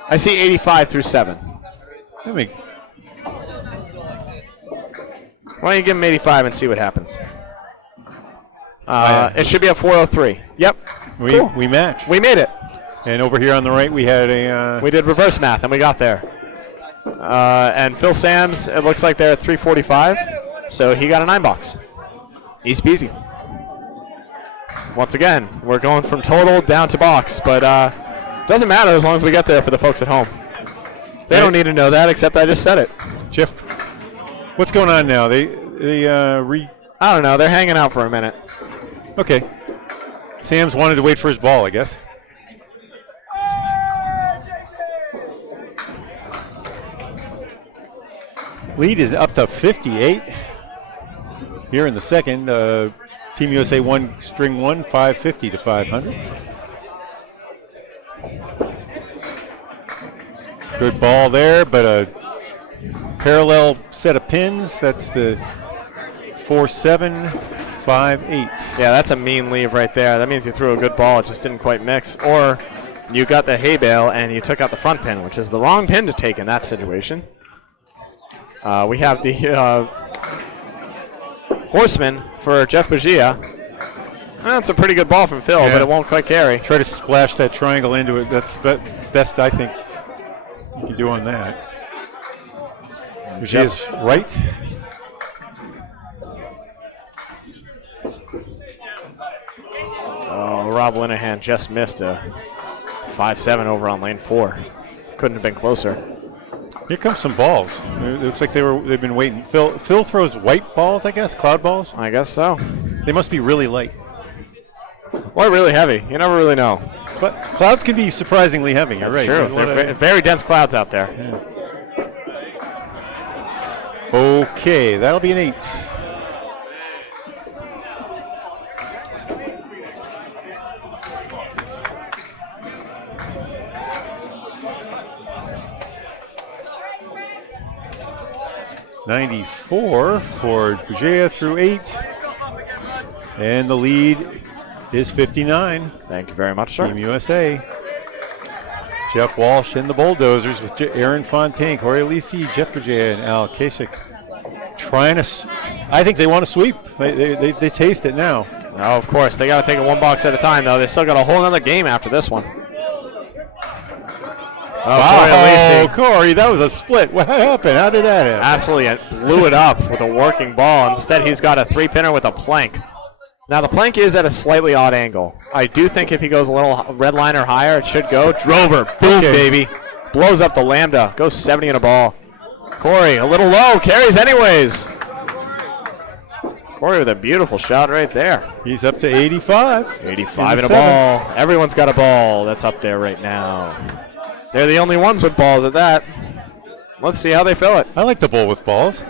I see 85 through 7. Let me. Why don't you give him 85 and see what happens? It should be a 403. Yep. Cool. We matched. We made it. And over here on the right, we had a. We did reverse math, and we got there. And Phil Sams, it looks like they're at 345, so he got a 9-box. Easy peasy. Once again, we're going from total down to box, but doesn't matter as long as we get there for the folks at home. They don't need to know that, except I just said it. Jeff, what's going on now? I don't know. They're hanging out for a minute. Okay. Sam's wanted to wait for his ball, I guess. Lead is up to 58 here in the second. Team USA won string 1, 550 to 500. Good ball there, but a parallel set of pins. That's the 4-7, 5-8. Yeah, that's a mean leave right there. That means you threw a good ball. It just didn't quite mix. Or you got the hay bale and you took out the front pin, which is the wrong pin to take in that situation. We have the horseman for Jeff Bagia. That's a pretty good ball from Phil, but it won't quite carry. Try to splash that triangle into it. That's best, I think, you can do on that. Bagia's right. Oh, Rob Linehan just missed a 5-7 over on lane 4. Couldn't have been closer. Here comes some balls. It looks like they've been waiting. Phil throws white balls, I guess, cloud balls. I guess so. They must be really light. Or really heavy. You never really know. Clouds can be surprisingly heavy. You're right. True. They're very dense clouds out there. Yeah. Okay, that'll be an 8. $94 for Bagia through 8. And the lead is 59. Thank you very much, sir. Team USA. Jeff Walsh and the Bulldozers with Aaron Fontaine, Corey Lisi, Jeff Bagia, and Al Kasich. Trying to, I think they want to sweep. They taste it now. Oh, of course. They got to take it one box at a time, though. They still got a whole other game after this one. Oh, Corey, that was a split. What happened? How did that happen? Absolutely blew it up with a working ball. Instead, he's got a 3-pinner with a plank. Now, the plank is at a slightly odd angle. I do think if he goes a little red line or higher, it should go. Drover. Boom, baby. Blows up the lambda. Goes 70 in a ball. Corey, a little low. Carries anyways. Corey with a beautiful shot right there. He's up to 85. 85 in a ball. Everyone's got a ball that's up there right now. They're the only ones with balls at that. Let's see how they fill it. I like the bowl with balls.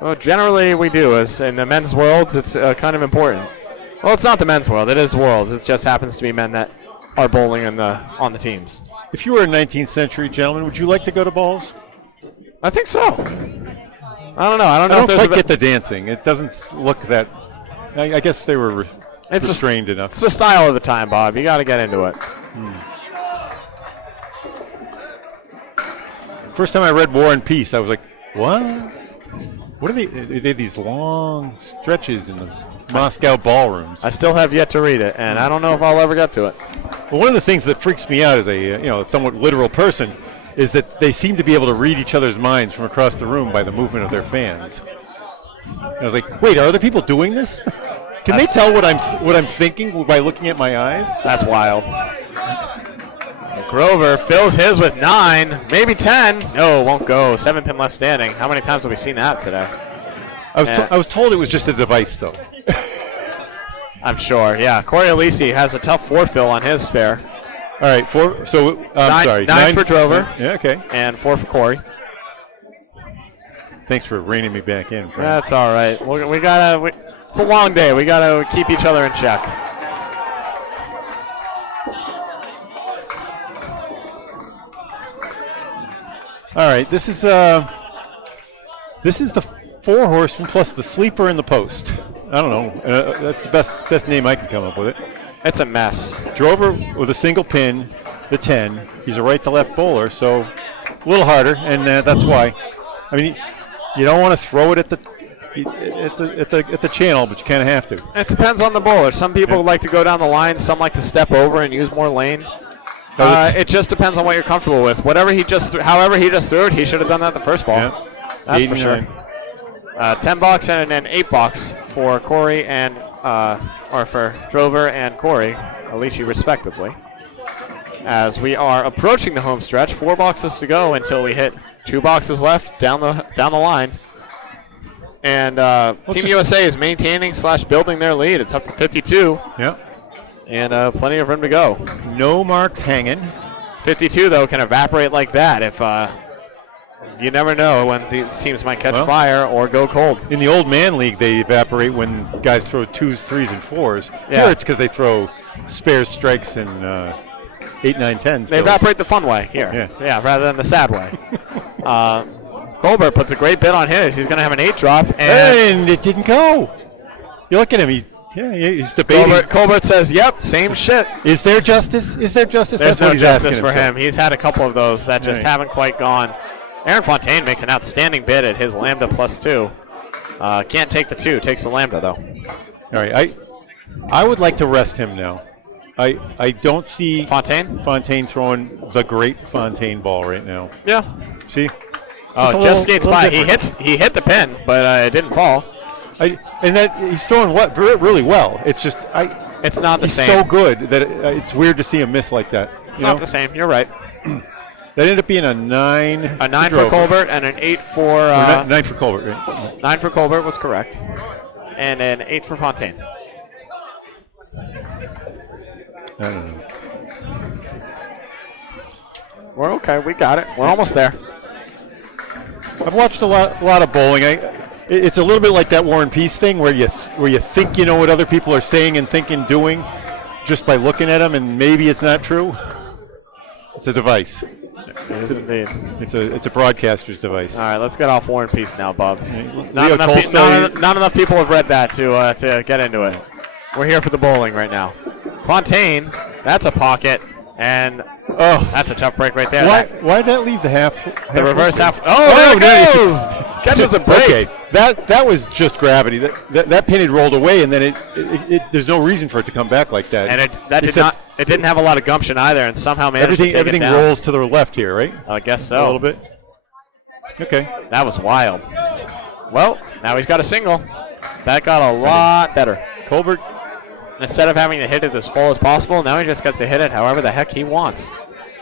Well, generally we do. As in the men's worlds, it's kind of important. Well, it's not the men's world. It is world. It just happens to be men that are bowling on the teams. If you were a 19th century gentleman, would you like to go to balls? I think so. I don't know. I don't quite get the dancing. It doesn't look that. I guess they were restrained enough. It's the style of the time, Bob. You got to get into it. First time I read War and Peace, I was like, what? What are they? They have these long stretches in the Moscow ballrooms. I still have yet to read it, and I don't know if I'll ever get to it. Well, one of the things that freaks me out as a somewhat literal person is that they seem to be able to read each other's minds from across the room by the movement of their fans. And I was like, wait, are other people doing this? Can they tell what I'm thinking by looking at my eyes? That's wild. Grover fills his with 9, maybe 10. No, won't go. 7 pin left standing. How many times have we seen that today? I was told it was just a device, though. I'm sure, yeah. Corey Alisi has a tough 4 fill on his spare. All right, 4. So, I'm sorry. 9 for Drover. Yeah, okay. And 4 for Corey. Thanks for reining me back in, Frank. That's all right. We gotta. It's a long day. We gotta keep each other in check. All right, this is the 4 horseman plus the sleeper in the post. I don't know. That's the best name I can come up with it. It's a mess. Drover with a single pin, the 10. He's a right to left bowler, so a little harder, and that's why. I mean, you don't want to throw it at the channel, but you kind of have to. It depends on the bowler. Some people like to go down the line. Some like to step over and use more lane. It just depends on what you're comfortable with. However he just threw it, he should have done that the first ball. Yeah. That's for sure. 10 bucks and then 8 bucks for Corey and or for Drover and Corey, Alici respectively. As we are approaching the home stretch, 4 boxes to go until we hit 2 boxes left down the line. And Team USA is maintaining / building their lead. It's up to 52. Yeah. And plenty of room to go. No marks hanging. 52, though, can evaporate like that if you never know when these teams might catch fire or go cold. In the old man league, they evaporate when guys throw 2s, 3s, and 4s. Yeah. Here it's because they throw spares, strikes, and 8, 9, 10s. They evaporate the fun way here. Yeah, rather than the sad way. Colbert puts a great bit on his. He's going to have an 8 drop. And it didn't go. You look at him. He's debating. Colbert says, yep, same shit. Is there justice? Is there justice? There's That's what no he's justice asking for him. He's had a couple of those that just haven't quite gone. Aaron Fontaine makes an outstanding bid at his Lambda +2. Can't take the 2. Takes the Lambda, though. All right. I would like to rest him now. I don't see Fontaine throwing the great Fontaine ball right now. Yeah. See? Just skates by. He hit the pin, but it didn't fall. And that he's throwing really well. It's just it's not the same. He's so good that it's weird to see him miss like that. It's not the same. You're right. That ended up being a 9. A 9 for Colbert and an 8 for 9 for Colbert. Right? 9 for Colbert was correct, and an 8 for Fontaine. I don't know. We're okay. We got it. We're almost there. I've watched a lot of bowling. It's a little bit like that War and Peace thing where you think you know what other people are saying and thinking, doing, just by looking at them, and maybe it's not true. It's a device. It is indeed. It's a broadcaster's device. All right, let's get off War and Peace now, Bob. Not enough people have read that to get into it. We're here for the bowling right now. Fontaine, that's a pocket, and that's a tough break right there. Why did that leave the half? The reverse half. Oh, there it goes! Catches a break. Okay, that was just gravity. That pin had rolled away, and then there's no reason for it to come back like that. And it didn't have a lot of gumption either, and somehow managed to take everything it down. rolls to the left here, right? I guess so. A little bit. Okay. That was wild. Well, now he's got a single. That got a lot better. Colbert, instead of having to hit it as full as possible, now he just gets to hit it however the heck he wants.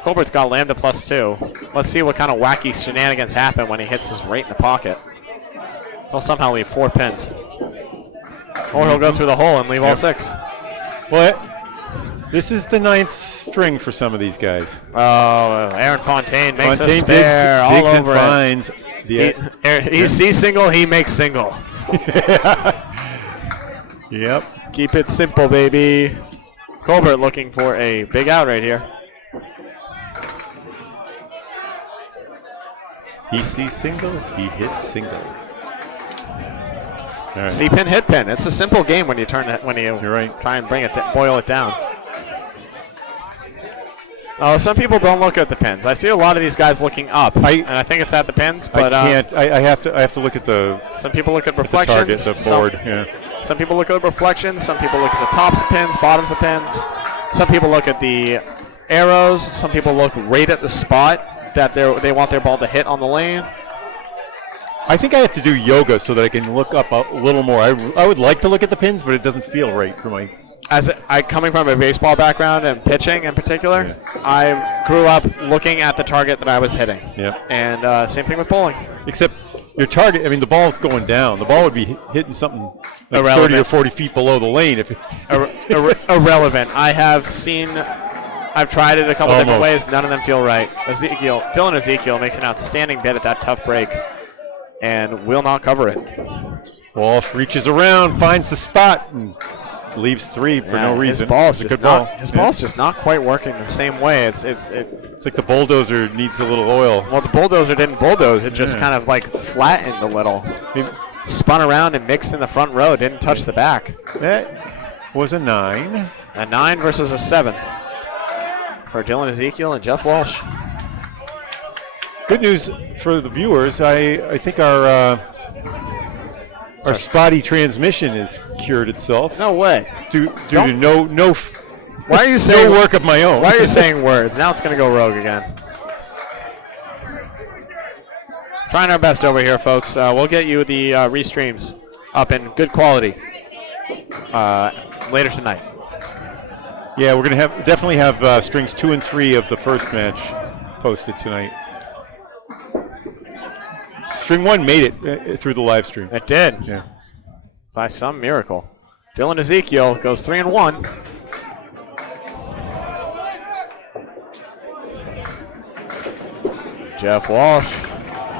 Colbert's got Lambda +2. Let's see what kind of wacky shenanigans happen when he hits this right in the pocket. He'll somehow leave 4 pins. Or he'll go through the hole and leave all 6. What? This is the 9th string for some of these guys. Oh, Aaron Fontaine makes a spare all digs over and finds. He sees single, he makes single. Yep. Keep it simple, baby. Colbert looking for a big out right here. He sees single, he hits single. All right. See pin, hit pin. It's a simple game when you You're right. try and boil it down. Oh, some people don't look at the pins. I see a lot of these guys looking up, and I think it's at the pins. But I can't. I have to look at the. Some people look at reflections. The target, the board. Some people look at reflections. Some people look at the tops of pins, bottoms of pins. Some people look at the arrows. Some people look right at the spot that they want their ball to hit on the lane. I think I have to do yoga so that I can look up a little more. I would like to look at the pins, but it doesn't feel right for my. Coming from a baseball background and pitching in particular, Yeah. I grew up looking at the target that I was hitting. Yep. And same thing with bowling. Except your target, I mean, the ball's going down. The ball would be hitting something like Irrelevant. 30 or 40 feet below the lane. If Irrelevant. I've tried it a couple different ways. None of them feel right. Dylan Ezekiel makes an outstanding bid at that tough break and will not cover it. Walsh reaches around, finds the spot, and leaves 3 for no reason. His ball's just not quite working the same way. It's like the bulldozer needs a little oil. Well, the bulldozer didn't bulldoze. It just kind of like flattened a little. It spun around and mixed in the front row. Didn't touch the back. That was a 9. A 9 versus a 7 for Dylan Ezekiel and Jeff Walsh. Good news for the viewers. I think our spotty transmission has cured itself. No way. Due to no. Why are you saying no work of my own? Why are you saying words? Now it's going to go rogue again. Trying our best over here, folks. We'll get you the restreams up in good quality later tonight. Yeah, we're going to definitely have strings 2 and 3 of the first match posted tonight. String 1 made it through the live stream. It did. Yeah. By some miracle. Dylan Ezekiel goes 3-1. Jeff Walsh.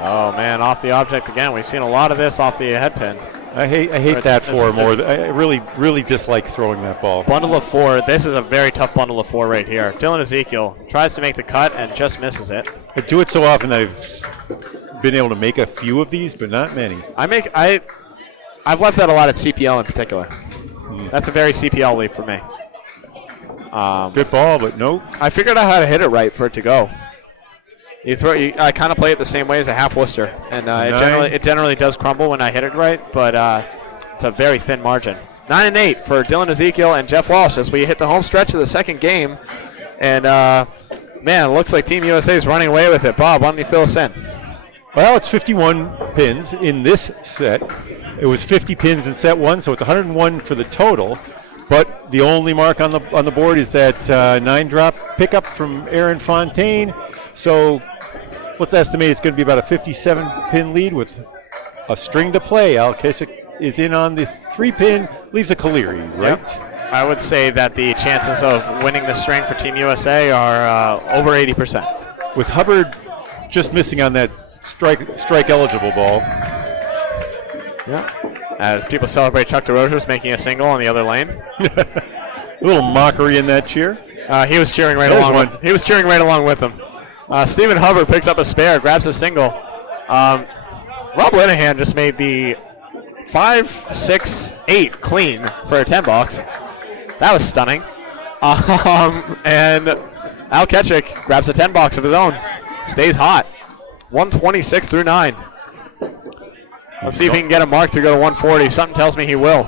Oh, man, off the object again. We've seen a lot of this off the head pin. I hate that for more. I really dislike throwing that ball. Bundle of 4. This is a very tough bundle of 4 right here. Dylan Ezekiel tries to make the cut and just misses it. I do it so often that I've been able to make a few of these, but not many. I've left that a lot at CPL in particular. That's a very CPL leaf for me. Good ball, but nope. I figured out how to hit it right for it to go. I kind of play it the same way as a half Worcester, and it generally does crumble when I hit it right, but it's a very thin margin. 9 and 8 for Dylan Ezekiel and Jeff Walsh as we hit the home stretch of the second game, and man, it looks like Team USA is running away with it. Bob, why don't you fill us in? Well, it's 51 pins in this set. It was 50 pins in set 1, so it's 101 for the total. But the only mark on the board is that 9-drop pickup from Aaron Fontaine. So let's estimate it's going to be about a 57-pin lead with a string to play. Al Kishik is in on the 3-pin, leaves a Kaleri, right? Yep. I would say that the chances of winning the string for Team USA are over 80%. With Hubbard just missing on that strike eligible ball. Yeah. As people celebrate Chuck DeRocher's making a single on the other lane. A little mockery in that cheer. He was cheering right along. He was cheering right along with them. Stephen Hubbard picks up a spare, grabs a single. Rob Linehan just made the 5, 6, 8 clean for a 10 box. That was stunning. And Al Ketchik grabs a 10 box of his own. Stays hot. 126 through 9. Let's see if he can get a mark to go to 140. Something tells me he will.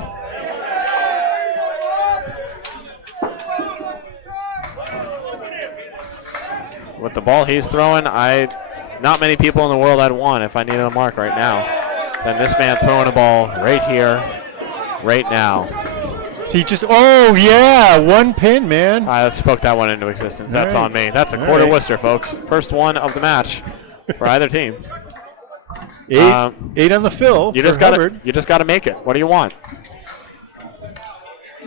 With the ball he's throwing, not many people in the world I'd want if I needed a mark right now than this man throwing a ball right here, right now. See, one pin, man. I spoke that one into existence. That's on me. That's a quarter Worcester, folks. First one of the match for either team. 8 on the fill. You just got to make it. What do you want?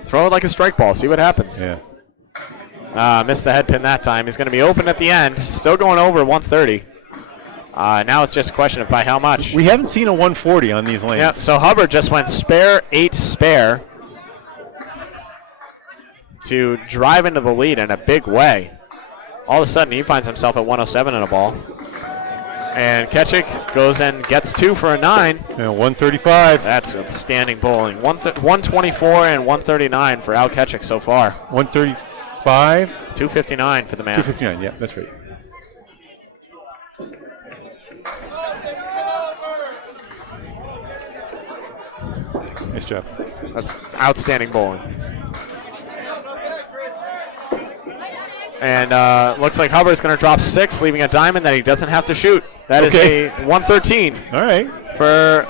Throw it like a strike ball. See what happens. Yeah. Missed the head pin that time. He's going to be open at the end. Still going over 130. Now it's just a question of by how much. We haven't seen a 140 on these lanes. Yeah. So Hubbard just went spare 8 spare to drive into the lead in a big way. All of a sudden he finds himself at 107 in a ball. And Ketchik goes and gets 2 for a 9. Yeah, 135. That's outstanding bowling. 124 and 139 for Al Ketchik so far. 135. 259 for the man. 259, yeah, that's right. Nice job. That's outstanding bowling. And looks like Hubbard's going to drop 6, leaving a diamond that he doesn't have to shoot. That is a 113. All right. For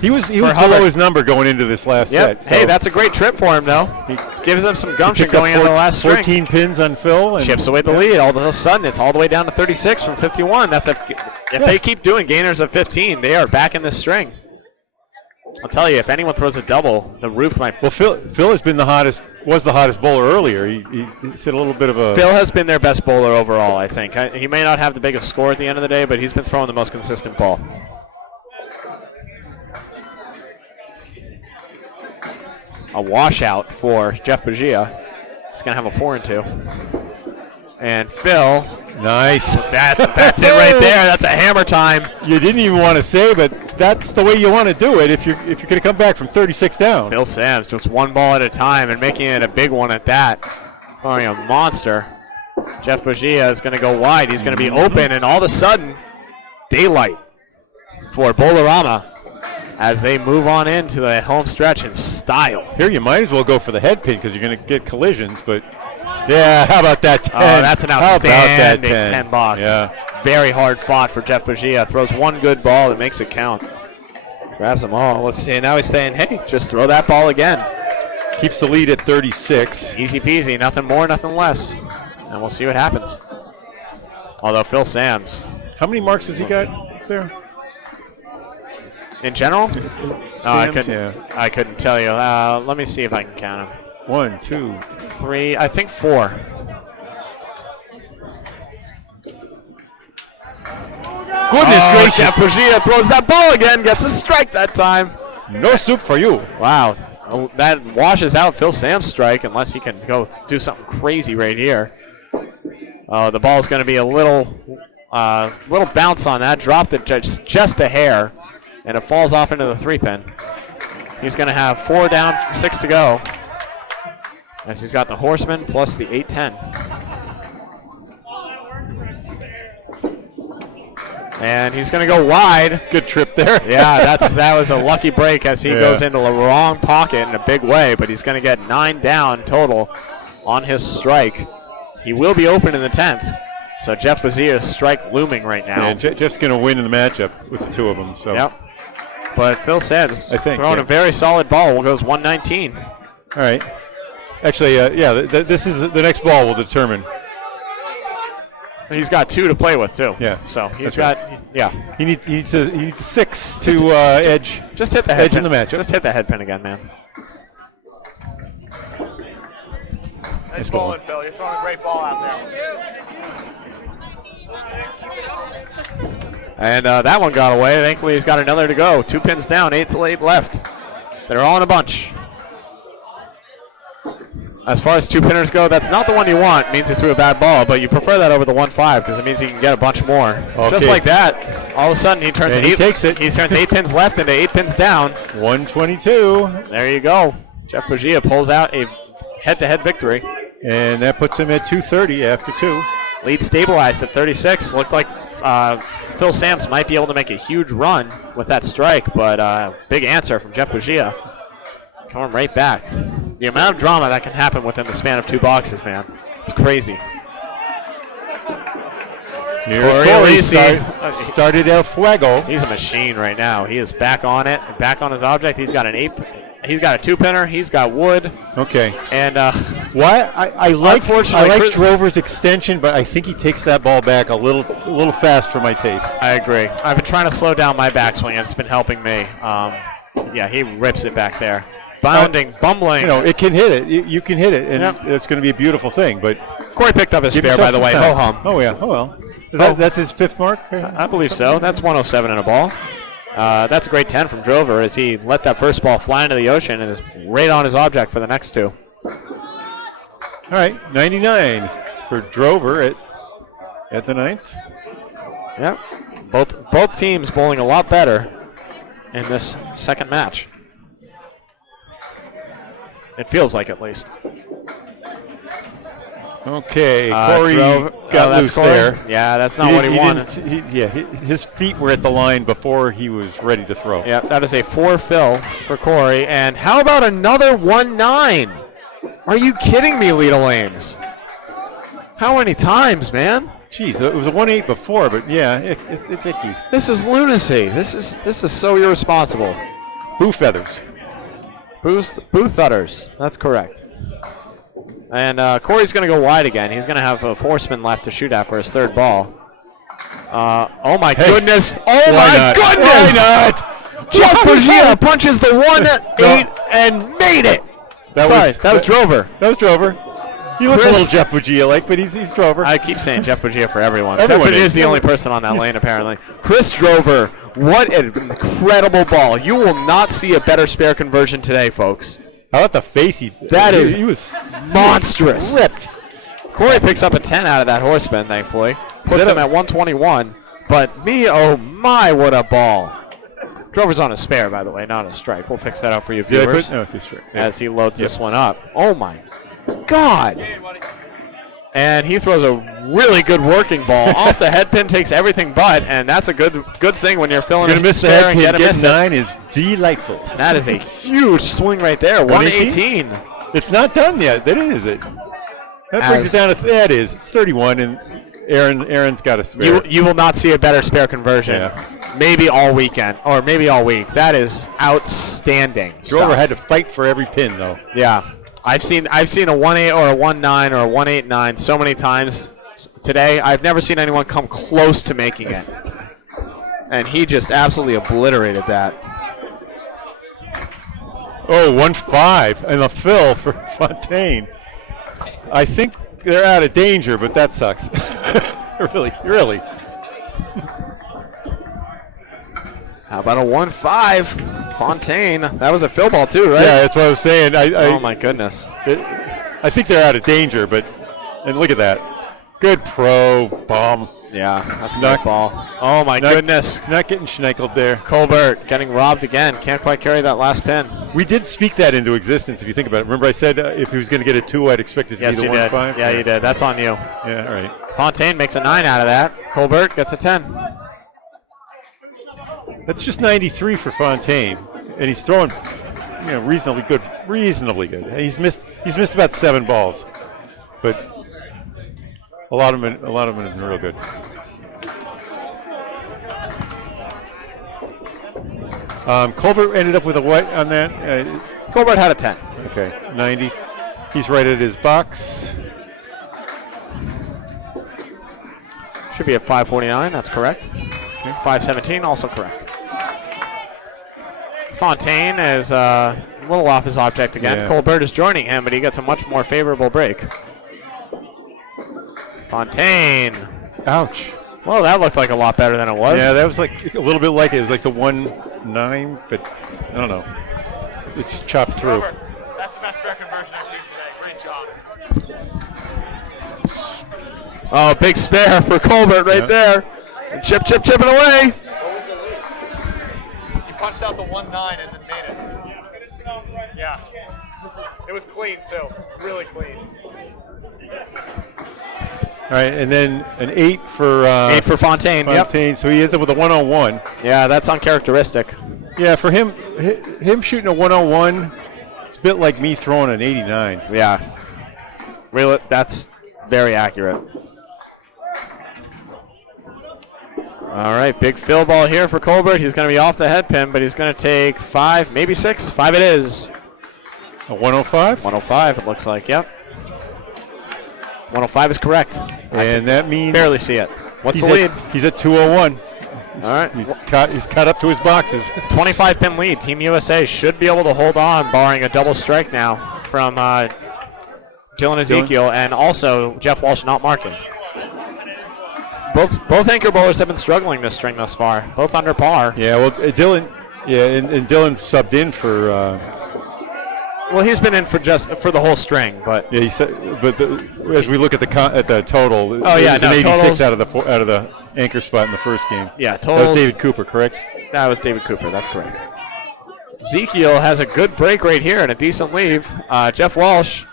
he was Hubbard. below his number going into this last set. So hey, that's a great trip for him, though. He gives him some gumption picked up going into the last 14 string. pins on Phil. And Chips away the lead. All of a sudden, it's all the way down to 36 from 51. If they keep doing gainers of 15, they are back in this string. I'll tell you, if anyone throws a double, the roof might. Well, Phil has been the hottest bowler earlier. He's hit a little bit of a. Phil has been their best bowler overall, I think. He may not have the biggest score at the end of the day, but he's been throwing the most consistent ball. A washout for Jeff Bagia. He's going to have a 4 and 2. And Phil. Nice. That's it right there. That's a hammer time. You didn't even want to say, but that's the way you want to do it if you're going to come back from 36 down. Phil Sams just one ball at a time and making it a big one at that. Throwing a monster. Jeff Bagia is going to go wide. He's going to be open, and all of a sudden, daylight for Bowlarama as they move on into the home stretch in style. Here you might as well go for the head pin because you're going to get collisions, but yeah, how about that 10? Oh, that's an outstanding 10? 10 box. Yeah. Very hard fought for Jeff Bagia. Throws one good ball that makes it count. Grabs them all. Let's see. Now he's saying, hey, just throw that ball again. Keeps the lead at 36. Easy peasy. Nothing more, nothing less. And we'll see what happens. Although Phil Sams. How many marks has he got there? In general? I couldn't tell you. Let me see if I can count them. 1, 2, 3, I think 4. Goodness gracious. Jeff Bagia throws that ball again, gets a strike that time. No soup for you. Wow. That washes out Phil Sam's strike unless he can go do something crazy right here. The ball's going to be a little bounce on that. Dropped it just a hair, and it falls off into the 3-pin. He's going to have 4 down, 6 to go. As he's got the Horseman plus the 8-10. And he's going to go wide. Good trip there. Yeah, that was a lucky break as he goes into the wrong pocket in a big way, but he's going to get 9 down total on his strike. He will be open in the 10th. So Jeff Bazia's strike looming right now. Yeah, Jeff's going to win in the matchup with the two of them. So. Yep. But Phil Sams throwing a very solid ball. Goes 119. All right. Actually, this is the next ball will determine. He's got 2 to play with too. Yeah. So he's got He needs a 6 to edge. Just hit the head edge in the matchup. Just hit the head pin again, man. Nice bowling, Phil. You're throwing a great ball out there. And that one got away. Thankfully, he's got another to go. 2 pins down, 8 to 8 left. They're all in a bunch. As far as 2-pinners go, that's not the one you want. It means you threw a bad ball, but you prefer that over the 1-5 because it means you can get a bunch more. Okay. Just like that, all of a sudden he turns He takes it. He turns 8 pins left into 8 pins down. 122. There you go. Jeff Bagia pulls out a head-to-head victory. And that puts him at 230 after 2. Lead stabilized at 36. Looked like Phil Sams might be able to make a huge run with that strike, but big answer from Jeff Bagia. Coming right back. The amount of drama that can happen within the span of 2 boxes, man. It's crazy. Here's Corey. Started El Fuego. He's a machine right now. He is back on it, back on his object. He's got a 2-pinner. He's got wood. Okay. And I like Drover's extension, but I think he takes that ball back a little fast for my taste. I agree. I've been trying to slow down my backswing. It's been helping me. He rips it back there. Bounding, bumbling. It can hit it. You can hit it, and it's going to be a beautiful thing. But Corey picked up his spare, by the way. Ho hum. Oh yeah. Oh well. That's his 5th mark? I believe so. That's 107 in a ball. That's a great 10 from Drover as he let that first ball fly into the ocean and is right on his object for the next 2. All right, 99 for Drover at the 9th. Yep. Both teams bowling a lot better in this second match. It feels like, at least. Okay, Corey got loose there. Yeah, that's not what he wanted. His feet were at the line before he was ready to throw. Yeah, that is a 4 fill for Corey. And how about another 1-9? Are you kidding me, Leda Lanes? How many times, man? Jeez, it was a 1-8 before, but yeah, it's icky. This is lunacy. This is so irresponsible. Boo feathers. Booth utters. That's correct. And Corey's going to go wide again. He's going to have a four-spin left to shoot at for his third ball. Oh, my goodness. Oh, my goodness. Why not? Jeff Bugia punches the 1-8 and made it. That was Drover. That was Drover. He looks Chris, a little Jeff Bugia-like, but he's Drover. I keep saying Jeff Bugia for everyone. Everyone Jeff Bugia is. is the only person on that lane, apparently. Chris Drover, what an incredible ball. You will not see a better spare conversion today, folks. How about the face he was monstrous. Ripped. Corey picks up a 10 out of that horse spin, thankfully. Puts him at 121. But me, oh my, what a ball. Drover's on a spare, by the way, not a strike. We'll fix that out for you viewers as he loads this one up. Oh, my God. And he throws a really good working ball. Off the head pin, takes everything but, and that's a good thing when you're filling You're going to miss the spare head and pin. get 9 is delightful. That is a huge swing right there. 118. It's not done yet. That is it. That brings it down to that is. It's 31, and Aaron's got a spare. You will not see a better spare conversion. Maybe all weekend, or maybe all week. That is outstanding. Drover had to fight for every pin, though. Yeah. I've seen a 1-8 or a 1-9 or a 1-8-9 so many times today. I've never seen anyone come close to making it. And he just absolutely obliterated that. Oh, 1-5 and a fill for Fontaine. I think they're out of danger, but that sucks. Really. How about a 1-5? Fontaine. That was a fill ball too, right? Yeah, that's what I was saying. Oh my goodness. I think they're out of danger, and look at that. Good pro bomb. Yeah, that's a good ball. Oh my goodness. Not getting schnickled there. Colbert getting robbed again. Can't quite carry that last pin. We did speak that into existence, if you think about it. Remember I said if he was going to get a 2, I'd expect it to be the 1-5? Yeah, you did. That's on you. Yeah, all right. Fontaine makes a 9 out of that. Colbert gets a 10. That's just 93 for Fontaine, and he's throwing, reasonably good. He's missed about 7 balls, but a lot of them have been real good. Colbert ended up with a what on that? Colbert had a 10. Okay, 90. He's right at his box. Should be at 549. That's correct. 517, also correct. Fontaine is a little off his object again. Yeah. Colbert is joining him, but he gets a much more favorable break. Fontaine. Ouch. Well, that looked like a lot better than it was. Yeah, that was like a little bit like it. It was like the 1-9, but I don't know. It just chopped through. Robert, that's the best spare conversion I've seen today. Great job. Oh, big spare for Colbert right there. And chipping away. What was the lead? He punched out the 1-9 and then made it. Yeah. It was clean, too. Really clean. All right, and then an 8 for 8 for Fontaine. Fontaine, so he ends up with a 101. Yeah, that's uncharacteristic. Yeah, for him shooting a 101, it's a bit like me throwing an 89. Yeah. Really, that's very accurate. All right, big fill ball here for Colbert. He's going to be off the head pin, but he's going to take 5, maybe 6. 5 it is. A 105? 105 it looks like, yep. 105 is correct. And that means barely see it. What's the lead? He's at 201. All right. He's caught up to his boxes. 25-pin lead. Team USA should be able to hold on, barring a double strike now from Dylan Ezekiel, and also Jeff Walsh not marking. Both anchor bowlers have been struggling this string thus far, both under par. Yeah, well, Dylan, and Dylan subbed in for. Well, he's been in for the whole string, but yeah, he said. But as we look at the total, oh yeah, it was an 86 out of the anchor spot in the first game. Yeah, total. That was David Cooper, correct? That was David Cooper. That's correct. Ezekiel has a good break right here and a decent leave. Jeff Walsh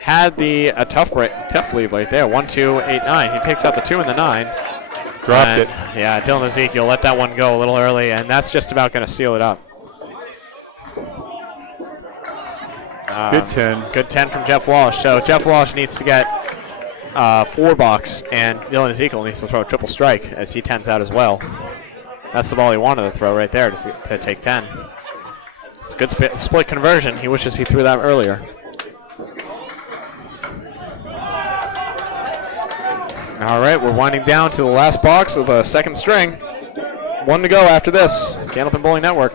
had a tough leave right there. 1, 2, 8, 9. He takes out the 2 and the 9. Dropped it. Yeah, Dylan Ezekiel let that one go a little early, and that's just about going to seal it up. Good 10. Good 10 from Jeff Walsh. So Jeff Walsh needs to get 4 box, and Dylan Ezekiel needs to throw a triple strike as he 10s out as well. That's the ball he wanted to throw right there to take 10. It's a good split conversion. He wishes he threw that earlier. All right, we're winding down to the last box of the second string. 1 to go after this. Candlepin Bowling Network.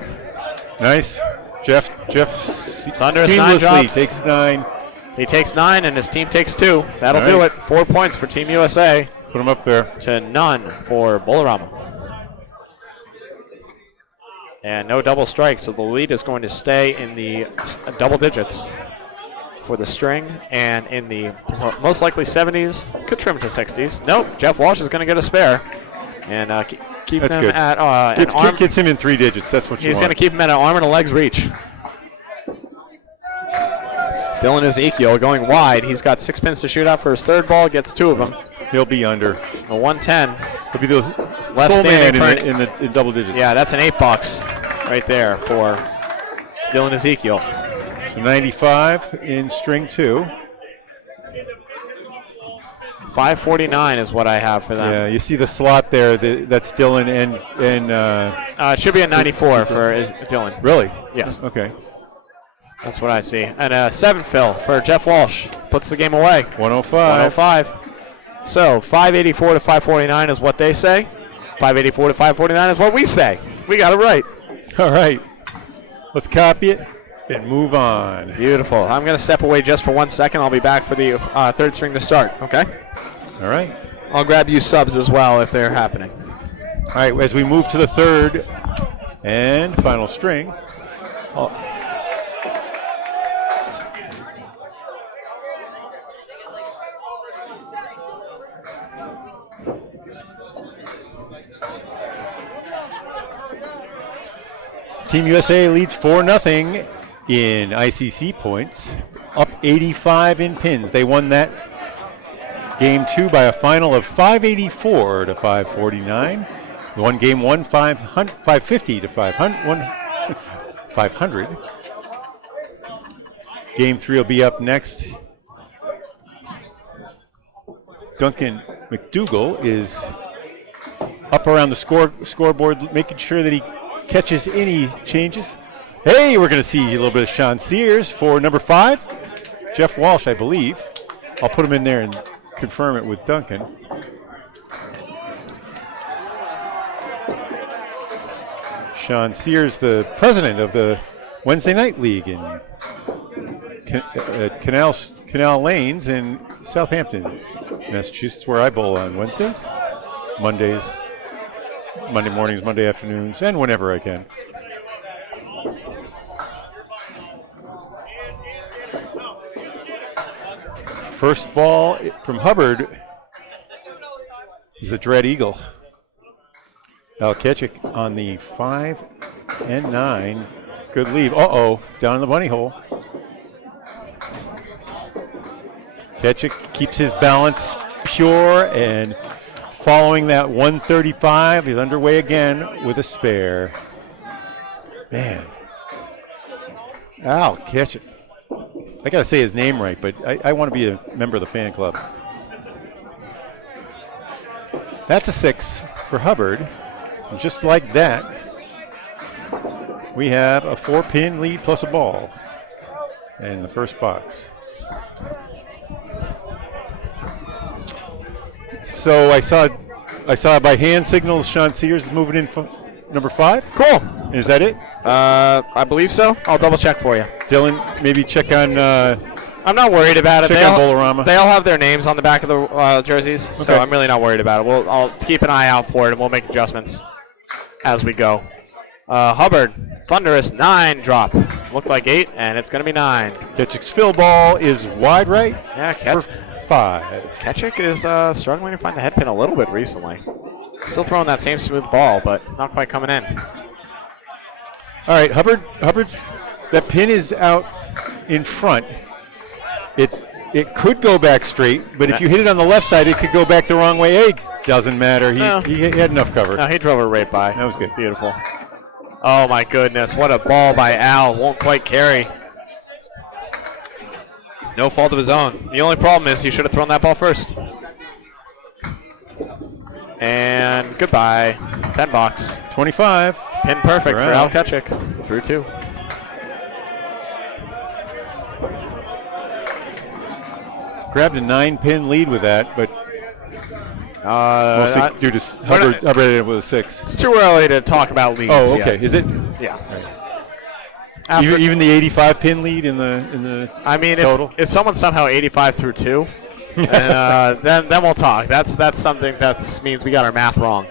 Nice. Jeff Thunderous 9 seamlessly drop. takes 9. He takes 9, and his team takes 2. That'll All do right. it. 4 points for Team USA Put him up there. to none for Bowlarama. And no double strikes, so the lead is going to stay in the double digits for the string, and in the most likely 70s. Could trim to 60s. Nope, Jeff Walsh is going to get a spare. And keep That's him good. at an arm. Gets him in 3 digits. That's what you He's want. going to keep him at an arm and a leg's reach. Dylan Ezekiel going wide. He's got 6 pins to shoot out for his third ball. Gets 2 of them. He'll be under. A 110. He'll be the Left sole man standing in double digits. Yeah, that's an 8 box right there for Dylan Ezekiel. So 95 in string 2. 549 is what I have for them. Yeah, you see the slot there. That's Dylan and It should be a 94 for Dylan. really? Yes, Okay. that's what I see. And a 7 fill for Jeff Walsh. Puts the game away. 105. 105. So 584 to 549 is what they say. 584 to 549 is what we say. We got it right. All right. Let's copy it and move on. Beautiful. I'm going to step away just for 1 second. I'll be back for the third string to start, okay? All right. I'll grab you subs as well if they're happening. All right, as we move to the third and final string. Team USA leads 4-0 in ICC points, up 85 in pins. They won that game 2 by a final of 584 to 549. They won game 1 550 to 500. Game 3 will be up next. Duncan MacDougall is up around the scoreboard, making sure that he catches any changes. Hey, we're going to see a little bit of Sean Sears for number 5. Jeff Walsh, I believe. I'll put him in there and confirm it with Duncan. Sean Sears, the president of the Wednesday Night League in Canal Lanes in Southampton, Massachusetts, where I bowl on Wednesdays, Mondays, Monday mornings, Monday afternoons, and whenever I can. First ball from Hubbard is the Dread Eagle. Al Ketchik on the 5 and 9. Good lead. Uh-oh, down in the bunny hole. Ketchik keeps his balance pure, and following that 135, he's underway again with a spare. Man. Al Ketchik. I got to say his name right, but I want to be a member of the fan club. That's a 6 for Hubbard. And just like that, we have a 4-pin lead plus a ball in the first box. So I saw by hand signals Sean Sears is moving in from number 5. Cool. Is that it? I believe so. I'll double check for you. Dylan, maybe check on. I'm not worried about it. Check on Bowlarama. They all have their names on the back of the jerseys, so I'm really not worried about it. I'll keep an eye out for it, and we'll make adjustments as we go. Hubbard, thunderous 9 drop. Looked like 8, and it's going to be 9. Ketchik's fill ball is wide right. Yeah, for 5. Ketchik is struggling to find the head pin a little bit recently. Still throwing that same smooth ball, but not quite coming in. All right, Hubbard's that pin is out in front. It could go back straight, but if you hit it on the left side, it could go back the wrong way. Hey, doesn't matter. He had enough cover. No, he drove it right by. That was good. Beautiful. Oh my goodness, what a ball by Al. Won't quite carry. No fault of his own. The only problem is he should have thrown that ball first. And goodbye. 10 box. 25. Pin perfect for Al Out. Ketchik. Through 2. Grabbed a 9-pin lead with that, but mostly due to Hubbard it with a 6. It's too early to talk about leads. Oh, okay. Yet. Is it? Yeah. Even the 85-pin lead in the I mean, total? if someone's somehow 85 through 2, and, then we'll talk. That's something that means we got our math wrong.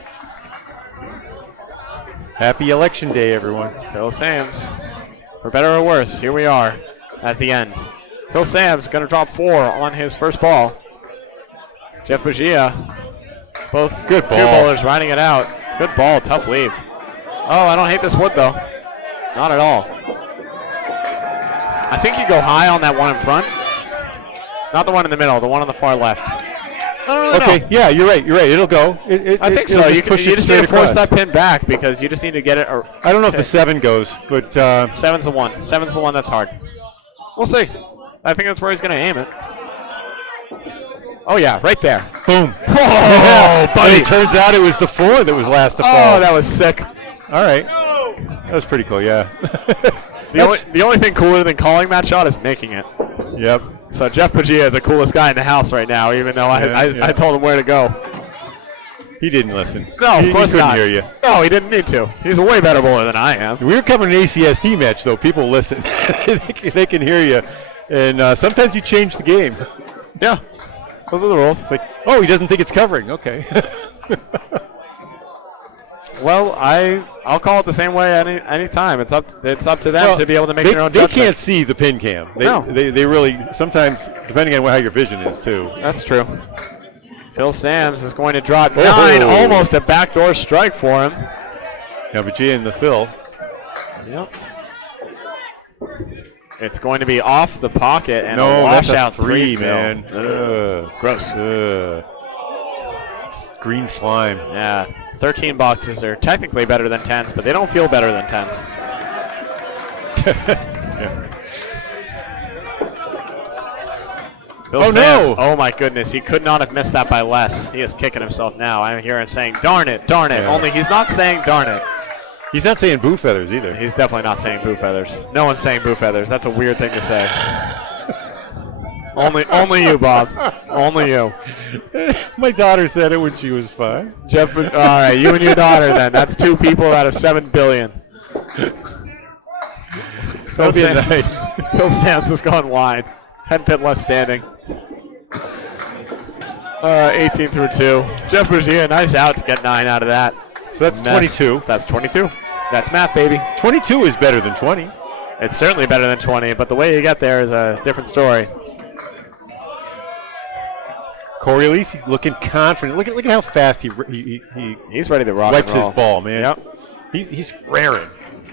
Happy Election Day, everyone. Phil Sams, for better or worse, here we are at the end. Phil Sams going to drop 4 on his first ball. Jeff Bugia, both Good two ball. bowlers riding it out. Good ball, tough leave. Oh, I don't hate this wood though. Not at all. I think you go high on that one in front. Not the one in the middle, the one on the far left. No. Okay, yeah, you're right. It'll go. I think so. You just need to force that pin back because you just need to get it. I don't know if the 7 goes, but 7's the one. 7's the one that's hard. We'll see. I think that's where he's going to aim it. Oh, yeah, right there. boom. Oh, buddy. It turns out it was the 4 that was last to fall. Oh, that was sick. All right. That was pretty cool, yeah. The only thing cooler than calling that shot is making it. Yep. So Jeff Pagia, the coolest guy in the house right now, even though I told him where to go. He didn't listen. No, of course he couldn't not. hear you. No, he didn't need to. He's a way better bowler than I am. We were covering an ACST match, though. People listen. they can hear you. And sometimes you change the game. Yeah, those are the rules. It's like, oh, he doesn't think it's covering. Okay. Well, I'll call it the same way any time. It's up to them to be able to make their own They judgment. can't see the pin cam. No. They really, sometimes, depending on how your vision is, too. That's true. Phil Sams is going to drop 9, almost a backdoor strike for him. Now, Bagia and the Phil. Yep. It's going to be off the pocket and a that's washout a 3, Phil. man. Ugh. Gross. Ugh. It's green slime. Yeah, 13 boxes are technically better than 10s, but they don't feel better than 10s. Phil Sams, no! Oh my goodness, he could not have missed that by less. He is kicking himself now. I hear him saying, darn it, Yeah. only he's not saying darn it. He's not saying boo feathers either. He's definitely not saying boo feathers. No one's saying boo feathers. That's a weird thing to say. Only you, Bob. Only you. My daughter said it when she was 5. Jeff, all right, you and your daughter then. That's 2 people out of 7 billion. That'll be a Sams- night. Phil Sams has gone wide. Head pin left standing. 18 through 2. Jeff Bugia, nice out to get 9 out of that. So that's Mess. 22. That's 22. That's math, baby. 22 is better than 20. It's certainly better than 20, but the way you get there is a different story. Corey Elise looking confident. Look at how fast he He's ready to rock wipes and his roll. ball, man. Yep. He's raring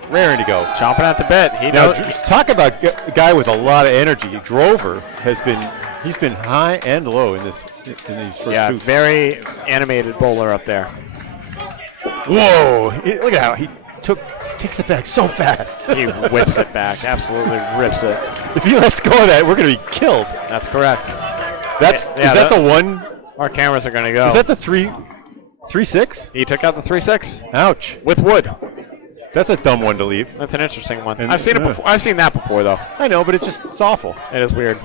to go. Chomping at the bit. He Now, knows. talk about a guy with a lot of energy. Drover he's been high and low in these first Yeah, 2. very animated bowler up there. Whoa! Look at how he takes it back so fast. He whips it back. Absolutely rips it. If he lets go of that, we're going to be killed. That's correct. Is that the one? Our cameras are going to go. Is that the 3-6? He took out the 3-6 Ouch! with wood. That's a dumb one to leave. That's an interesting one. And- I've seen it yeah. before. I've seen that before, though. I know, but it's awful. It is weird.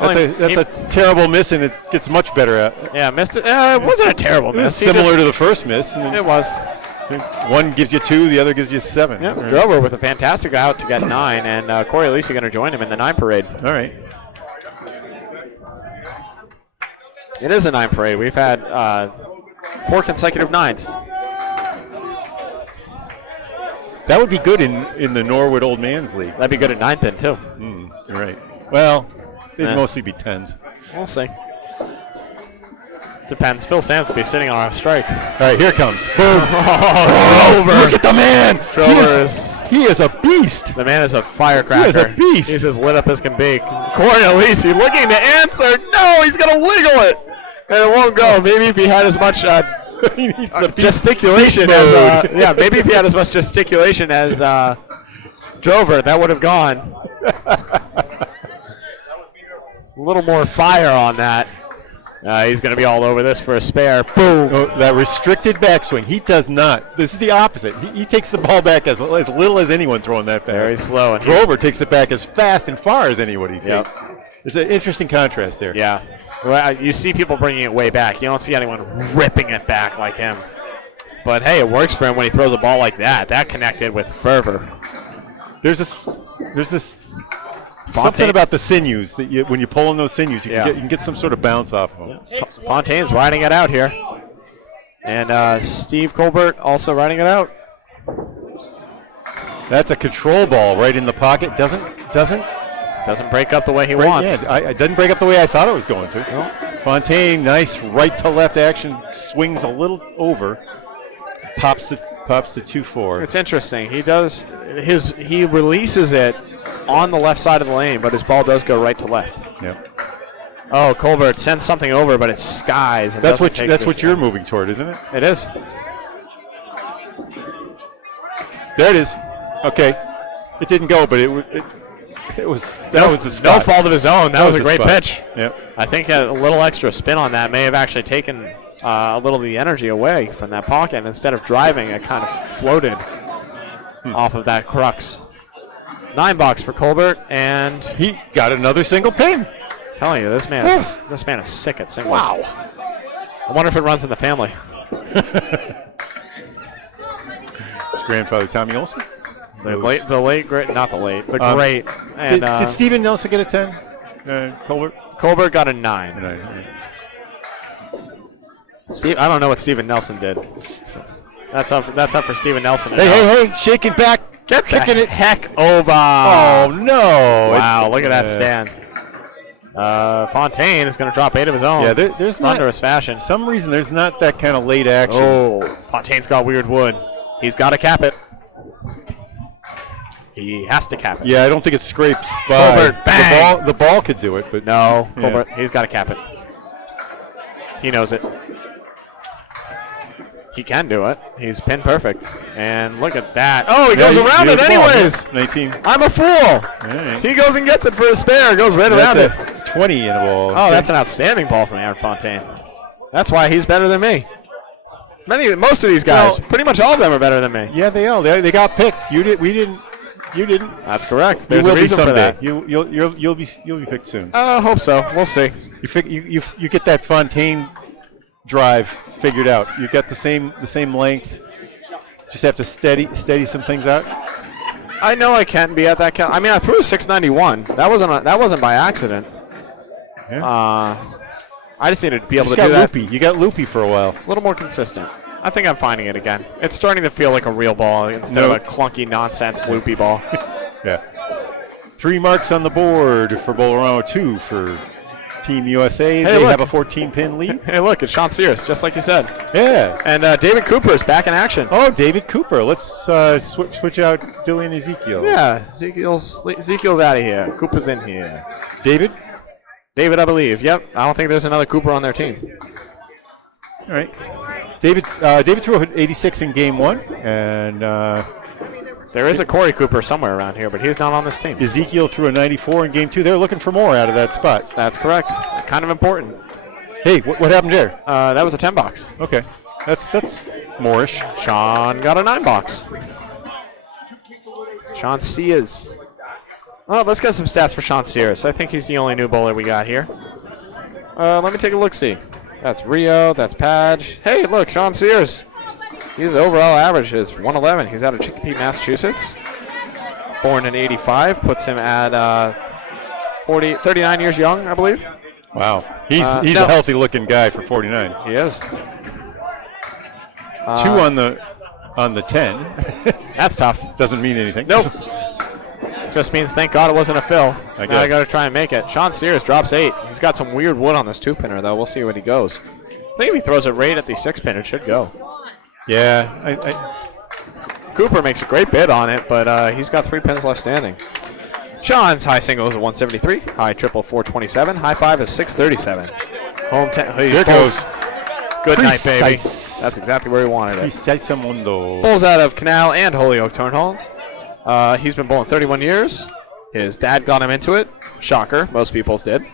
That's a terrible miss, and it gets much better at. Yeah, missed it. It wasn't a terrible It's miss. He similar just- to the first miss. And then It was. one gives you 2, the other gives you 7. Yep. All right. Drover with a fantastic out to get 9, and Corey Elise going to join him in the 9 parade. All right. It is a 9 parade. We've had 4 consecutive 9s. That would be good in the Norwood Old Man's League. That'd be good at 9 pin, too. You're right. Well, they'd Eh. mostly be 10s. We'll see. Depends. Phil Sams will be sitting on a strike. All right, here it comes. Boom. Drover. Look at the man. Drover He is a beast. The man is a firecracker. He is a beast. He's as lit up as can be. Corey Elise looking to answer. No, he's going to wiggle it. And it won't go. Maybe if he had as much He needs the beast gesticulation mode. as maybe if he had as much gesticulation as Drover, that would have gone. little more fire on that. He's going to be all over this for a spare. Boom. Oh, that restricted backswing. He does not. This is the opposite. He takes the ball back as little as anyone throwing that fast. Very slow. And Drover takes it back as fast and far as anybody. Yep. It's an interesting contrast there. Yeah. Well, you see people bringing it way back. You don't see anyone ripping it back like him. But, hey, it works for him when he throws a ball like that. That connected with fervor. There's this something about the sinews that when you pull on those sinews, you can get some sort of bounce off of them. Fontaine's riding it out here. And Steve Colbert also riding it out. That's a control ball right in the pocket. Doesn't break up the way he wants. Yeah, it doesn't break up the way I thought it was going to. No. Fontaine, nice right to left action, swings a little over, pops the 2-4. It's interesting. He releases it on the left side of the lane, but his ball does go right to left. Yep. Oh, Colbert sends something over, but it skies. And that's what you're moving toward, isn't it? It is. There it is. Okay. It didn't go, but it was the spot. No fault of his own. That was a great pitch. Yep. I think a little extra spin on that may have actually taken a little of the energy away from that pocket. And instead of driving, it kind of floated off of that crux. 9 box for Colbert, and he got another single pin. I'm telling you, this man is sick at singles. Wow. I wonder if it runs in the family. His grandfather, Tommy Olson. The late, great, not the late, the great. And did Steven Nelson get a 10? Colbert? Colbert got a 9. Steve, I don't know what Steven Nelson did. That's up for Steven Nelson. Hey, shaking back. Kicking it heck over. Oh, no. Wow, look at that stand. Fontaine is going to drop 8 of his own. Yeah, there's thunderous fashion. Some reason there's not that kind of late action. Oh, Fontaine's got weird wood. He's got to cap it. He has to cap it. Yeah, I don't think it scrapes by. Colbert, bang. The ball could do it, but no, Colbert, he's got to cap it. He knows it. He can do it. He's pin perfect. And look at that. Oh, he goes around it anyways. 19. I'm a fool. Right. He goes and gets it for a spare. Goes right around it. 20 in a ball. Oh, that's an outstanding ball from Aaron Fontaine. That's why he's better than me. Most of these guys, pretty much all of them are better than me. Yeah, they are. They got picked. You didn't. That's correct. There's a reason for that. You'll be picked soon. I hope so. We'll see. You get that Fontaine drive figured out. You got the same length. Just have to steady some things out. I know I can't be at that count. I mean, I threw a 691. That wasn't by accident. Yeah. I just needed to be able to do that. You got loopy for a while. A little more consistent. I think I'm finding it again. It's starting to feel like a real ball instead of a clunky nonsense loopy ball. Yeah. 3 marks on the board for Bowlarama, 2 for Team USA. They have a 14-pin lead. Hey, look, it's Sean Sears, just like you said. Yeah. And David Cooper is back in action. Oh, David Cooper. Let's switch out Dylan Ezekiel. Yeah, Ezekiel's out of here. Cooper's in here. David, I believe. Yep. I don't think there's another Cooper on their team. All right. David threw an 86 in game 1, and there is a Corey Cooper somewhere around here, but he's not on this team. Ezekiel threw a 94 in game 2. They're looking for more out of that spot. That's correct. Kind of important. Hey, what happened there? That was a 10 box. Okay, that's more-ish. Sean got a 9 box. Sean Sears. Well, let's get some stats for Sean Sears. I think he's the only new bowler we got here. Let me take a look-see. That's Rio. That's Padge. Hey, look, Sean Sears. His overall average is 111. He's out of Chicopee, Massachusetts. Born in 85. Puts him at 39 years young, I believe. Wow. He's a healthy-looking guy for 49. He is. 2 on the 10. That's tough. Doesn't mean anything. Nope. Just means thank God it wasn't a fill. I got to try and make it. Sean Sears drops 8. He's got some weird wood on this 2-pinner, though. We'll see when he goes. I think if he throws it right at the 6-pin, it should go. Yeah. Cooper makes a great bid on it, but he's got 3 pins left standing. Sean's high single is a 173. High triple 427. High 5 is 637. Home 10. There goes. Good Precise. night, baby. That's exactly where he wanted it. Precise mundo. Bowls out of Canal and Holyoke Turnhalls. He's been bowling 31 years. His dad got him into it. Shocker. Most people's did.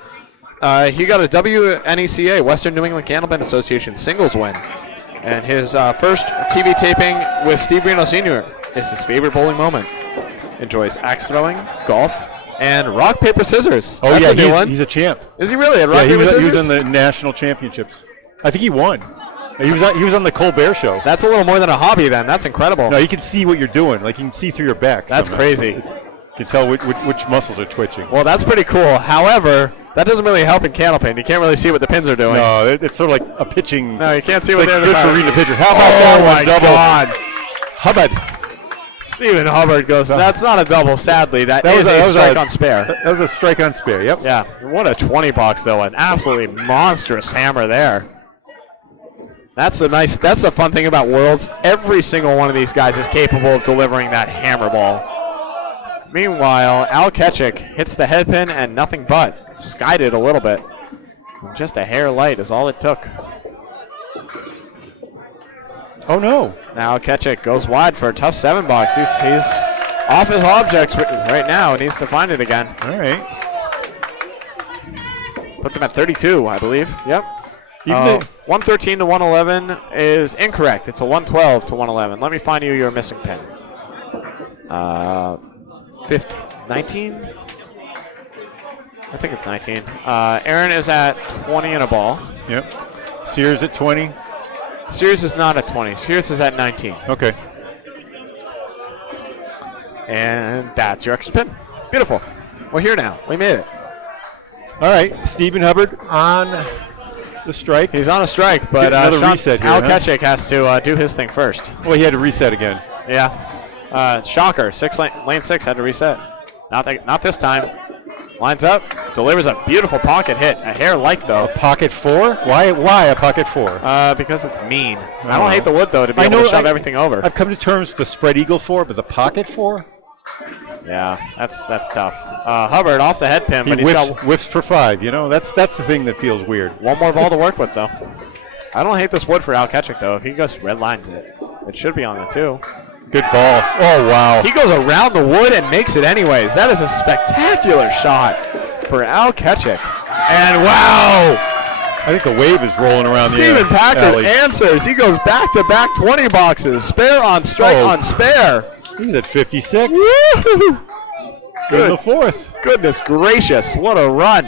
He got a WNECA, Western New England Candlepin Association singles win. And his first TV taping with Steve Reno Sr. is his favorite bowling moment. Enjoys axe throwing, golf, and rock, paper, scissors. Oh, That's yeah, a new one. he's a champ. Is he really at rock, Yeah, paper, scissors? he was on the national championships. I think he won. He was on the Colbert Show. That's a little more than a hobby then. That's incredible. No, you can see what you're doing. Like, you can see through your back. That's somehow. crazy. You can tell which muscles are twitching. Well, that's pretty cool. However, that doesn't really help in Candlepin. You can't really see what the pins are doing. No, it's sort of like a pitching. No, you can't see it's what like they're good doing. for reading the pitcher. How about that one? Double. God. Hubbard. Stephen Hubbard goes, that's not a double, sadly. That is a strike on spare. That was a strike on spare, yep. Yeah, what a 20 box, though. An absolutely monstrous hammer there. That's the fun thing about Worlds. Every single one of these guys is capable of delivering that hammer ball. Meanwhile, Al Ketchik hits the head pin and nothing but. Skied it a little bit. Just a hair light is all it took. Oh, no. Now Ketchik goes wide for a tough 7 box. He's off his objects right now and needs to find it again. All right. Puts him at 32, I believe. Yep. 113 to 111 is incorrect. It's a 112 to 111. Let me find you your missing pin. 19? I think it's 19. Aaron is at 20 and a ball. Yep. Sears at 20. Sears is not at 20. Sears is at 19. Okay. And that's your extra pin. Beautiful. We're here now. We made it. All right. Stephen Hubbard on the strike. He's on a strike, but another reset here, Al huh? Ketchik has to do his thing first. Well, he had to reset again. Yeah. Shocker. Lane 6 had to reset. Not this time. Lines up, delivers a beautiful pocket hit. A hair light, though. Pocket 4? Why a pocket 4? Because it's mean. I don't hate the wood, though, to be able to shove everything over. I've come to terms with the spread eagle 4, but the pocket 4? Yeah, that's tough. Hubbard off the head pin, He but he's got whiffs for 5. You know, that's the thing that feels weird. one more ball to work with, though. I don't hate this wood for Al Ketchik, though. If he goes red lines it, it should be on the 2. Good ball. Oh, wow. He goes around the wood and makes it anyways. That is a spectacular shot for Al Ketchik. And wow! I think the wave is rolling around Stephen the Packard alley. answers. He goes back-to-back 20 boxes. Spare on strike on spare. He's at 56. Woo! Good in the 4th. Goodness gracious, what a run.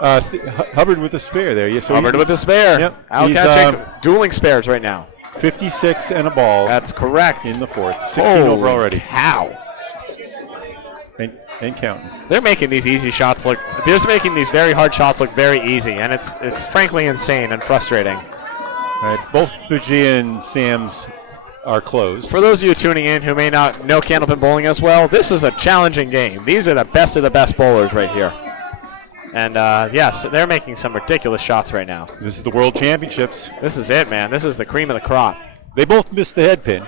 Hubbard with a spare there. Yeah, so Hubbard with the spare. Yep. Al He's, Ketchik dueling spares right now. 56 and a ball. That's correct. In the 4th. 16 over already. Cow. Ain't counting. They're making these easy shots look. They're making these very hard shots look very easy, and it's frankly insane and frustrating. All right, both Bugia and Sam's are closed. For those of you tuning in who may not know Candlepin bowling as well, this is a challenging game. These are the best of the best bowlers right here. And yes, they're making some ridiculous shots right now. This is the World Championships. This is it, man. This is the cream of the crop. They both missed the head pin.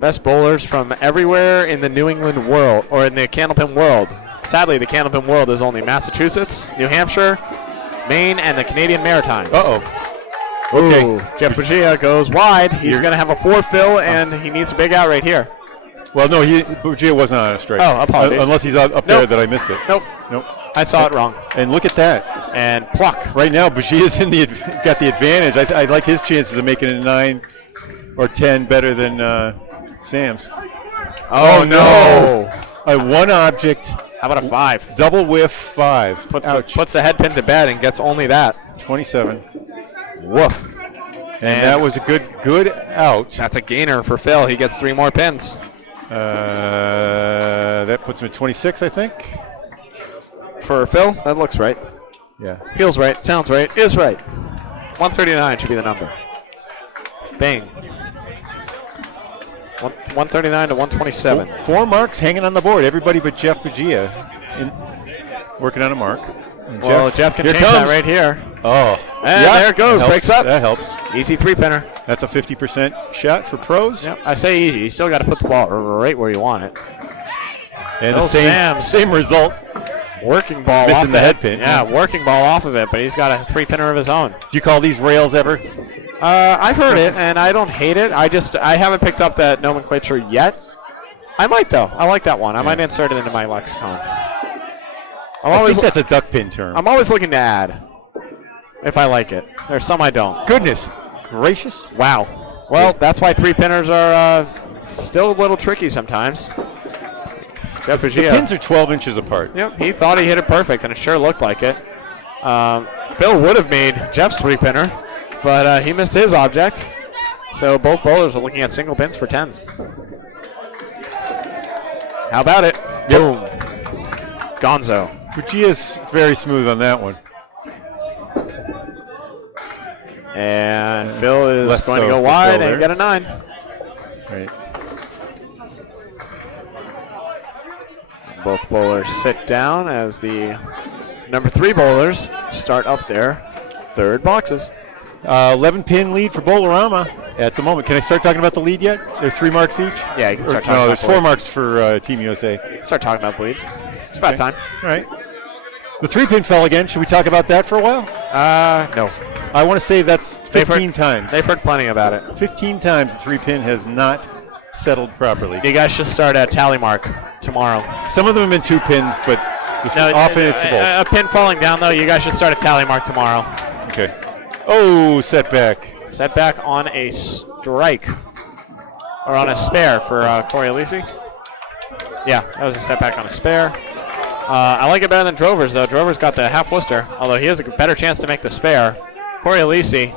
Best bowlers from everywhere in the New England world, or in the Candlepin world. Sadly, the Candlepin world is only Massachusetts, New Hampshire, Maine, and the Canadian Maritimes. Okay. Ooh. Jeff Bugia goes wide. He's going to have a 4 fill, and he needs a big out right here. Well, no, Bugia wasn't on a strike. Oh, apologies. Unless he's up there that I missed it. Nope. I saw it wrong. And look at that. And pluck. Right now, Bugia's got the advantage. I like his chances of making it 9 or 10 better than Sam's. Oh, no. A 1 object. How about a 5? Double whiff 5. Puts the head pin to bed and gets only that. 27. Woof. And that was a good out. That's a gainer for Phil. He gets 3 more pins. That puts him at 26, I think. For Phil, that looks right. Yeah. Feels right. Sounds right. Is right. 139 should be the number. Bang. 139 to 127. 4 marks hanging on the board. Everybody but Jeff Bugia working on a mark. Well, Jeff can change that right here. Oh. And there it goes. Breaks up. That helps. Easy 3-pinner. That's a 50% shot for pros. Yep. I say easy. You still got to put the ball right where you want it. And the same result. Working ball missing off the head pin. Yeah, working ball off of it, but he's got a 3-pinner of his own. Do you call these rails ever? I've heard it, and I don't hate it. I haven't picked up that nomenclature yet. I might, though. I like that one. I might insert it into my lexicon. I think that's a duck pin term. I'm always looking to add, if I like it. There's some I don't. Goodness gracious. Wow. Well, that's why 3-pinners are still a little tricky sometimes. Jeff The Bugia. pins are 12 inches apart. Yep, he thought he hit it perfect, and it sure looked like it. Phil would have made Jeff's 3-pinner, but he missed his object. So both bowlers are looking at single pins for 10s. How about it? Boom. Gonzo. Bugia's very smooth on that one. And Phil is Less going to so go for wide Phil and there. get a 9. Right. Both bowlers sit down as the number 3 bowlers start up their third boxes. 11-pin lead for Bowlarama at the moment. Can I start talking about the lead yet? There's 3 marks each? Yeah, you can start talking No, about there's the 4 lead. marks for Team USA. Start talking about the lead. It's about time. All right. The 3-pin fell again. Should we talk about that for a while? No. I want to say that's 15 heard- times. They've heard plenty about it. 15 times the 3-pin has not settled properly. You guys should start at tally mark tomorrow. Some of them have been 2 pins, but often it's both. A pin falling down, though, you guys should start at tally mark tomorrow. Okay. Oh, setback. Setback on a strike. Or on a spare for Corey Alisi. Yeah, that was a setback on a spare. I like it better than Drover's, though. Drover's got the half Worcester, although he has a better chance to make the spare. Corey Alisi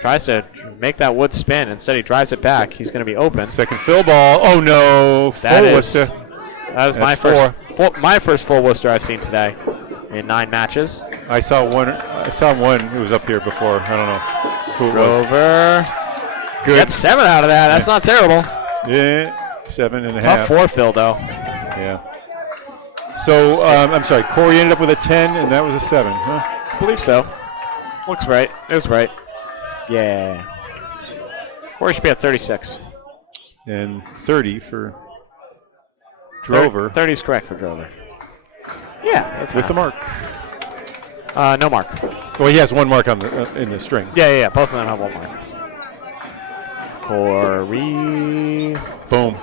tries to make that wood spin. Instead, he drives it back. He's going to be open. Second fill ball. Oh, no. That Full is, Worcester. that is my first full Worcester I've seen today in 9 matches. I saw one. It was up here before. I don't know who it was. Drover. Good. Got 7 out of that. That's not terrible. Yeah, 7.5. Tough 4 fill, though. Yeah. So, I'm sorry, Corey ended up with a 10, and that was a 7, huh? I believe so. Looks right. It was right. Yeah. Corey should be at 36. And 30 for Drover. 30 is correct for Drover. Yeah, that's With the mark. No mark. Well, he has 1 mark on the in the string. Yeah. Both of them have 1 mark. Corey. Boom.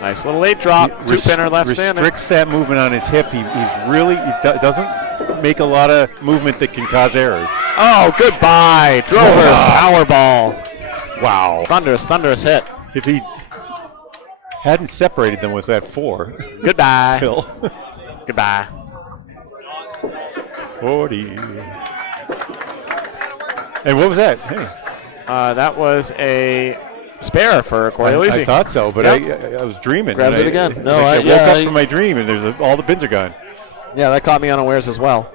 Nice little 8 drop. 2-pinner left standing. Restricts that movement on his hip. He doesn't make a lot of movement that can cause errors. Oh, goodbye. Drover. Powerball. Wow. Thunderous hit. If he hadn't separated them with that 4. Goodbye. Phil. Goodbye. 40. And what was that? Hey. That was a spare for Corey I Alisi. thought so, but Yep. I was dreaming. Grabs and it again. No, I I- woke yeah, up I- from my dream, and all the bins are gone. Yeah, that caught me unawares as well.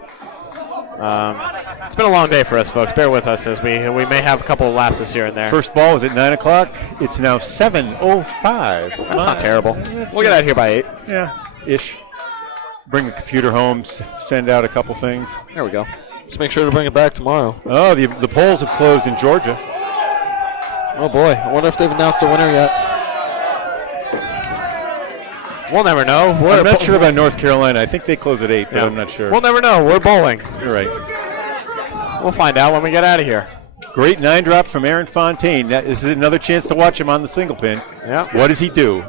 It's been a long day for us, folks. Bear with us as we may have a couple of lapses here and there. First ball was at 9 o'clock. It's now 7:05. That's not terrible. We'll get out of here by 8. Yeah, ish. Bring the computer home, send out a couple things. There we go. Just make sure to bring it back tomorrow. Oh, the polls have closed in Georgia. Oh, boy. I wonder if they've announced the winner yet. We'll never know. I'm not sure about North Carolina. I think they close at 8, but Yeah. I'm not sure. We'll never know. We're bowling. You're right. We'll find out when we get out of here. Great 9 drop from Aaron Fontaine. This is another chance to watch him on the single pin. Yeah. What does he do?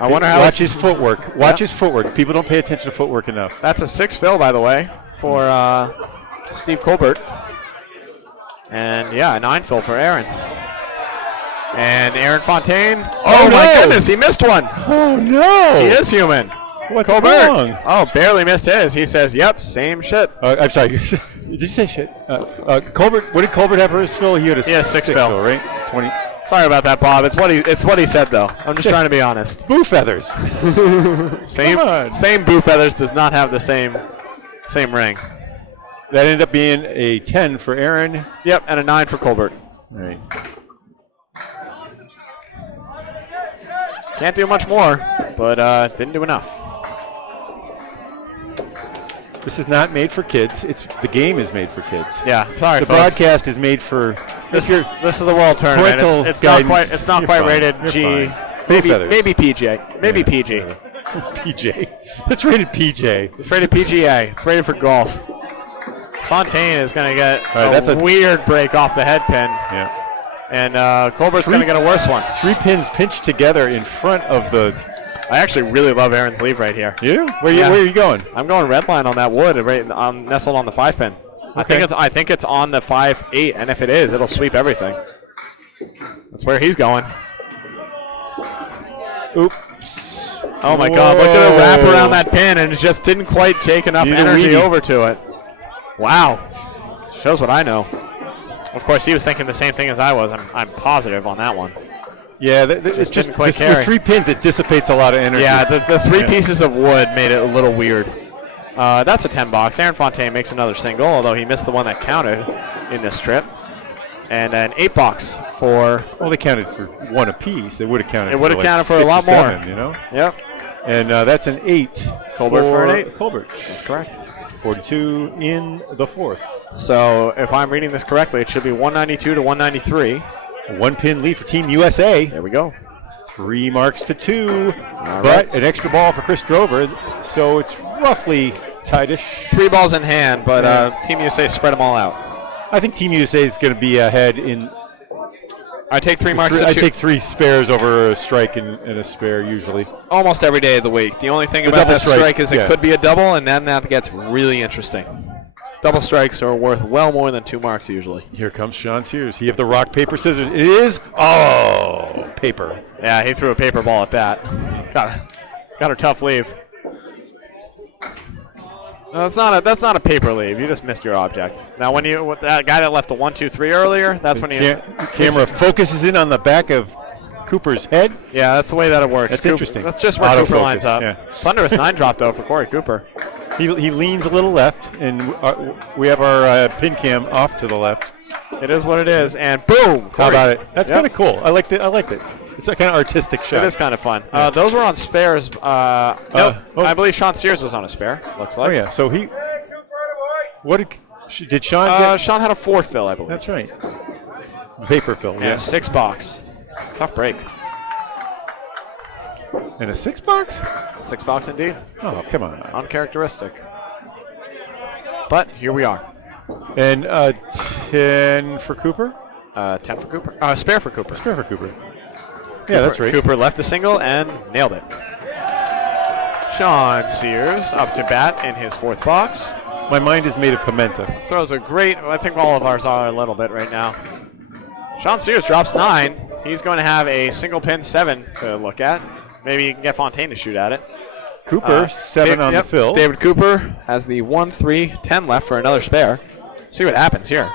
I wonder how Watch his footwork. Watch Yeah. his footwork. People don't pay attention to footwork enough. That's a 6 fill, by the way, for Steve Colbert. And, yeah, a 9 fill for Aaron. And Aaron Fontaine. Oh, my no. goodness. He missed one. Oh, no. He is human. What's Colbert. wrong? Oh, barely missed his. He says, yep, same shit. I'm sorry. Did you say shit? Colbert. What did Colbert have for his fill? He had a 6 fill. right? 20. Sorry about that, Bob. It's what he said, though. I'm just trying to be honest. Boo feathers. Same Come on. same Boo Feathers does not have the same ring. That ended up being a 10 for Aaron. Yep, and a 9 for Colbert. All right. Can't do much more, but didn't do enough. This is not made for kids. The game is made for kids. Yeah, sorry, The folks. broadcast is made for This is the World Tournament. parental It's not guidance. It's not You're quite fine. rated You're G. fine. Boo feathers. Maybe PJ. Maybe PG. PJ. That's rated PJ. It's rated PGA. It's rated for golf. Fontaine is going to get All right, that's a- weird break off the head pin, Yeah. and Colbert's going to get a worse one. 3 pins pinched together in front of the I actually really love Aaron's leave right here. You? Where are you going? I'm going red line on that wood, right nestled on the 5-pin. Okay. I think it's on the 5-8, and if it is, it'll sweep everything. That's where he's going. Oops. Oh my God! Look at it wrap around that pin, and it just didn't quite take enough energy over to it. Wow. Shows what I know. Of course, he was thinking the same thing as I was. I'm positive on that one. Yeah, it's just quite with 3 pins, it dissipates a lot of energy. Yeah, the 3 pieces of wood made it a little weird. That's a 10 box. Aaron Fontaine makes another single, although he missed the one that counted in this trip. And an 8 box for. Well, they counted for 1 apiece. They would have counted. It would have counted for a 6 lot or more. 7, you know. Yep. And that's an 8. Colbert for an 8. Colbert. That's correct. 42 in the 4th. So if I'm reading this correctly, it should be 192 to 193. A 1-pin lead for Team USA. There we go. 3 marks to 2, All but right. an extra ball for Chris Drover, so it's roughly tightish. 3 balls in hand, but Team USA spread them all out. I think Team USA is going to be ahead in. I take 3 marks. I take 3 spares over a strike and a spare usually. Almost every day of the week. The only thing The about double that strike is yeah. it could be a double, and then that gets really interesting. Double strikes are worth well more than 2 marks usually. Here comes Sean Sears. He have the rock, paper, scissors. It is paper. Yeah, he threw a paper ball at that. Got a tough leave. No, that's not a paper leave. You just missed your object. Now, with that guy that left a 1, 2, 3 earlier, that's when you. Camera focuses in on the back of Cooper's head. Yeah, that's the way that it works. That's interesting. That's just where Cooper lines up. Yeah. Thunderous 9 drop though for Corey Cooper. He leans a little left, and we have our pin cam off to the left. It is what it is, and boom! Corey. How about it? That's kind of cool. I liked it. It's a kind of artistic shot. It is kind of fun. Those were on spares. I believe Sean Sears was on a spare. Looks like. Oh yeah. So did Sean get? Sean had a 4 fill, I believe. That's right. Paper fill. Yeah, 6 box. Tough break. And a 6 box? 6 box indeed. Oh, come on. Uncharacteristic. But here we are. And 10 for Cooper? 10 for Cooper. Spare for Cooper. Spare for Cooper. Yeah, that's right. Cooper left a single and nailed it. Sean Sears up to bat in his 4th box. My mind is made of pimento. Throws a great, I think all of ours are a little bit right now. Sean Sears drops 9. He's going to have a single pin 7 to look at. Maybe you can get Fontaine to shoot at it. Cooper, 7 on the fill. David Cooper has the 1, 3, 10 left for another spare. See what happens here.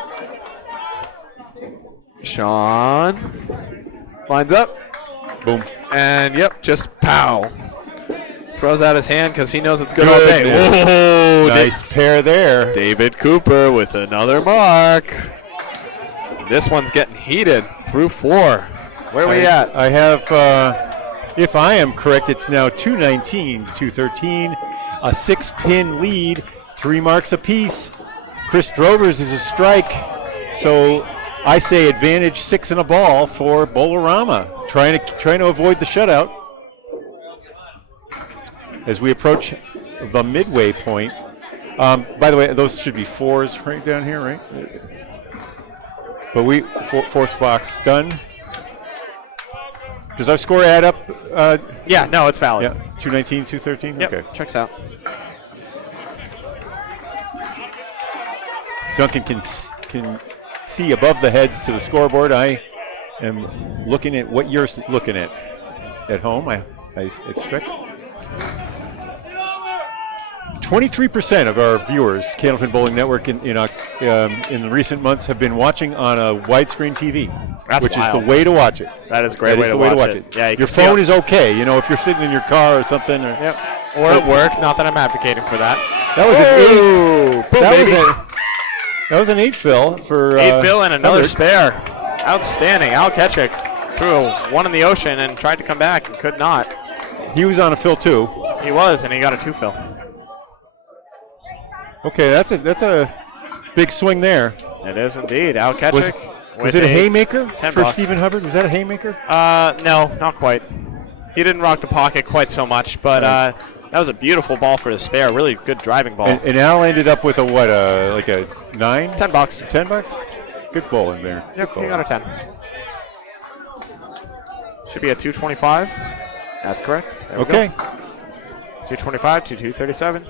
Sean lines up. Boom. And, just pow. Throws out his hand because he knows it's good all day. Whoa, nice pair there. David Cooper with another mark. This one's getting heated through 4. Where are we at? I have, if I am correct, it's now 219, 213, a 6-pin lead, 3 marks apiece. Chris Drovers is a strike, so I say advantage 6 and a ball for Bowlarama, trying to avoid the shutout. As we approach the midway point, by the way, those should be 4s right down here, right? But 4th box done. Does our score add up? Yeah, no, it's valid. Yeah, 219, 213? Yep, okay. checks out. Duncan can see above the heads to the scoreboard. I am looking at what you're looking at home, I expect. 23% of our viewers, Candlepin Bowling Network, in recent months have been watching on a widescreen TV, which is the way to watch it. That is a great way to watch it. Yeah, your phone is okay, if you're sitting in your car or something. Or at work. Not that I'm advocating for that. That was an 8. That was an 8 fill for 8 fill and another Hubbard. spare. Outstanding. Al Ketchick threw a 1 in the ocean and tried to come back and could not. He was on a fill too. He was, and he got a 2 fill. Okay, that's a big swing there. It is indeed. Al Ketchick. Was it a haymaker for bucks. Stephen Hubbard? Was that a haymaker? No, not quite. He didn't rock the pocket quite so much, but that was a beautiful ball for the spare. Really good driving ball. And Al ended up with like a 9? $10. 10 bucks? Good ball in there. Yep, he got a 10. Should be a 225. That's correct. There we Okay. go. 225 to 237.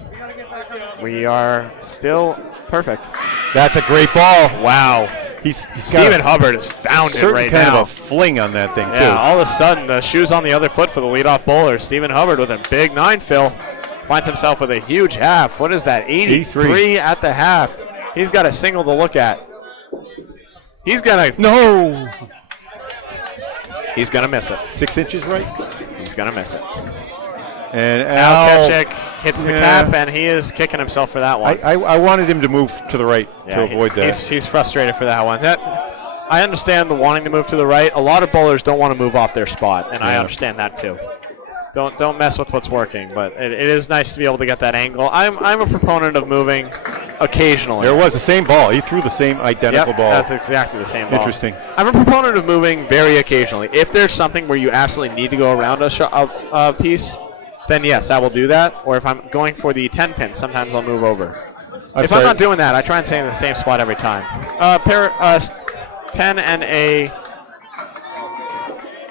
We are still perfect. That's a great ball. Wow. He's Stephen got Hubbard has found it certain right kind now. of a fling on that thing, Yeah, too. all of a sudden, the shoe's on the other foot for the leadoff bowler. Stephen Hubbard with a big 9, Phil. Finds himself with a huge half. What is that? 83 at the half. He's got a single to look at. He's going to. No. He's going to miss it. 6 inches right. He's going to miss it. And Al Ketchik hits the cap, and he is kicking himself for that one. I wanted him to move to the right to avoid that. He's frustrated for that one. I understand the wanting to move to the right. A lot of bowlers don't want to move off their spot, and I understand that too. Don't mess with what's working, but it is nice to be able to get that angle. I'm a proponent of moving occasionally. There was the same ball. He threw the same identical ball. That's exactly the same ball. Interesting. I'm a proponent of moving very occasionally. If there's something where you absolutely need to go around a piece, then yes, I will do that. Or if I'm going for the 10 pin, sometimes I'll move over. I'm not doing that, I try and stay in the same spot every time. 10 and a.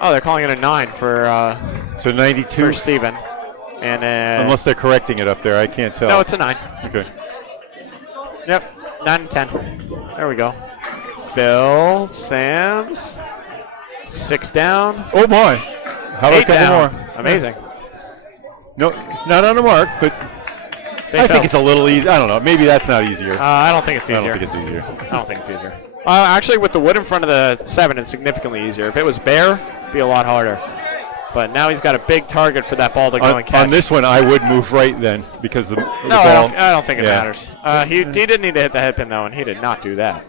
Oh, they're calling it a 9 for. So 92 for Steven. And unless they're correcting it up there, I can't tell. No, it's a 9. Okay. Yep, 9 and 10. There we go. Phil Sams, 6 down. Oh my! How about 8 a couple down. more? Amazing. No, not on the mark, but I think it's a little easy. I don't know. Maybe that's not easier. I don't think it's easier. I don't think it's easier. I don't think it's easier. Actually, with the wood in front of the 7, it's significantly easier. If it was bare, it'd be a lot harder. But now he's got a big target for that ball to go and catch. On this one, I would move right then because the ball. I don't think it matters. He did need to hit the head pin, though, and he did not do that.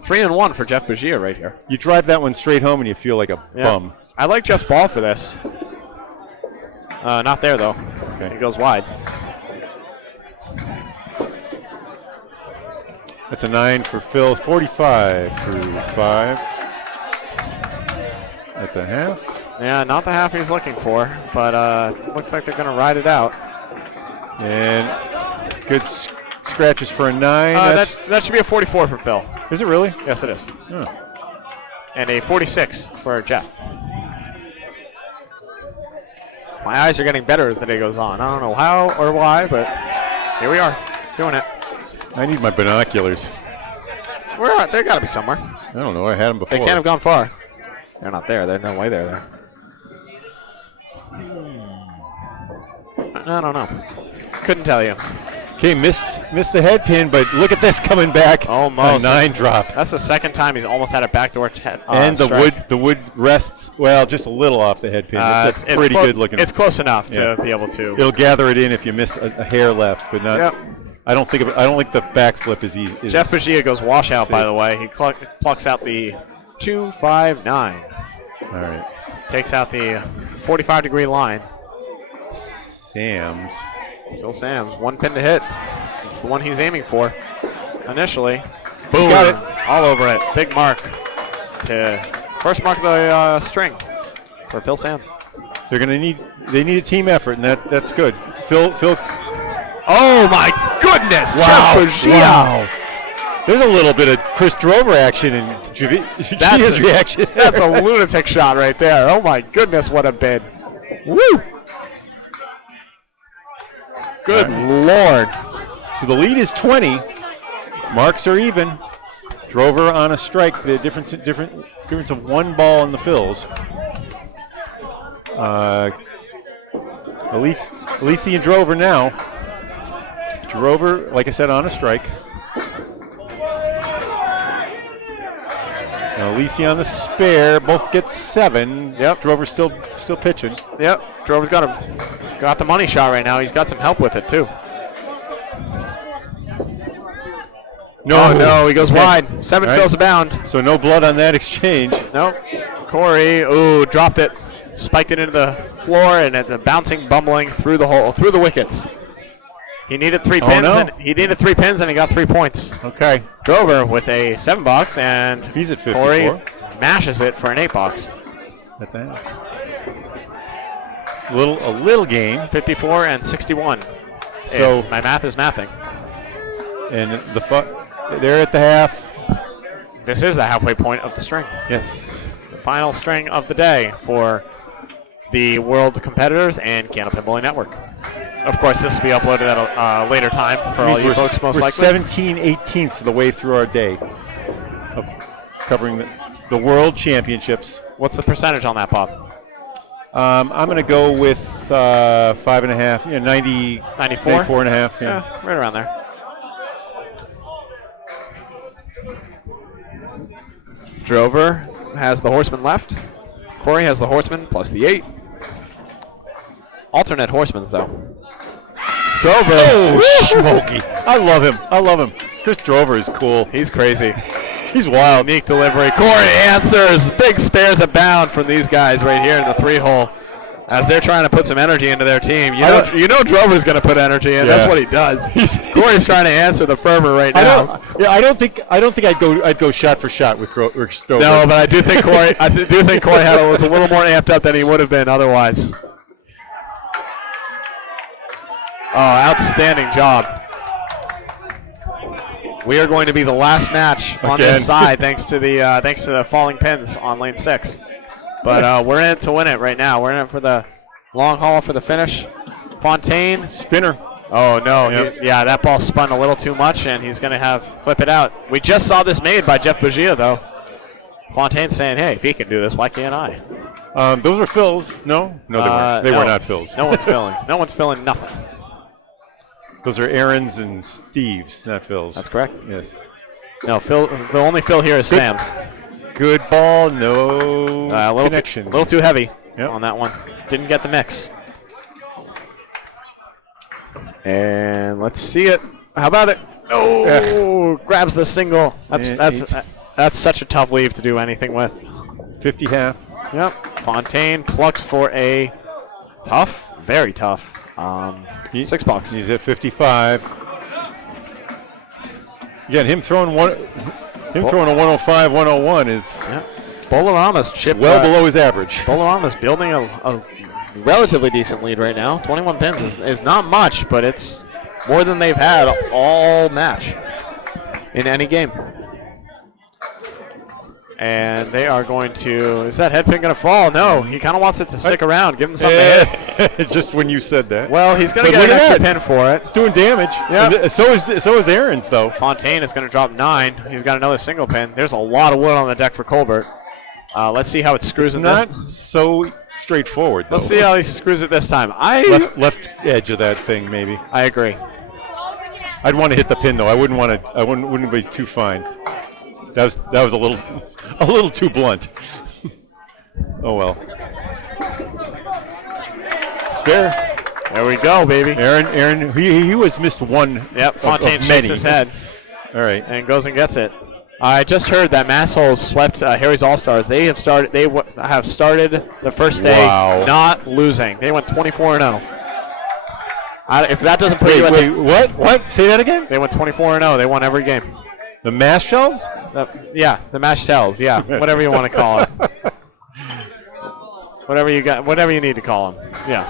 3 and 1 for Jeff Bagia right here. You drive that one straight home and you feel like a bum. I like Jeff's ball for this. Not there, though. Okay. He goes wide. That's a 9 for Phil. 45 through 5 at the half. Yeah, not the half he's looking for, but looks like they're going to ride it out. And good scratches for a 9. That should be a 44 for Phil. Is it really? Yes, it is. Oh. And a 46 for Jeff. My eyes are getting better as the day goes on. I don't know how or why, but here we are, doing it. I need my binoculars. They got to be somewhere. I don't know. I had them before. They can't have gone far. They're not there. There's no way they're there. I don't know. Couldn't tell you. Okay, missed the head pin, but look at this coming back. Almost. A 9 drop. That's the second time he's almost had a backdoor and strike. the wood rests, well, just a little off the head pin. It's pretty good looking. It's close enough to be able to. It'll gather it in if you miss a hair left, but not. Yep. I don't think the backflip is easy. Jeff Bagia goes washout, by the way. He plucks out the 259. All right. Takes out the 45-degree line. Phil Sams, 1 pin to hit. It's the one he's aiming for initially. Boom. Got it. All over it. Big mark. First mark of the string for Phil Sams. They need a team effort, and that's good. Phil. Oh my goodness! Wow. Jeff Bagia. Wow. There's a little bit of Chris Drover action in Bagia's reaction. That's a lunatic shot right there. Oh my goodness, what a bid. Woo! Good Lord. So the lead is 20. Marks are even. Drover on a strike. The difference of 1 ball in the fills. Alisi and Drover now. Drover, like I said, on a strike. Now Alisi on the spare. Both get 7. Yep. Drover's still pitching. Yep. Drover's got the money shot right now. He's got some help with it too. No, he goes wide. 7 fills a bound. So no blood on that exchange. Nope. Corey, dropped it. Spiked it into the floor and the bouncing, bumbling through the hole, through the wickets. He needed 3 pins, and he got 3 points. Okay. Drover with a 7 box, and he's at 54. Corey mashes it for an 8 box. At that. A little game. 54 and 61. So if my math is mathing. And they're at the half. This is the halfway point of the string. Yes. The final string of the day for the world competitors and Candlepin Bowling Network. Of course, this will be uploaded at a later time for all you folks, most likely. We're 17/18ths of the way through our day of covering the World Championships. What's the percentage on that, Bob? I'm going to go with 5.5. 94? 94.5. Yeah, right around there. Drover has the horseman left. Corey has the horseman plus the 8. Alternate horsemen's, though. Drover. Oh, Smokey. I love him. Chris Drover is cool. He's crazy. He's wild. Unique delivery. Corey answers. Big spares abound from these guys right here in the 3-hole as they're trying to put some energy into their team. You know Drover's going to put energy in. Yeah. That's what he does. Corey's trying to answer the fervor right now. I don't think I'd go shot for shot with Drover. No, but I do think Corey. Was a little more amped up than he would have been otherwise. Oh, outstanding job. We are going to be the last match on this side, thanks to the falling pins on lane 6. But we're in it to win it right now. We're in it for the long haul for the finish. Fontaine. Spinner. Oh, no. Yep. That ball spun a little too much, and he's going to clip it out. We just saw this made by Jeff Bajia, though. Fontaine's saying, hey, if he can do this, why can't I? Those were fills. No, they weren't. They were not fills. No one's filling. No one's filling nothing. Those are Aaron's and Steve's, not Phil's. That's correct. Yes. No, Phil. The only Phil here is Sam's. Good ball, no connection. A little too heavy on that one. Didn't get the mix. And let's see it. How about it? Oh, grabs the single. That's such a tough leave to do anything with. 50 half. Yep. Fontaine plucks for a tough, very tough 6 box. He's at 55. Again, him throwing a 105, 101 is Bolarama's chip well below his average. Bolarama's building a relatively decent lead right now. 21 pins is not much, but it's more than they've had all match in any game. And they are going to. Is that head pin going to fall? No. He kind of wants it to stick around. Give him something to hit. Just when you said that. Well, he's going to get an extra pin for it. It's doing damage. Yeah. So is Aaron's, though. Fontaine is going to drop 9. He's got another single pin. There's a lot of wood on the deck for Colbert. Let's see how it screws in this. Not so straightforward, though. Let's see how he screws it this time. Left edge of that thing, maybe. I agree. I'd want to hit the pin, though. I wouldn't be too fine. That was a little too blunt. Oh well. Spare. There we go, baby. Aaron, he was missed one. Yep. Fontaine shakes his head. All right, and goes and gets it. I just heard that Massholes swept Harry's All Stars. They have started. Have started the first day not losing. They went 24-0. If that doesn't put you at what? Say that again. They went 24-0. They won every game. The mash shells? The mash cells. Yeah, whatever you want to call them. Whatever you need to call them. Yeah.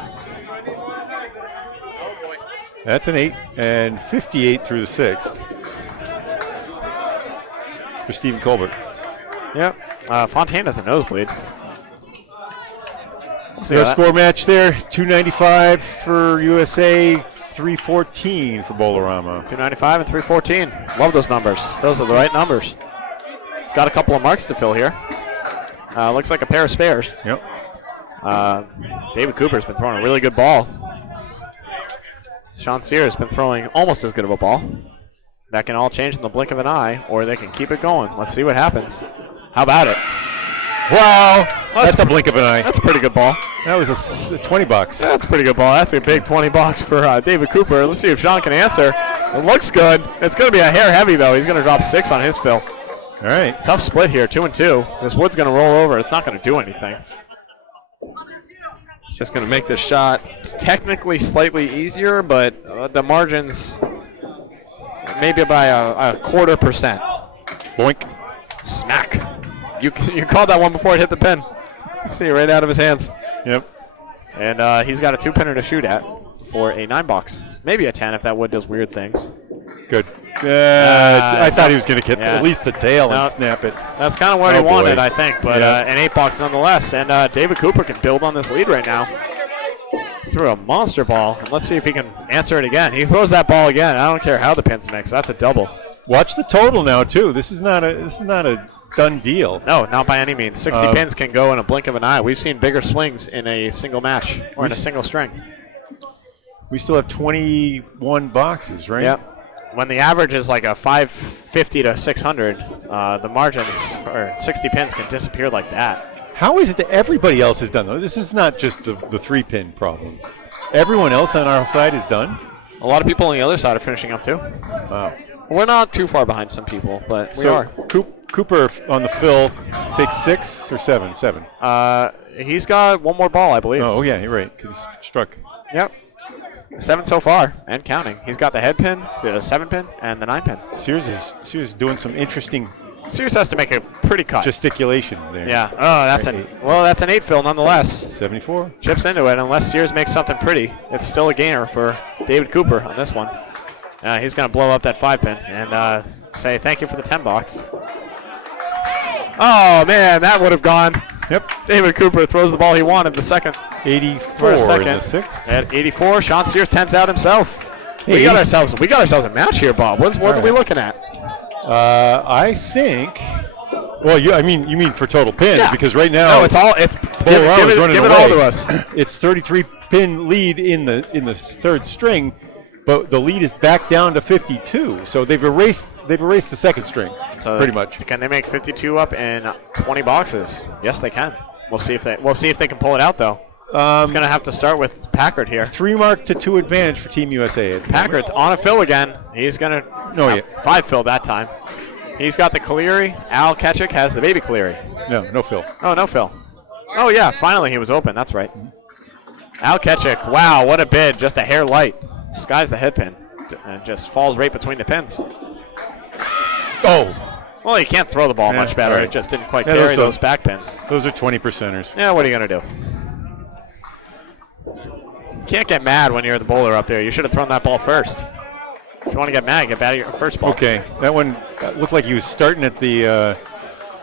That's an 8 and 58 through the 6th for Stephen Colbert. Yep. Fontaine has a nosebleed. So score match there, 295 for USA, 314 for Bowlarama. 295 and 314. Love those numbers. Those are the right numbers. Got a couple of marks to fill here. Looks like a pair of spares. Yep. David Cooper's been throwing a really good ball. Sean Sears has been throwing almost as good of a ball. That can all change in the blink of an eye, or they can keep it going. Let's see what happens. How about it? Wow, that's a blink of an eye. That's a pretty good ball. That was a 20 bucks. That's a pretty good ball. That's a big 20 bucks for David Cooper. Let's see if Sean can answer. It looks good. It's going to be a hair heavy, though. He's going to drop 6 on his fill. All right. Tough split here, 2 and 2. This wood's going to roll over. It's not going to do anything. It's just going to make this shot. It's technically slightly easier, but the margins maybe by a 0.25%. Boink. Smack. You called that one before it hit the pin. See, right out of his hands. Yep. And he's got a 2-pinner to shoot at for a 9 box. Maybe a 10 if that wood does weird things. Good. I thought he was going to get yeah. at least the tail No. and snap it. That's kind of what Oh, he wanted, boy. I think, but Yeah. an 8-box nonetheless. And David Cooper can build on this lead right now. Threw a monster ball, and let's see if he can answer it again. He throws that ball again. I don't care how the pins mix. That's a double. Watch the total now too. This is not a done deal. No, not by any means. 60 pins can go in a blink of an eye. We've seen bigger swings in a single match or in a single string. We still have 21 boxes, right? Yep. When the average is like a 550 to 600, the margins for 60 pins can disappear like that. How is it that everybody else is done though? This is not just the 3-pin problem. Everyone else on our side is done. A lot of people on the other side are finishing up too. Wow. We're not too far behind some people, but we are. Cooper on the fill takes 6 or 7? 7. He's got one more ball, I believe. Oh yeah, you're right. Because he struck. Yep. 7 so far, and counting. He's got the head pin, the 7 pin, and the 9 pin. Sears is doing some interesting Sears has to make a pretty cut. gesticulation there. Yeah. Oh, that's that's an 8 fill nonetheless. 74. Chips into it. Unless Sears makes something pretty, it's still a gainer for David Cooper on this one. He's going to blow up that 5 pin and say thank you for the 10 box. Oh man, that would have gone. Yep. David Cooper throws the ball he wanted the second. 84 For a second. in the 6th. At 84, Sean Sears 10s out himself. We got ourselves a match here, Bob. What are we looking at? I think. Well, you mean for total pins? Yeah. Because right now, No, it's Bolama's running give it away. all to us. It's 33 pin lead in the 3rd string, but the lead is back down to 52. So they've erased the 2nd string, So pretty much. Can they make 52 up in 20 boxes? Yes, they can. We'll see if they can pull it out though. It's going to have to start with Packard here. 3 mark to 2 advantage for Team USA. Packard's on a fill again. He's going to 5 fill that time. He's got the Cleary. Al Ketchik has the baby Cleary. No fill. Oh, no fill. Oh, yeah, finally he was open. That's right. Al Ketchik, wow, what a bid. Just a hair light. Skies the head pin. And just falls right between the pins. Oh. Well, you can't throw the ball much better. right. It just didn't quite carry those back pins. Those are 20%ers. Yeah, what are you going to do? You can't get mad when you're the bowler up there. You should have thrown that ball first. If you want to get mad, get mad at your first ball. Okay, that one looked like he was starting at the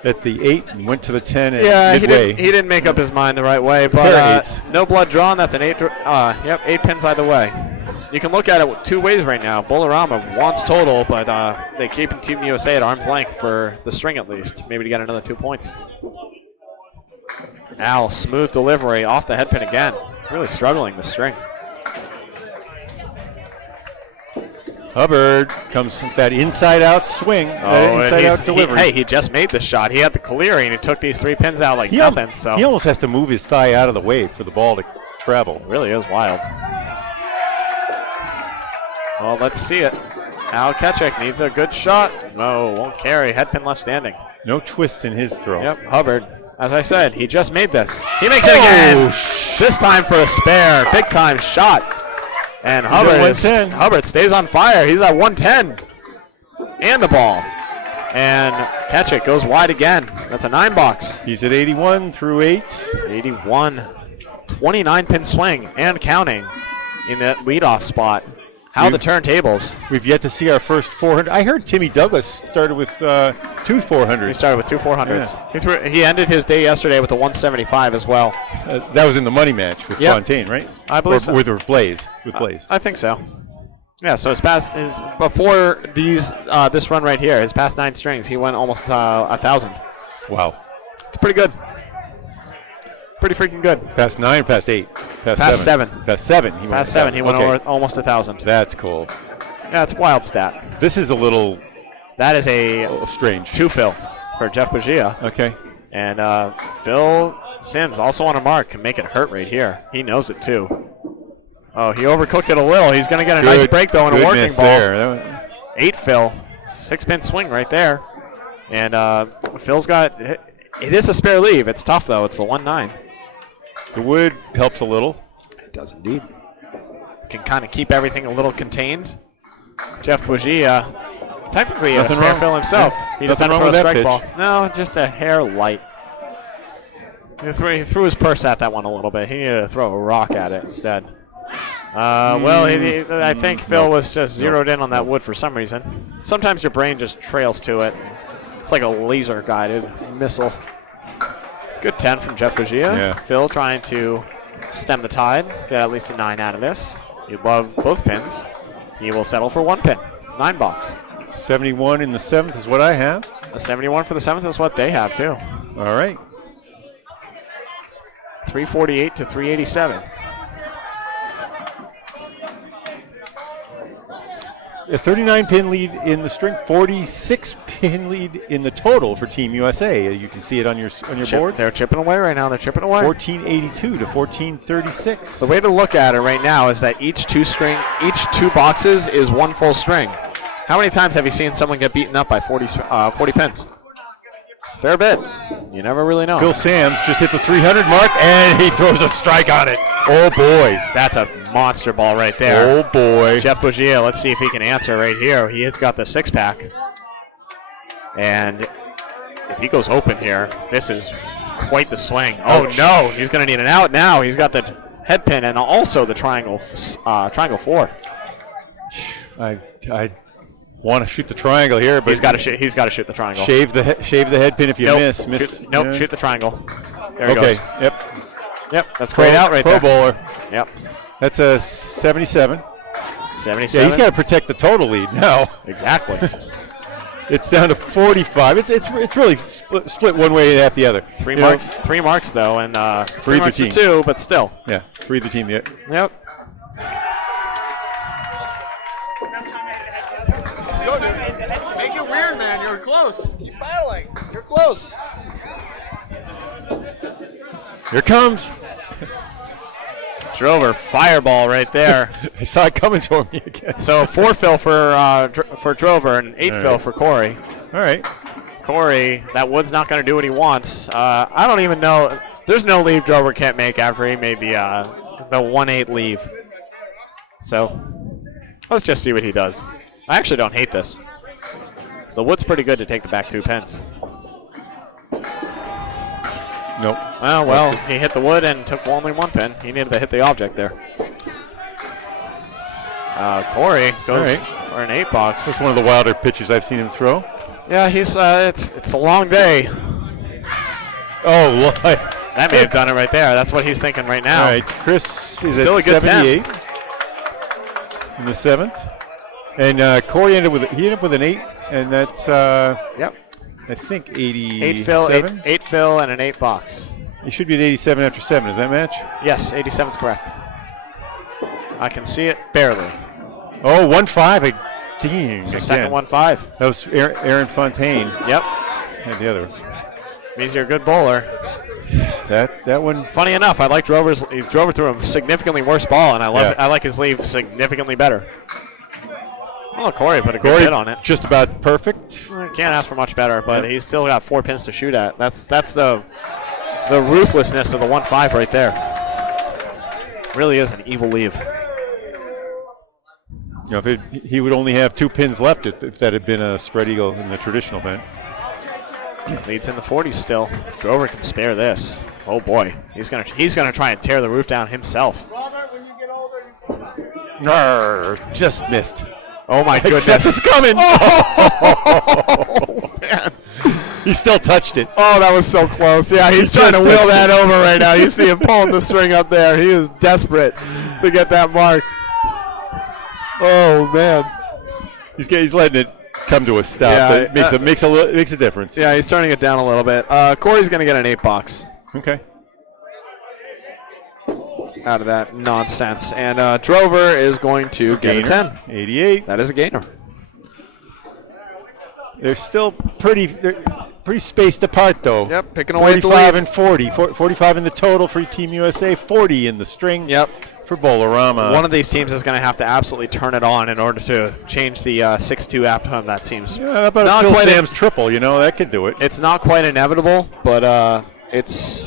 8 and went to the 10 and midway. He didn't make up his mind the right way, Pair but of 8s. no blood drawn. That's an 8. 8 pins either way. You can look at it 2 ways right now. Bowlarama wants total, but they keep Team USA at arm's length for the string at least, maybe to get another 2 points. Al, smooth delivery off the head pin again. Really struggling the string. Hubbard comes with that inside-out swing, that inside-out delivery. He just made the shot. He had the Cleary, and he took these 3 pins out like nothing. So he almost has to move his thigh out of the way for the ball to travel. It really is wild. Well, let's see it. Al Ketchik needs a good shot. No, won't carry. Head pin left standing. No twists in his throw. Yep, Hubbard. As I said, he just made this. He makes it again. This time for a spare. Big time shot. And Hubbard stays on fire. He's at 110. And the ball. And Ketchik goes wide again. That's a 9 box. He's at 81 through 8. 81. 29 pin swing and counting in that leadoff spot. How the turntables. We've yet to see our first 400. I heard Timmy Douglas started with 2 400s. He started with 2 400s. Yeah. He ended his day yesterday with a 175 as well. That was in the money match with Fontaine, right? I believe so. With Blaze. With Blaze. I think so. Yeah, so before this run right here, his past 9 strings, he went almost 1,000. Wow. It's pretty good. Pretty freaking good. Past 9 or past 8? Past 7. Past 7. He went over almost 1,000. That's cool. Yeah, it's a wild stat. This is a little strange. 2 fill for Jeff Bugia. Okay. And Phil Sims also on a mark can make it hurt right here. He knows it too. Oh, he overcooked it a little. He's going to get a nice break though and a working ball. There. 8 fill. 6 pin swing right there. And Phil's got, it is a spare leave. It's tough though. It's a 1-9. The wood helps a little. It does indeed. Can kind of keep everything a little contained. Jeff Bugia, technically a spare fill himself. Yeah. He just had to throw a strike ball. No, just a hair light. He threw his purse at that one a little bit. He needed to throw a rock at it instead. Well, I think Phil was just zeroed in on that wood for some reason. Sometimes your brain just trails to it. It's like a laser-guided missile. Good 10 from Jeff Bajia. Yeah. Phil trying to stem the tide, get at least a 9 out of this. You'd love both pins. He will settle for 1 pin. 9 box. 71 in the 7th is what I have. A 71 for the 7th is what they have, too. All right. 348 to 387. A 39-pin lead in the string, 46-pin lead in the total for Team USA. You can see it on your board. They're chipping away right now. They're chipping away. 1482 to 1436. The way to look at it right now is that each two boxes is 1 full string. How many times have you seen someone get beaten up by 40 pins? Fair bit. You never really know. Phil Sams just hit the 300 mark, and he throws a strike on it. Oh, boy. That's a monster ball right there. Oh, boy. Jeff Bajia, let's see if he can answer right here. He has got the 6-pack. And if he goes open here, this is quite the swing. Oh, no. He's going to need an out now. He's got the head pin and also the triangle 4. I want to shoot the triangle here, but he's got to shoot the triangle. Shave the head pin if you miss. Shoot the triangle. There he goes. Yep, that's great out right there. Pro bowler. Yep. That's a 77. 77. Yeah, he's got to protect the total lead now. Exactly. It's down to 45. It's really split one way and half the other. 3 marks though, and 3 marks to 2, but still. Yeah, for either team. Yeah. Yep. Let's go, dude. Make it weird, man. You're close. Keep battling. You're close. Here comes. Drover, fireball right there. I saw it coming toward me again. So 4 fill for Drover and 8 fill for Corey. All right. Corey, that wood's not going to do what he wants. I don't even know. There's no leave Drover can't make after he made the 1-8 leave. So let's just see what he does. I actually don't hate this. The wood's pretty good to take the back 2 pins. Nope. Oh, well, he hit the wood and took only 1 pin. He needed to hit the object there. Corey goes for an 8 box. That's one of the wilder pitches I've seen him throw. Yeah, he's it's a long day. Oh, Lord. That may have done it right there. That's what he's thinking right now. All right, Chris is still at a good 78 in the 7th. And Corey ended up with an 8, and that's I think 87. 8 fill, and an 8 box. He should be at 87 after 7. Does that match? Yes, 87 is correct. I can see it barely. Oh, 1-5. Dang. It's the second 1-5. That was Aaron Fontaine. Yep. And the other. Means you're a good bowler. That one. Funny enough, I like Drover's. Drover threw a significantly worse ball, and I like his leave significantly better. Oh, Corey put a good hit on it. Just about perfect. Can't ask for much better, but he's still got 4 pins to shoot at. That's the ruthlessness of the 1-5 right there. Really is an evil leave. You know, if he would only have 2 pins left if that had been a spread eagle in the traditional bent. Leads in the 40s still. Drover can spare this. Oh boy, he's gonna try and tear the roof down himself. Robert, when you get older, Just missed. Oh my goodness! It's coming. Oh man, he still touched it. Oh, that was so close. Yeah, he's trying to wheel that over right now. You see him pulling the string up there. He is desperate to get that mark. Oh man, he's letting it come to a stop. Yeah, but it makes a difference. Yeah, he's turning it down a little bit. Corey's gonna get an 8 box. Okay. Out of that nonsense. And Drover is going to get a 10. 88. That is a gainer. They're still pretty spaced apart, though. Yep, picking away at the 45 lead. and 40. 45 in the total for Team USA, 40 in the string. Yep. For Bowlarama. One of these teams is going to have to absolutely turn it on in order to change the 6-2 outcome. That seems how about Phil Sam's triple? That could do it. It's not quite inevitable, but it's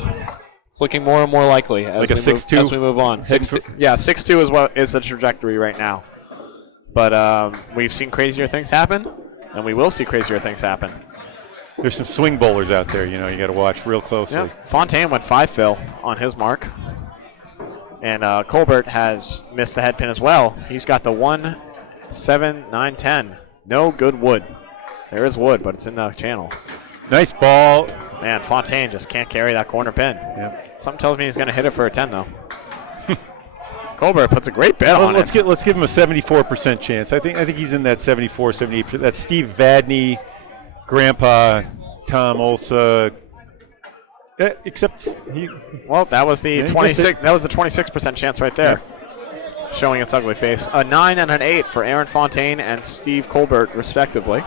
looking more and more likely as, like a 6-2 as we move on. 6-2 is the trajectory right now. But we've seen crazier things happen, and we will see crazier things happen. There's some swing bowlers out there, you got to watch real closely. Yep. Fontaine went 5 fill on his mark. And Colbert has missed the head pin as well. He's got the 1, 7, 9, 10. No good wood. There is wood, but it's in the channel. Nice ball. Man, Fontaine just can't carry that corner pin. Yep. Something tells me he's going to hit it for a 10, though. Colbert puts a great bet on let's it. let's give him a 74% chance. I think he's in that 74, 78%. That's Steve Vadney, Grandpa, Tom Olsa. Except he. Well, that was the Yeah, he 26. That was the 26% chance right there, showing its ugly face. A 9 and an 8 for Aaron Fontaine and Steve Colbert, respectively.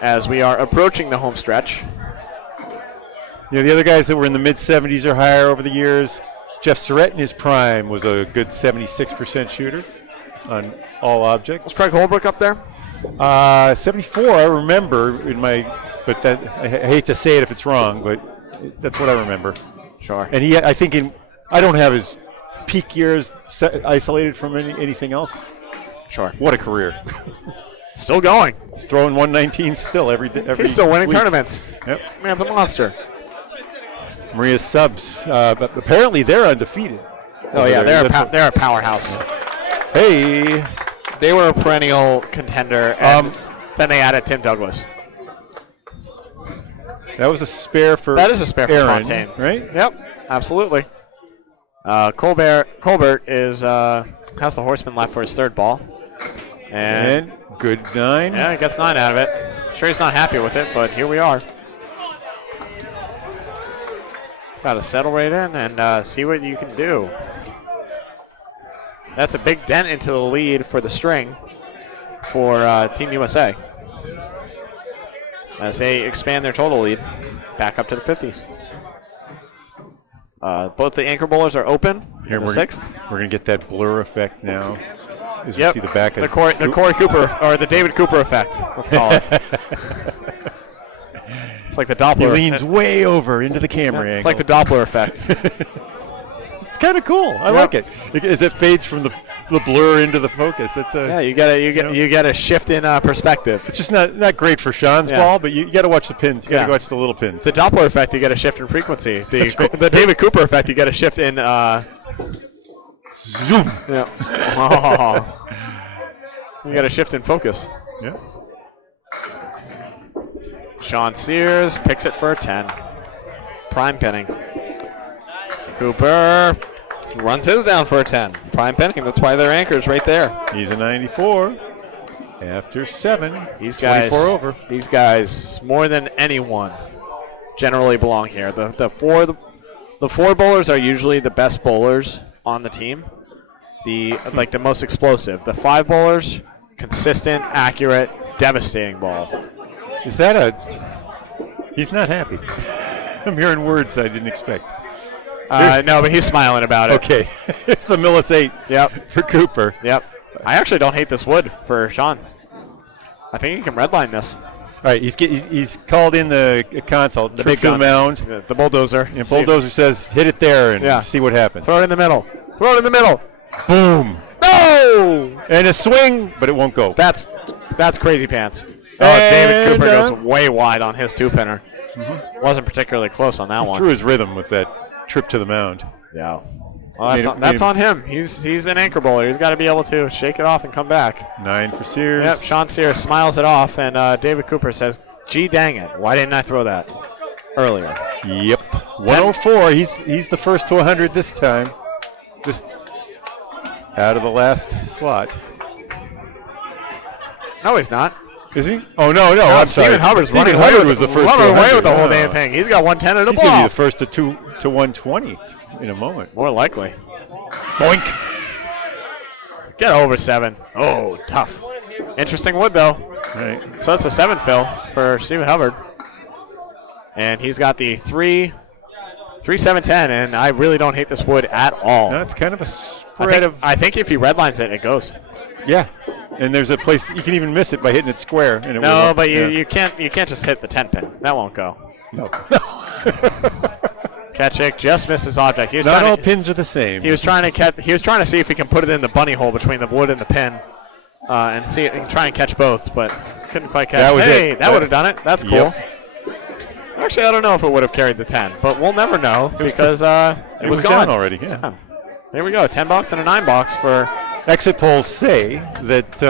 As we are approaching the home stretch. The other guys that were in the mid-70s or higher over the years, Jeff Surratt in his prime was a good 76% shooter on all objects. Was Craig Holbrook up there? 74, I remember in my, but that I hate to say it if it's wrong, but that's what I remember. Sure. And I don't have his peak years isolated from anything else. Sure. What a career. Still going. He's throwing 119 still every He's still winning week. tournaments. Yep. Man's a monster. Maria Subs, but apparently they're undefeated. Oh, yeah, they're a powerhouse. Hey. They were a perennial contender, and then they added Tim Douglas. That was a spare for That is a spare for Aaron, Fontaine. right? Yep, absolutely. Colbert is has the horseman left for his third ball. And good 9. Yeah, he gets 9 out of it. I'm sure he's not happy with it, but here we are. Got to settle right in and see what you can do. That's a big dent into the lead for the string for Team USA as they expand their total lead back up to the 50s. Both the anchor bowlers are open in the 6th. We're going to get that blur effect now. As Yep. we see the back of the Corey Cooper, or the David Cooper effect, let's call it. It's like the Doppler. He leans way over into the camera angle. It's like the Doppler effect. It's kind of cool. I like it. As it fades from the blur into the focus. It's You get a shift in perspective. It's just not great for Sean's ball, but you got to watch the pins. You got to watch the little pins. The Doppler effect, you get a shift in frequency. right. The David Cooper effect, you get a shift in zoom. Yeah. Oh. You got a shift in focus. Yeah. Sean Sears picks it for a 10. Prime pinning. Cooper runs his down for a 10. Prime pinning. That's why they're anchors right there. He's a 94 after 7. These guys, 24 over. These guys, more than anyone, generally belong here. The four bowlers are usually the best bowlers on the team. The most explosive. The 5 bowlers, consistent, accurate, devastating ball. Is that he's not happy. I'm hearing words I didn't expect. No, but he's smiling about it. Okay. It's the Millis 8 for Cooper. Yep. I actually don't hate this wood for Sean. I think he can redline this. All right, he's called in the console. The big guns. mound. Yeah, the bulldozer. And bulldozer says, hit it there and see what happens. Throw it in the middle. Throw it in the middle. Boom. No! And a swing, but it won't go. That's crazy pants. David Cooper goes way wide on his 2-pinner. Mm-hmm. Wasn't particularly close on that one. Threw his rhythm with that trip to the mound. Yeah. Well, that's on him. He's an anchor bowler. He's got to be able to shake it off and come back. 9 for Sears. Yep, Sean Sears smiles it off, and David Cooper says, gee, dang it. Why didn't I throw that earlier? Yep. 104. He's the first to 100 this time. Out of the last slot. No, he's not. Is he? Oh, no. I'm sorry. Stephen Hubbard's Stephen running Hubbard was the first to 100. away with the whole damn thing. He's got 110 at a He's ball. going to be the first to 120 in a moment. More likely. Boink. Get over 7. Oh, tough. Interesting wood, though. Right. So that's a 7 fill for Stephen Hubbard. And he's got the 3, 7, 10, and I really don't hate this wood at all. No, it's kind of a spread I think if he redlines it, it goes. Yeah. And there's a place you can even miss it by hitting it square. And it No, will, but you can't just hit the 10 pin. That won't go. No. Ketchick just missed his object. Not all pins are the same. He was trying to see if he can put it in the bunny hole between the wood and the pin, and try and catch both, but couldn't quite catch. That was it. it. That would have done it. That's cool. Yep. Actually, I don't know if it would have carried the 10, but we'll never know because it was down gone already. Yeah. Here we go, 10 bucks and a 9 box for Exit polls say that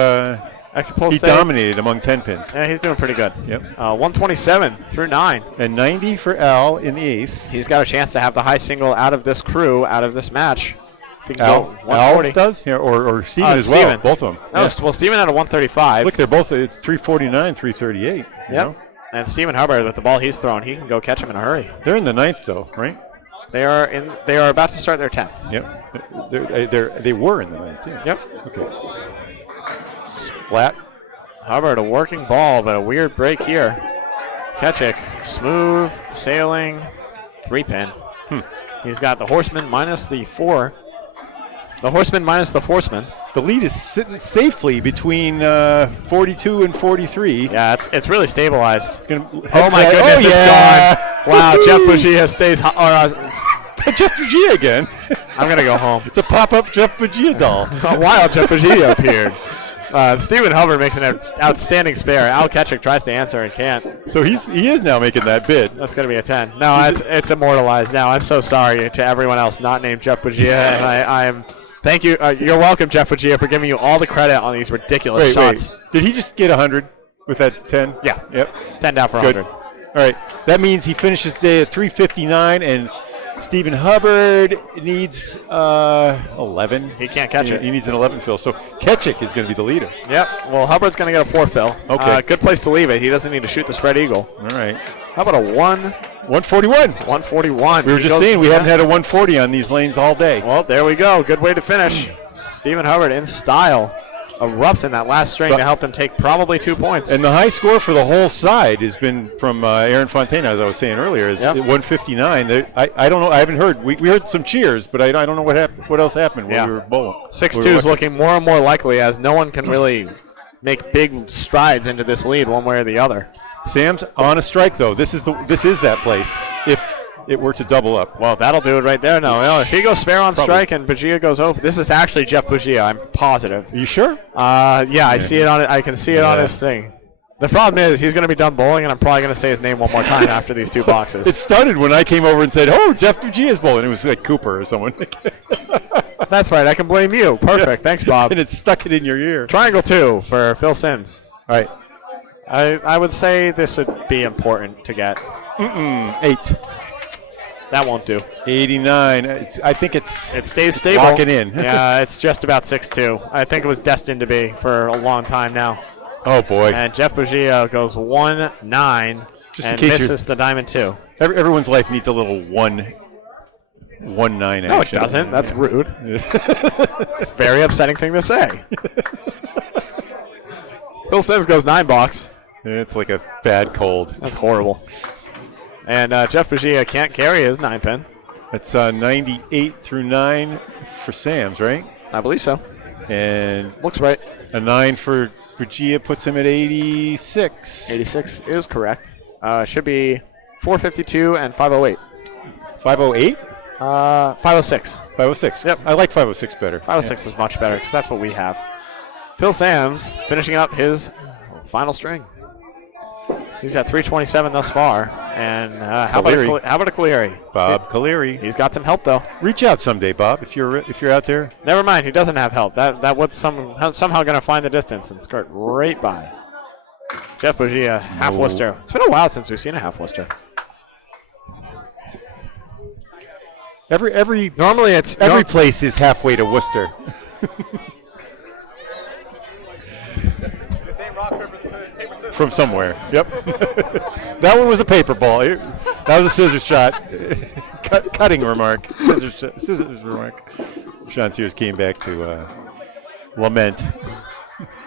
exit polls. he dominated among 10 pins. Yeah, he's doing pretty good. Yep. 127 through 9. And 90 for Al in the ace. He's got a chance to have the high single out of this crew, out of this match. If he can Al, go 140. Al does? Yeah, or Steven as well. Steven. Both of them. No, well, Steven had a 135. Look, they're both at 349, 338. You know? And Steven Hubbard, with the ball he's thrown, he can go catch him in a hurry. They're in the 9th, though, right? They are about to start their 10th. Yep. They were in the 9th, yes. Yep. Okay. Splat. Hubbard, a working ball, but a weird break here. Ketchick, smooth, sailing, 3-pin. He's got the horseman minus the 4. The horseman minus the forceman. The lead is sitting safely between 42 and 43. Yeah, it's really stabilized. Oh my goodness, it's gone. Wow, Jeff Bugia stays. Jeff Bugia again. I'm going to go home. It's a pop-up Jeff Bugia doll. Wow, Jeff Bugia appeared. Stephen Hubbard makes an outstanding spare. Al Ketchick tries to answer and can't. So he is now making that bid. That's going to be a 10. No, it's immortalized now. I'm so sorry to everyone else not named Jeff Bugia, and I am. Thank you. You're welcome, Jeff Bugia, for giving you all the credit on these ridiculous shots. Wait. Did he just get 100 with that 10? Yeah. Yep. 10 down for 100. All right. That means he finishes the day at 359, and Stephen Hubbard needs 11. He can't catch it. He needs an 11 fill. So Ketchick is going to be the leader. Yep. Well, Hubbard's going to get a 4 fill. Okay. Good place to leave it. He doesn't need to shoot the spread eagle. All right. How about a 141. 141. We were just saying we haven't had a 140 on these lanes all day. Well, there we go. Good way to finish. Stephen Hubbard in style erupts in that last string to help them take probably 2 points. And the high score for the whole side has been from Aaron Fontana, as I was saying earlier, is 159. I don't know. I haven't heard. We heard some cheers, but I don't know what happened. What else happened when we were bowling? 6-2 is looking more and more likely as no one can really make big strides into this lead one way or the other. Sam's on a strike, though. This is that place. If it were to double up. Well, that'll do it right there. No, if he goes spare on strike and Bugia goes open, this is actually Jeff Bugia. I'm positive. Are you sure? Yeah, I see it on it. I can see it on his thing. The problem is he's going to be done bowling, and I'm probably going to say his name one more time after these 2 boxes. It started when I came over and said, "Oh, Jeff Bugia is bowling." It was like Cooper or someone. That's right. I can blame you. Perfect. Yes. Thanks, Bob. And it stuck it in your ear. Triangle 2 for Phil Sims. All right. I would say this would be important to get. 8. That won't do. 89. I think it stays stable. Locking in. Yeah, it's just about 6-2. I think it was destined to be for a long time now. Oh, boy. And Jeff Bugia goes 1-9 just and in case misses the diamond 2. Everyone's life needs a little 1-9 action. No, it doesn't. That's rude. It's a very upsetting thing to say. Phil Sims goes 9 box. It's like a bad cold. That's horrible. And Jeff Bugia can't carry his 9-pin. It's 98 through 9 for Sam's, right? I believe so. And looks right. A 9 for Bugia puts him at 86. 86 is correct. Should be 452 and 508. 508? 506. 506. Yep. I like 506 better. 506 is much better because that's what we have. Phil Sams finishing up his final string. He's at 327 thus far. And how about a Cleary? Bob Cleary. He's got some help, though. Reach out someday, Bob, if you're out there. Never mind. He doesn't have help. That would somehow going to find the distance and skirt right by. Jeff Bugia, half Worcester. It's been a while since we've seen a half Worcester. Normally it's every place is halfway to Worcester. From somewhere. Yep. That one was a paper ball. That was a scissor shot. Cutting remark. Scissors remark. Sean Sears came back to lament.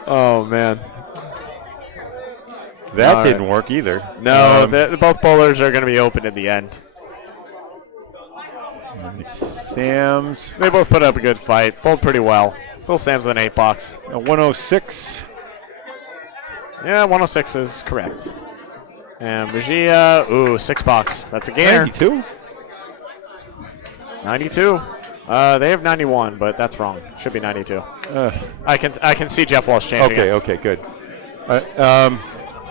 Oh, man. That didn't work either. No, both bowlers are going to be open in the end. Sam's. They both put up a good fight. Bowled pretty well. Phil Sam's an 8 box. 106. Yeah, 106 is correct. And Bugia, 6 box. That's a gainer. 92? 92. They have 91, but that's wrong. Should be 92. I can see Jeff Walsh changing it. Okay, good.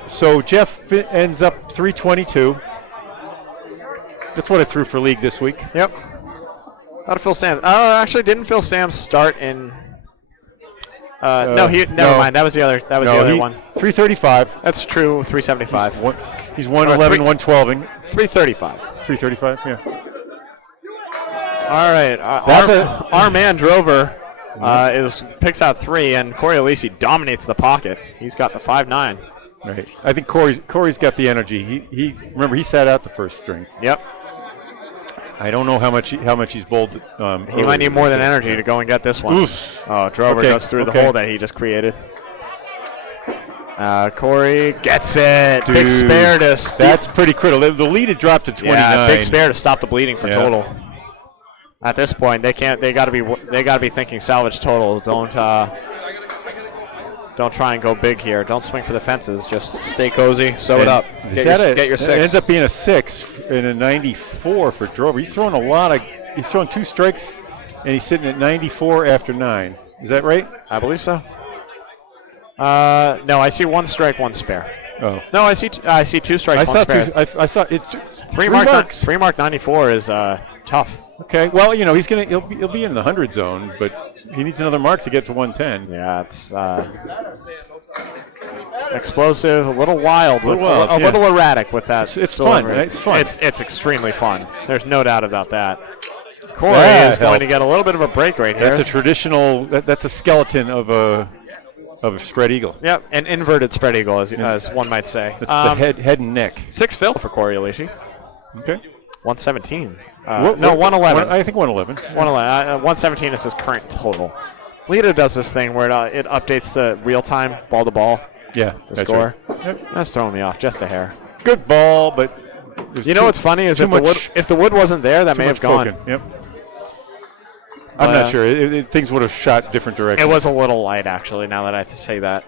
So Jeff ends up 322. That's what I threw for league this week. Yep. How did Phil Sams? Oh, actually, didn't Phil Sams start in? No, never mind. That was the other. That was the other one. 335. That's true. 375. He's 111, 112ing. 335. 335. Yeah. All right. Our man Drover picks out 3, and Corey Alisi dominates the pocket. He's got the 5-9. Right. I think Corey's got the energy. Remember he sat out the first string. Yep. I don't know how much he's bowled. He might need more than energy to go and get this one. Oof. Oh, Drover goes through the hole that he just created. Corey gets it. Dude, big spare to. That's pretty critical. The lead had dropped to 29. Yeah, big spare to stop the bleeding for total. At this point, they can't. They got to be thinking salvage total. Don't try and go big here. Don't swing for the fences. Just stay cozy. Sew it up. Get your 6. It ends up being a 6 and a 94 for Drover. He's throwing He's throwing 2 strikes, and he's sitting at 94 after 9. Is that right? I believe so. No, I see 1 strike, 1 spare. Oh. No, I see 2 strikes, 1 spare. I saw it. 3 marks. 3 mark 94 is tough. Okay. Well, he'll be in the 100 zone, but he needs another mark to get to 110. Yeah, it's explosive, a little wild, a little erratic with that. It's fun, right? It's fun. It's extremely fun. There's no doubt about that. Corey is going to get a little bit of a break right here. That's a traditional. That's a skeleton of a spread eagle. Yep, an inverted spread eagle, as one might say. It's the head and neck. 6 fill for Corey Alishi. Okay. 117. No, 111. I think 111. 111. 117 is his current total. Leda does this thing where it updates the real time ball to ball. Yeah, the score. Right. Yep. That's throwing me off just a hair. Good ball, but what's funny is if the wood wasn't there, that may have gone. Poking. Yep. I'm not sure. Things would have shot different directions. It was a little light, actually. Now that I say that,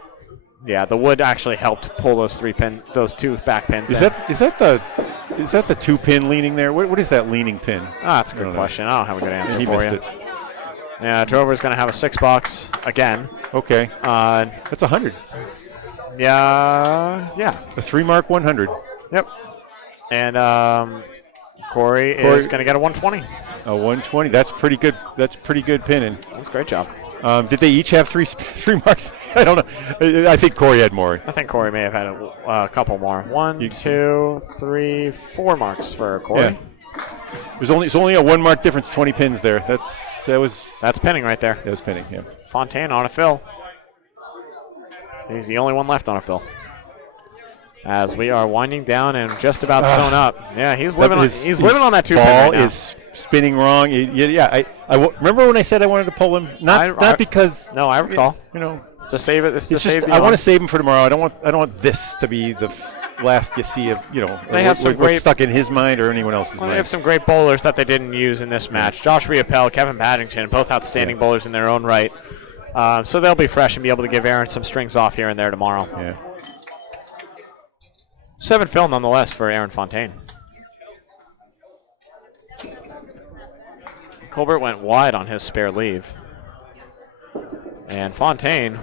yeah, the wood actually helped pull those 2 back pins. Is that the 2 pin leaning there? What is that leaning pin? That's a good question. I don't have a good answer he for missed you. It. Yeah, Drover's going to have a 6 box again. Okay. That's 100. Yeah. A 3 mark 100. Yep. And Corey is going to get a 120. A 120. That's pretty good. That's pretty good pinning. That's a great job. Did they each have 3 marks? I don't know. I think Corey had more. I think Corey may have had a couple more. 1, 2, 3, 4 marks for Corey. Yeah. It's only a 1 mark difference. 20 pins there. That's pinning right there. That was pinning. Yeah. Fontaine on a fill. He's the only one left on a fill. As we are winding down and just about sewn up. Yeah, he's living on that 2 pin right now. Ball is spinning wrong. I remember when I said I wanted to pull him. Not because. No, I recall. It's to save it. I want to save him for tomorrow. I don't want this to be the last you see of They have some what's stuck in his mind or anyone else's mind. They have some great bowlers that they didn't use in this match. Josh Riopel, Kevin Paddington, both outstanding bowlers in their own right. So they'll be fresh and be able to give Aaron some strings off here and there tomorrow. Yeah. 7 fill nonetheless for Aaron Fontaine. Colbert went wide on his spare leave. And Fontaine.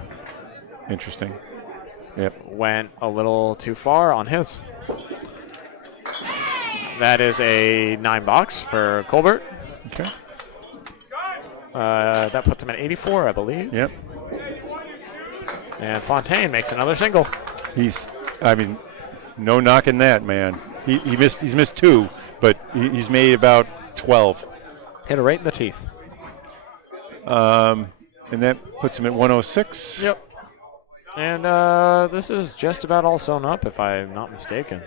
Interesting. Went a little too far on his. That is a 9 box for Colbert. Okay. That puts him at 84, I believe. Yep. And Fontaine makes another single. No knocking that, man. He's missed 2, but he's made about 12. Hit it right in the teeth. And that puts him at 106. Yep. And this is just about all sewn up, if I'm not mistaken.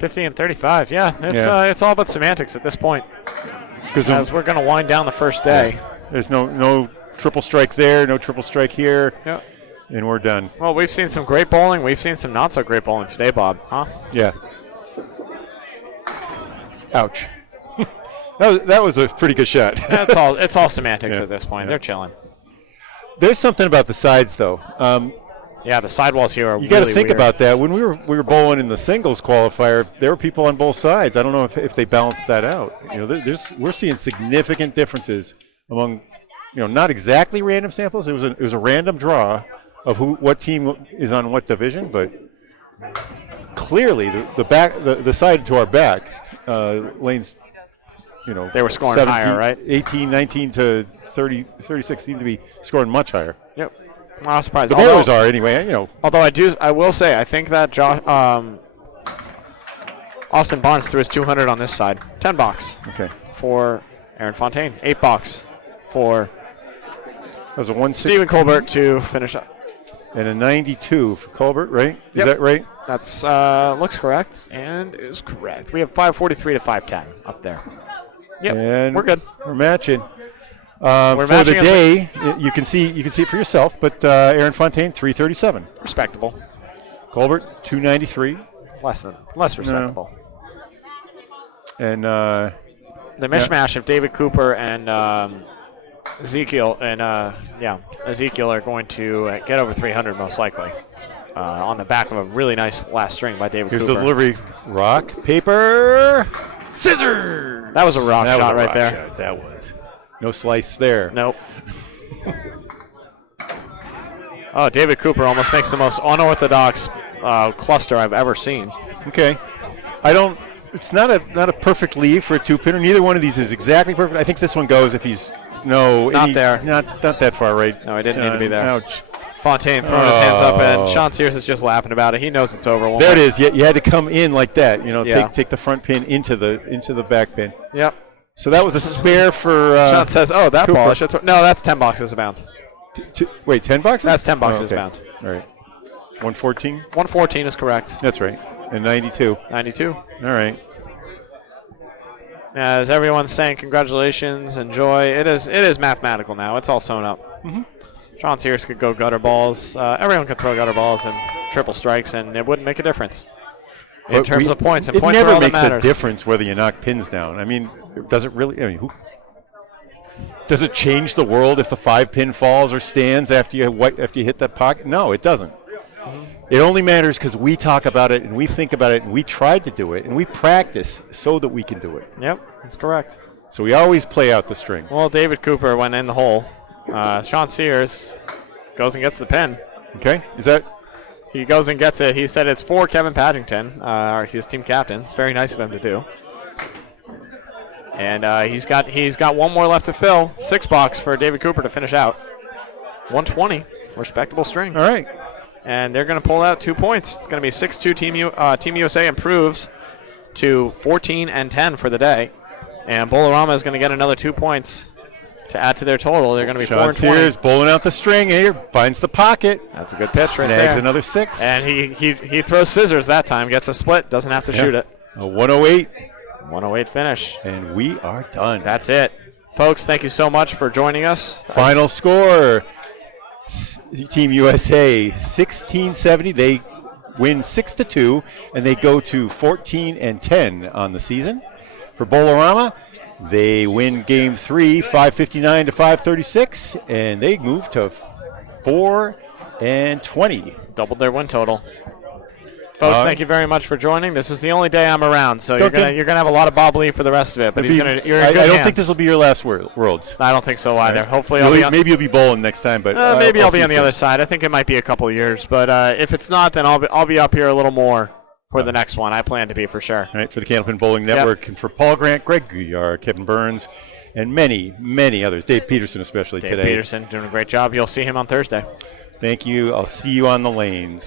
50 and 35. Yeah, it's all about semantics at this point. As we're going to wind down the first day. Yeah. There's no triple strike there, no triple strike here. Yep. And we're done. Well, we've seen some great bowling. We've seen some not so great bowling today, Bob. Huh? Yeah. Ouch. that was a pretty good shot. It's all semantics at this point. They're chilling. There's something about the sides, though. The sidewalls here are. You got to think about that. When we were bowling in the singles qualifier, there were people on both sides. I don't know if they balanced that out. We're seeing significant differences among, not exactly random samples. It was a random draw of what team is on what division, but clearly the side to our back, lanes, They were scoring 17, higher, right? 18, 19 to 30, 36 seem to be scoring much higher. Yep. I'm not surprised. The bowlers are anyway, Although I will say, I think that Austin Barnes threw his 200 on this side. $10 Okay. for Aaron Fontaine. $8 for That was a 160. Stephen Colbert to finish up. And a 92 for Colbert, right? Is Yep. that right? That's looks correct and is correct. We have 543 to 510 up there. Yep, And we're good. We're matching. We're for matching the as day, you can see it for yourself. But Aaron Fontaine 337, Respectable. Colbert 293, Less respectable. and The mishmash of David Cooper and Ezekiel Ezekiel are going to get over 300 most likely on the back of a really nice last string by David here's Cooper. the delivery. Rock, paper, scissors. That was a rock That was shot a right rock there. shot. That was no slice there. Nope. Oh, David Cooper almost makes the most unorthodox cluster I've ever seen. Okay, It's not a perfect leave for a two-pinner. Neither one of these is exactly perfect. I think this one goes if he's Not there. Not that far right. No, he didn't need to be there. Ouch. Fontaine throwing his hands up, and Sean Sears is just laughing about it. He knows it's over. There it is. You had to come in like that. Yeah. Take the front pin into the back pin. Yep. So that was a spare for. Sean says, "Oh, that Cooper. ball." No, that's $10 is a bound. Wait, $10? That's $10 Oh, is okay. bound. All right. 114. 114 is correct. That's right. And 92. 92. All right. As everyone's saying, congratulations, enjoy. It is mathematical now. It's all sewn up. Mm-hmm. Sean Sears could go gutter balls. Everyone could throw gutter balls and triple strikes, and it wouldn't make a difference in But terms of points. And it points are never all that makes matters. a difference whether you knock pins down. I mean, does it really? Does it change the world if the 5-pin falls or stands after you hit that pocket? No, it doesn't. It only matters because we talk about it and we think about it and we tried to do it and we practice so that we can do it. Yep, that's correct. So we always play out the string. Well, David Cooper went in the hole. Sean Sears goes and gets the pin. Okay, is that? He goes and gets it. He said it's for Kevin Paddington, his team captain. It's very nice of him to do. And he's got one more left to fill. $6 for David Cooper to finish out. 120, respectable string. All right. And they're going to pull out 2 points. It's going to be 6-2. Team USA improves to 14 and 10 for the day. And Bowlarama is going to get another 2 points to add to their total. They're going to be 4 and 20. Sears bowling out the string here, finds the pocket. That's a good pitch right Snags there. another 6. And he throws scissors that time, gets a split, doesn't have to shoot it. A 108. 108 finish. And we are done. That's it. Folks, thank you so much for joining us. Final score, Team USA 1670. They win 6-2, and they go to 14 and 10 on the season. For Bowlarama, they win Game 3, 559 to 536, and they move to 4 and 20. Doubled their win total. Folks, thank you very much for joining. This is the only day I'm around, so you're gonna have a lot of Bob Lee for the rest of it. But you're in good I don't hands. think this will be your last Worlds. I don't think so either. Right. Hopefully, Maybe you'll be bowling next time, but maybe I'll be see on the soon. other side. I think it might be a couple of years, but if it's not, then I'll be up here a little more for the next one. I plan to be for sure. All right, for the Candlepin Bowling Network, and for Paul Grant, Greg Guyar, Kevin Burns, and many, many others. Dave Peterson especially Dave today. Peterson doing a great job. You'll see him on Thursday. Thank you. I'll see you on the lanes.